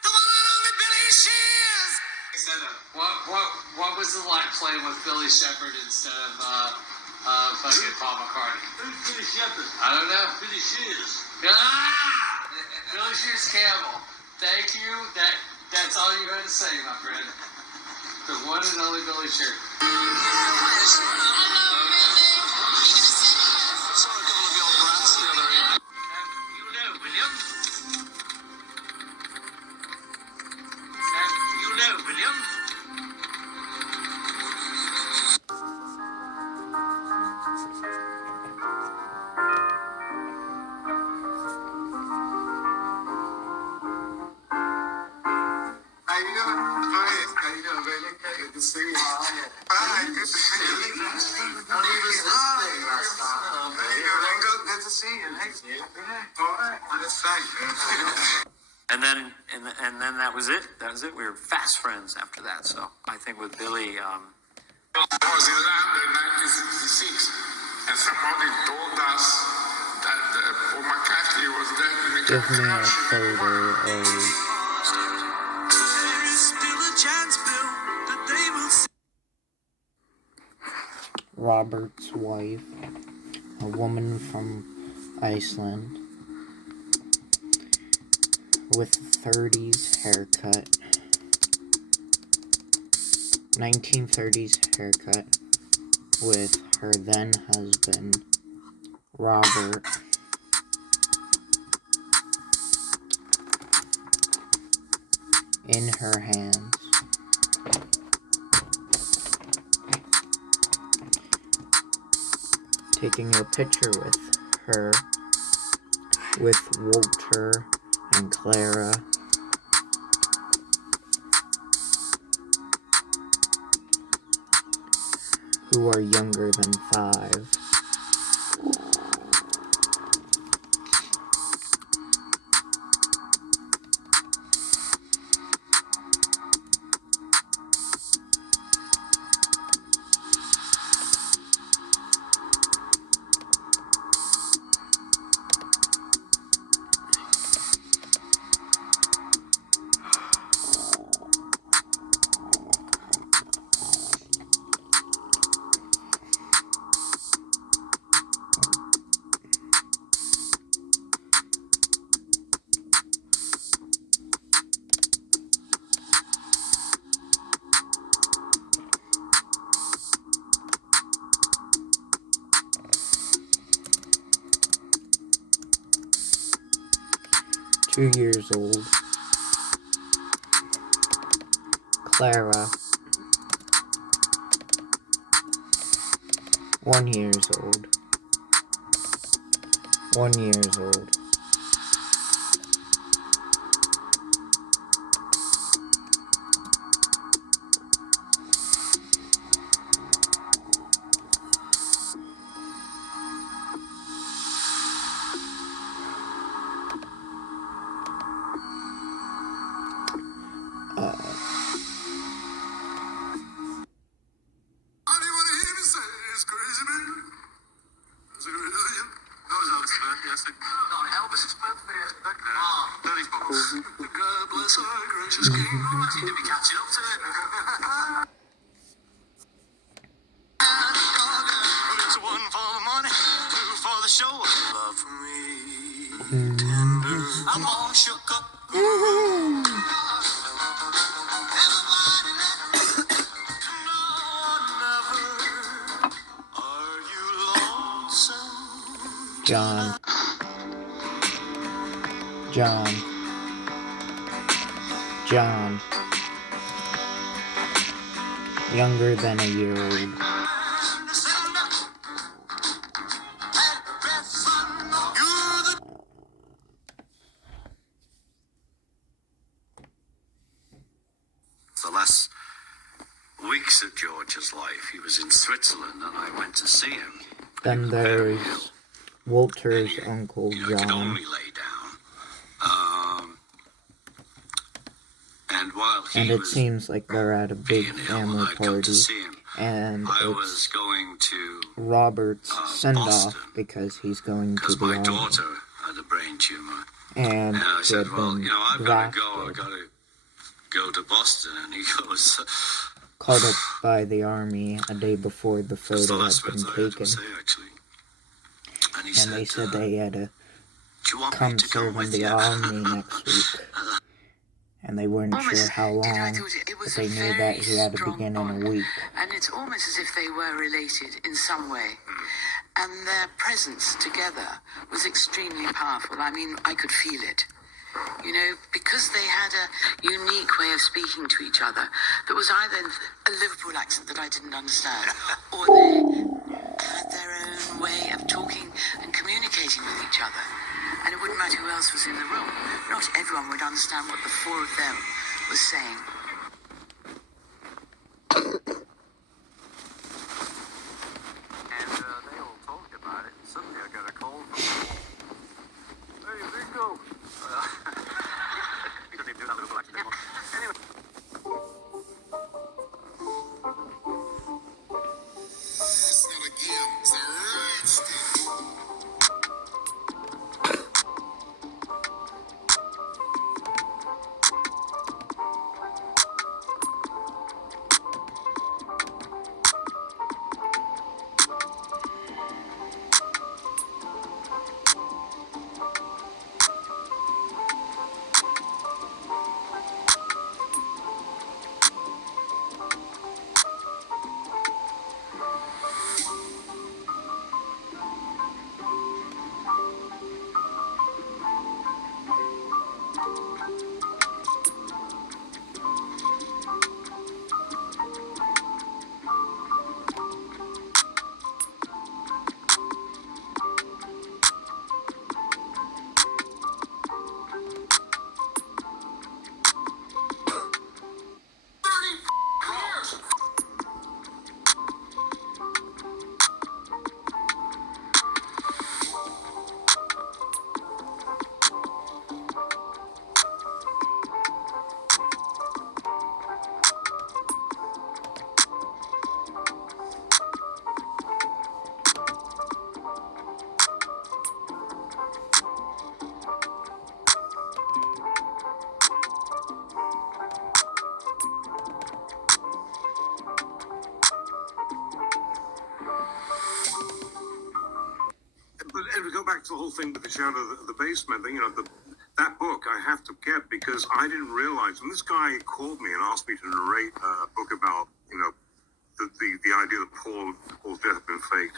the one and only Billy Shears. What was it like playing with Billy Shepherd instead of fucking Paul McCartney? Who's Billy Shepherd? I don't know. Billy Shears. Billy Shears Campbell. Thank you. That's all you had to say, my friend. The one and only Billy Shears. William? How you doing? How you doing, baby? Good to see you. Hi, good to see you. How you listening last time? Good to see you. Thanks. All right. That's fine. And then that was it. That was it. We were fast friends after that. So I think with Billy, I was in London in 1966, and somebody told us that Paul McCartney was dead in the Give me a photo of There is still a chance, Bill, that they will see. Robert's wife, a woman from Iceland, with 30s haircut, 1930s haircut, with her then husband, Robert, in her hands. Taking a picture with her, with Walter and Clara, who are younger than 5. Two years old. Clara, 1 years old. 1 years old. Elvis's birthday. God bless our gracious king. You seem to be catching up to it. I'm all shook up. John. John. John. Younger than a year old. The last weeks of George's life, he was in Switzerland, and I went to see him. Then there's Walter's Uncle I could John. only lay down. And while he And it was seems like they're at a big family party. And I was it's going to Robert's send-off Boston, because he's going to because the my army. daughter had a brain tumor. And I he said, had well, been you know, I've got to go. I've drafted, got to go to Boston. And he goes, called up by the army a day before the that's the photo last had words been I heard him taken. say, actually. And he And said, they said they had to do you want me come to go serve in with the you? army next week. And they weren't sure how long, but they knew that he had to begin in a week. And it's almost as if they were related in some way. And their presence together was extremely powerful. I mean, I could feel it. You know, because they had a unique way of speaking to each other that was either a Liverpool accent that I didn't understand, or they had their own way of talking and communicating with each other. And it wouldn't matter who else was in the room. Not everyone would understand what the four of them was saying. And they all talked about it. Suddenly I got a call from Hey, Bingo! You don't even do that little accent anymore. Anyway. It's not a game, it's a right stick. But if we go back to the whole thing with the shadow of the basement, you know, that book I have to get because I didn't realize when this guy called me and asked me to narrate a book about, you know, the idea that Paul's death had been faked.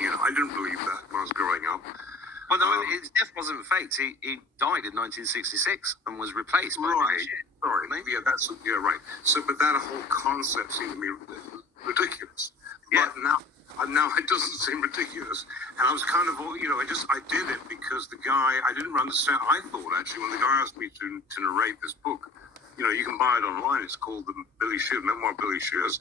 You know, I didn't believe that when I was growing up. Well, no, his death wasn't faked. He died in 1966 and was replaced by Right. Sorry. Yeah, right. So, but that whole concept seemed to me ridiculous. Yeah. But now it doesn't seem ridiculous. And I was kind of, you know, I did it because the guy, I didn't understand. I thought actually when the guy asked me to narrate this book, you know, you can buy it online. It's called the Billy Shears, Memoir Billy Shears.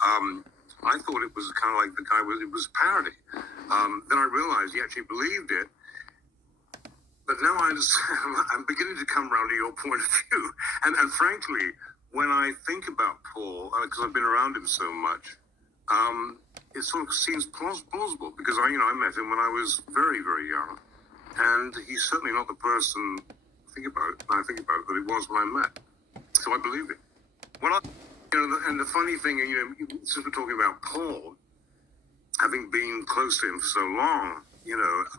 I thought it was kind of like it was a parody. Then I realized he actually believed it. But now I understand, I'm beginning to come around to your point of view. And frankly, when I think about Paul, because I've been around him so much, it sort of seems plausible because I met him when I was very, very young. And he's certainly not the person I think about that he was when I met. So I believe it. And the funny thing, since we're talking about Paul, having been close to him for so long,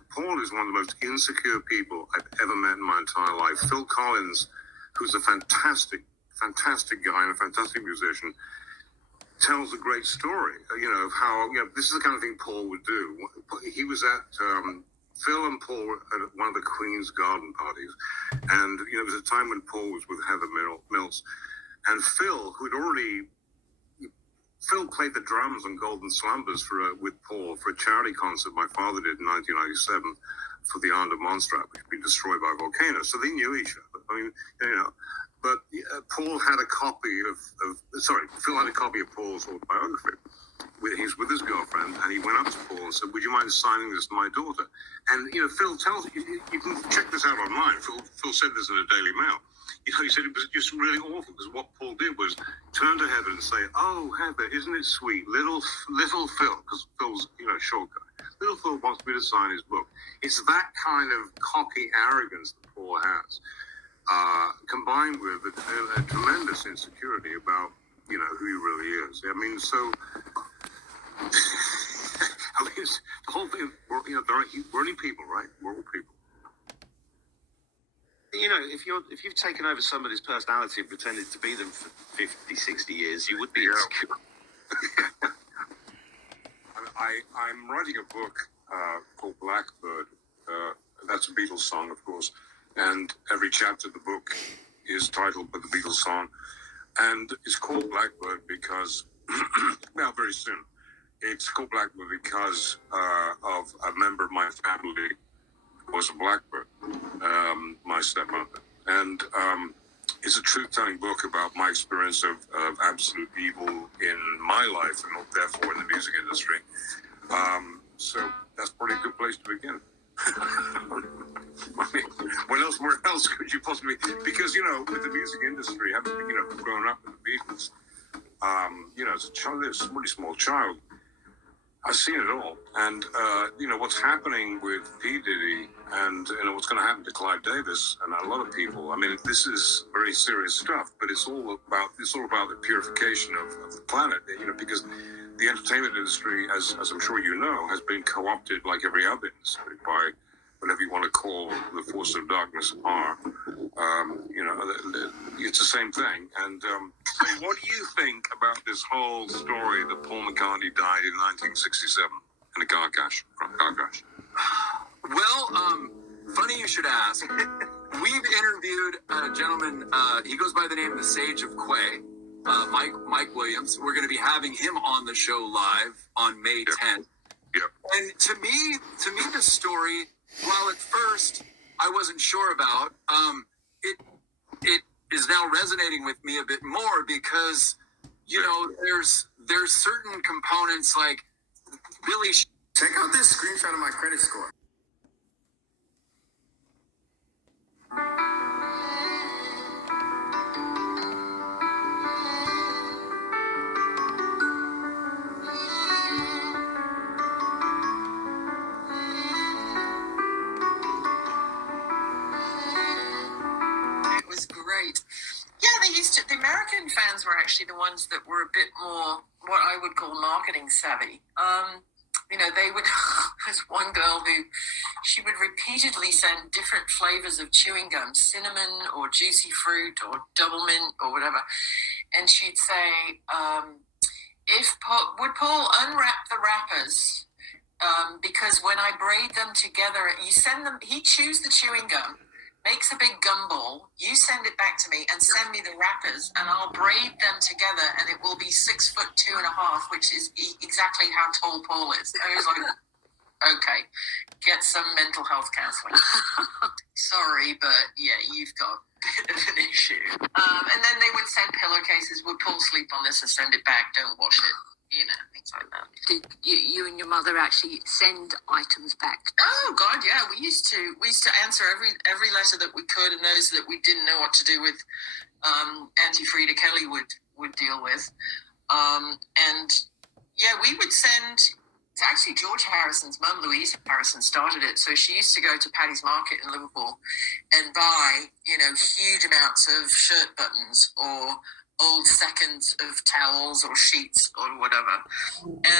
Paul is one of the most insecure people I've ever met in my entire life. Phil Collins, who's a fantastic guy and a fantastic musician, tells a great story, of how, this is the kind of thing Paul would do. He was at, Phil and Paul were at one of the Queen's garden parties, and, it was a time when Paul was with Heather Mills, and Phil played the drums on Golden Slumbers with Paul for a charity concert my father did in 1997 for the Arnhem Montserrat, which had been destroyed by a volcano. So they knew each other. I mean, but Phil had a copy of Paul's autobiography. He was with his girlfriend, and he went up to Paul and said, "Would you mind signing this to my daughter?" And Phil tells you can check this out online. Phil said this in the Daily Mail. He said it was just really awful because what Paul did was turn to Heather and say, "Oh, Heather, isn't it sweet? Little Phil," because Phil's, a short guy. Little Phil wants me to sign his book. It's that kind of cocky arrogance that Paul has, combined with a tremendous insecurity about, who he really is. I mean, so, it's the whole thing, we're only people, right? We're all people. If you've taken over somebody's personality and pretended to be them for 50, 60 years, you would be insecure. I'm writing a book called Blackbird. That's a Beatles song, of course. And every chapter of the book is titled by the Beatles song. And it's called Blackbird because, very soon. It's called Blackbird because of a member of my family was a blackbird, my stepmother. And it's a truth-telling book about my experience of absolute evil in my life and therefore in the music industry. So that's probably a good place to begin. I mean, where else could you possibly? Because with the music industry, having grown up with the Beatles, as a child, as a really small child, I've seen it all. And what's happening with P. Diddy, and what's going to happen to Clive Davis and a lot of people. I mean, this is very serious stuff, but it's all about the purification of the planet. Because the entertainment industry, as I'm sure you know, has been co-opted like every other industry by whatever you want to call the force of darkness are. It's the same thing. And so what do you think about this whole story that Paul McCartney died in 1967 in a car crash? Well, funny you should ask. We've interviewed a gentleman, he goes by the name of the Sage of Quay, Mike Williams. We're going to be having him on the show live on May 10th. Yep. And to me, the story, while at first I wasn't sure about, it is now resonating with me a bit more because, there's certain components like Billy. Check out this screenshot of my credit score. It was great. Yeah, the American fans were actually the ones that were a bit more what I would call marketing savvy. They would, there's one girl who, she would repeatedly send different flavors of chewing gum, cinnamon or juicy fruit or double mint or whatever. And she'd say, would Paul unwrap the wrappers? Because when I braid them together, you send them, he chews the chewing gum, makes a big gumball, you send it back to me and send me the wrappers and I'll braid them together and it will be 6'2.5", which is exactly how tall Paul is. I was like, okay, get some mental health counseling. Sorry, but yeah, you've got a bit of an issue. And then they would send pillowcases, would Paul sleep on this and send it back, don't wash it. Things like that. Did you and your mother actually send items back? Oh God, yeah. We used to answer every letter that we could, and those that we didn't know what to do with, Auntie Frida Kelly would deal with, and yeah, we would send. It's actually George Harrison's mum, Louise Harrison, started it. So she used to go to Paddy's Market in Liverpool and buy, huge amounts of shirt buttons or old seconds of towels or sheets or whatever.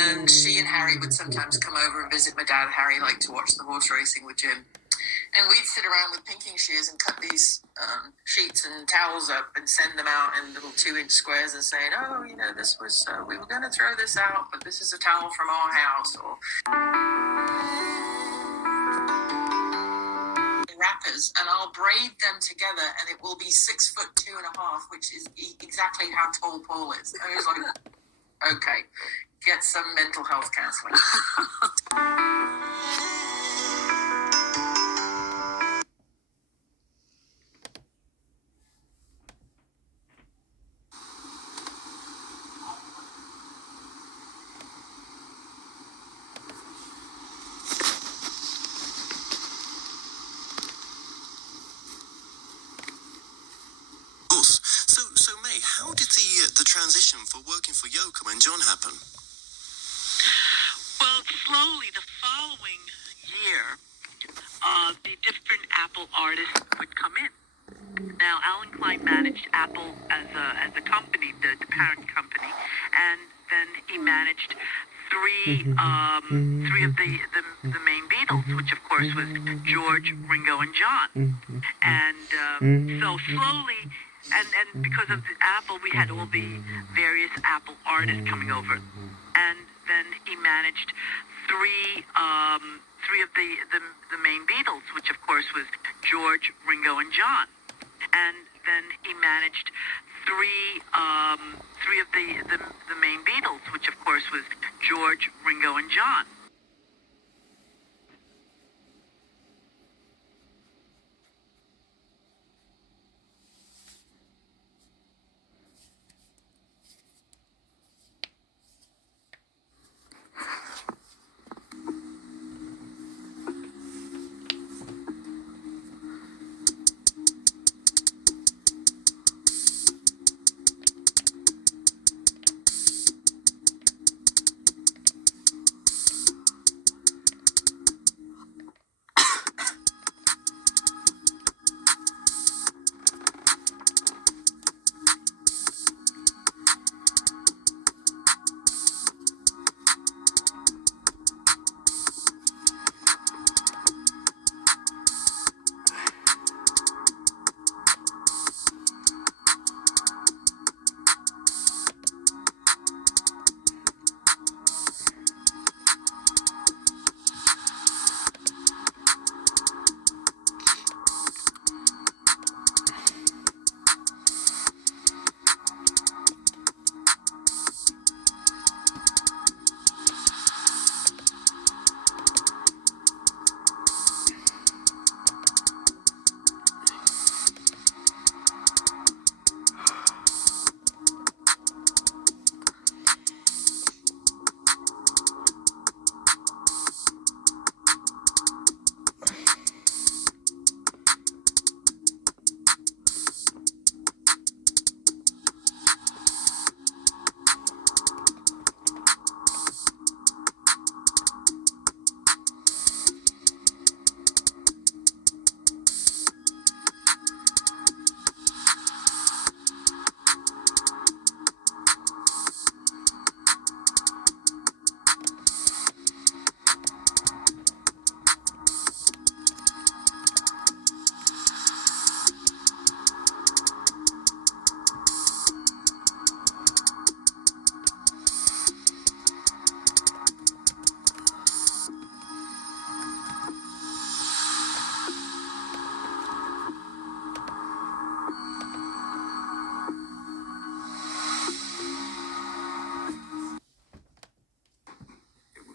And she and Harry would sometimes come over and visit my dad. Harry liked to watch the horse racing with Jim. And we'd sit around with pinking shears and cut these sheets and towels up and send them out in little 2-inch squares and saying, oh, you know, this was, we were going to throw this out, but this is a towel from our house. Or wrappers, and I'll braid them together and it will be 6'2.5", which is exactly how tall Paul is. I was like, okay, get some mental health counseling. So May, how did the transition for working for Yoakum and John happen? Well, slowly the following year, the different Apple artists would come in. Now, Alan Klein managed Apple as a company, the parent company, and then he managed three of the main Beatles, which of course was George, Ringo, and John. And so slowly, and because of Apple, we had all the various Apple artists coming over, and then he managed three of the main Beatles, which of course was George, Ringo, and John. And then he managed three of the main Beatles, which of course was George, Ringo, and John.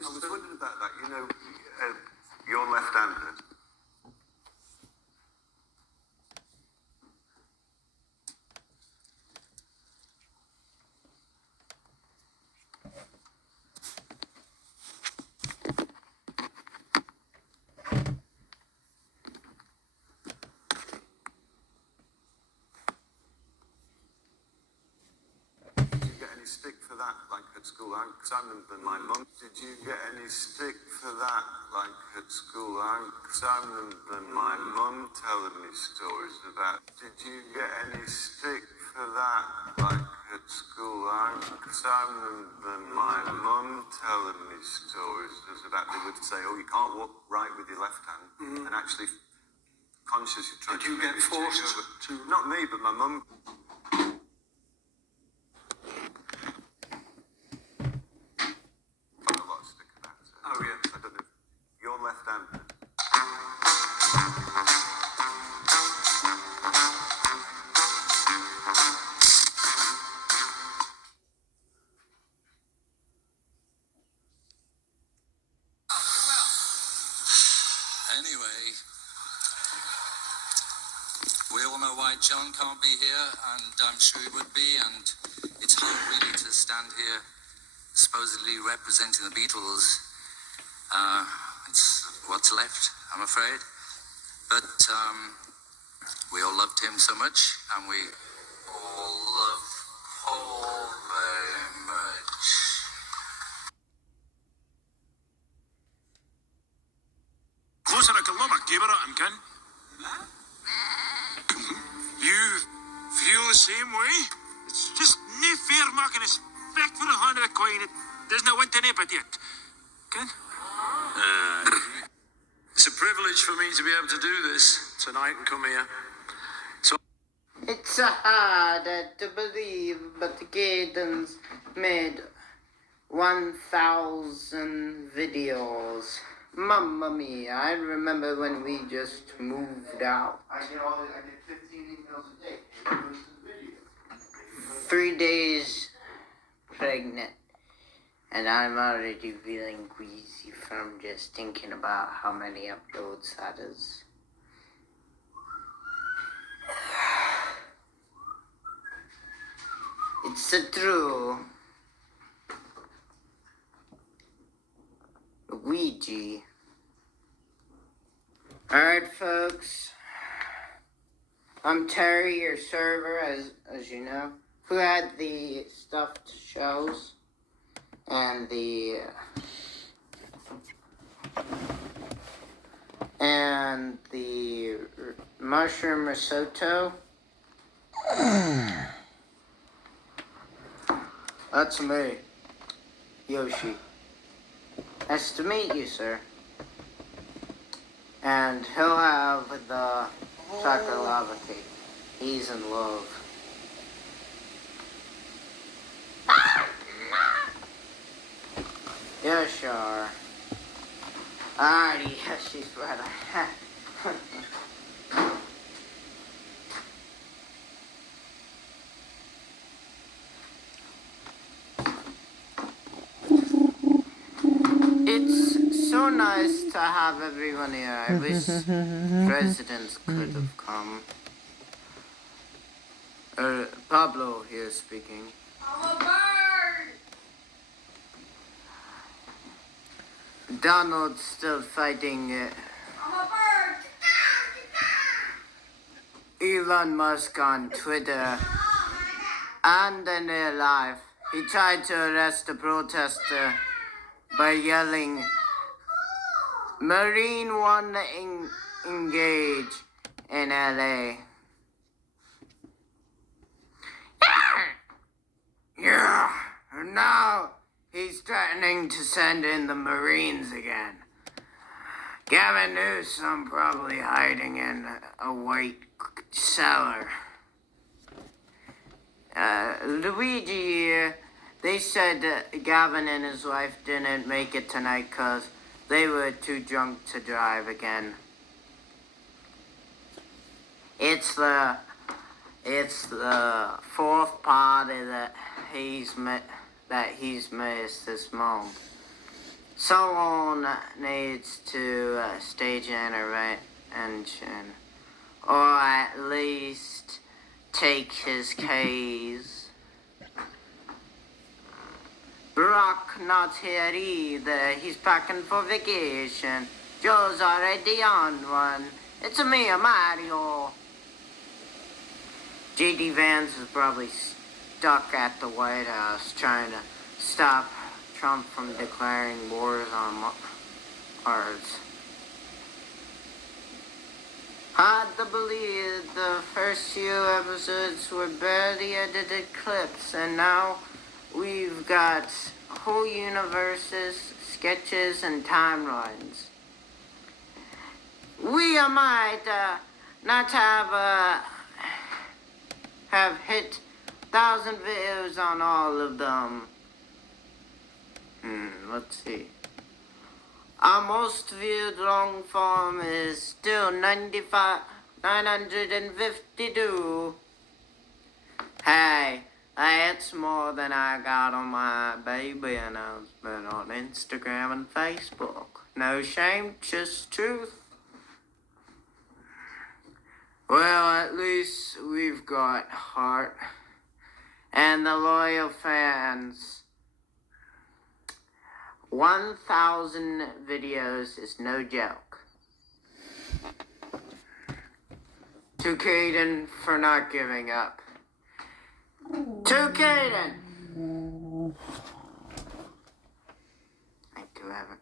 I was wondering about that. You know, you're left-handed. Did you get any stick for that, like at school? Because I remember my mum. Did you get any stick for that, like at school? Because I remember my mum telling me stories about. Did you get any stick for that, like? at school, I remember my mum telling me stories about they would say, "Oh, you can't walk right with your left hand," and actually consciously trying to. Did you get forced to? Not me, but my mum. A lot of stick about it. Oh yeah, I don't know. Your left hand. Anyway, we all know why John can't be here, and I'm sure he would be, and it's hard really to stand here supposedly representing the Beatles. It's what's left, I'm afraid. But we all loved him so much, and we all love Paul very much. Closer I can love a giver at him, can? You feel the same way? It's just no fair marking respect for the hand of the coin. It doesn't want to nip it yet. Can? It's a privilege for me to be able to do this tonight and come here. So It's hard to believe, but the Gaydens made 1,000 videos. Mamma mia, I remember when we just moved out. I get 15 emails a day. 3 days pregnant. And I'm already feeling queasy from just thinking about how many uploads that is. It's a true Ouija. Alright, folks. I'm Terry, your server, as you know, who had the stuffed shells and the mushroom risotto. That's me, Yoshi. Nice to meet you, sir. And he'll have the chocolate lava cake. He's in love. Yeah, sure. Alrighty, she's right. It's so nice to have everyone here. I wish presidents could have come. Pablo here speaking. I'm a bird! Donald's still fighting I'm a bird! Elon Musk on Twitter and in real life. He tried to arrest a protester by yelling, Marine One engage in LA. Yeah, and now he's threatening to send in the Marines again. Gavin Newsom probably hiding in a white cellar. Luigi, they said Gavin and his wife didn't make it tonight because they were too drunk to drive again. It's the fourth party that he's missed this month. Someone needs to stage an intervention, or at least take his case. Brock not here either. He's packing for vacation. Joe's already on one. It's me, Mario. J.D. Vance is probably stuck at the White House trying to stop Trump from declaring wars on Mars. Hard to believe the first few episodes were barely edited clips, and now we've got whole universes, sketches, and timelines. We might not have hit 1,000 videos on all of them. Let's see. Our most viewed long form is still 952. Hey, that's more than I got on my baby announcement on Instagram and Facebook. No shame, just truth. Well, at least we've got heart and the loyal fans. 1,000 videos is no joke. To Caden for not giving up. To Caden! Thank you, Evan.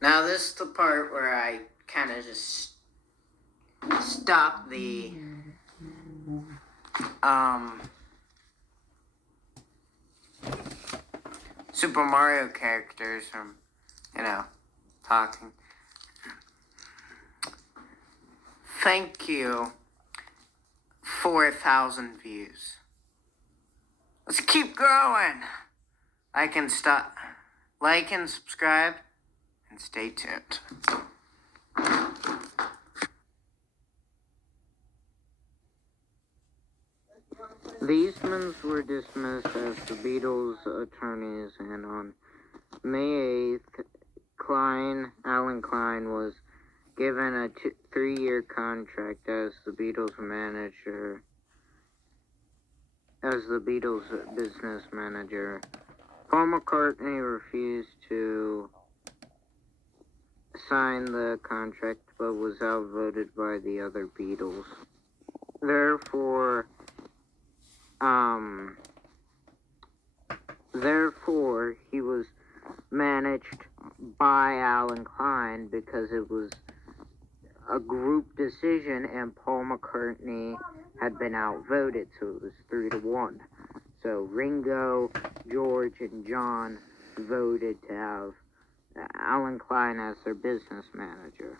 Now this is the part where I kind of just stop the Super Mario characters from, talking. Thank you. 4,000 views. Let's keep growing. Like and subscribe, and stay tuned. The Eastmans were dismissed as the Beatles' attorneys, and on May 8th, Alan Klein was given a 3-year contract as the Beatles manager, as the Beatles business manager. Paul McCartney refused to sign the contract, but was outvoted by the other Beatles. Therefore, he was managed by Alan Klein because it was a group decision and Paul McCartney had been outvoted, so it was 3-1. So Ringo, George, and John voted to have Alan Klein as their business manager.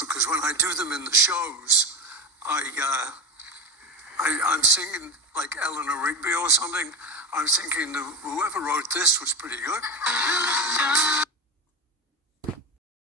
Because when I do them in the shows, I'm singing like Eleanor Rigby or something. I'm thinking whoever wrote this was pretty good.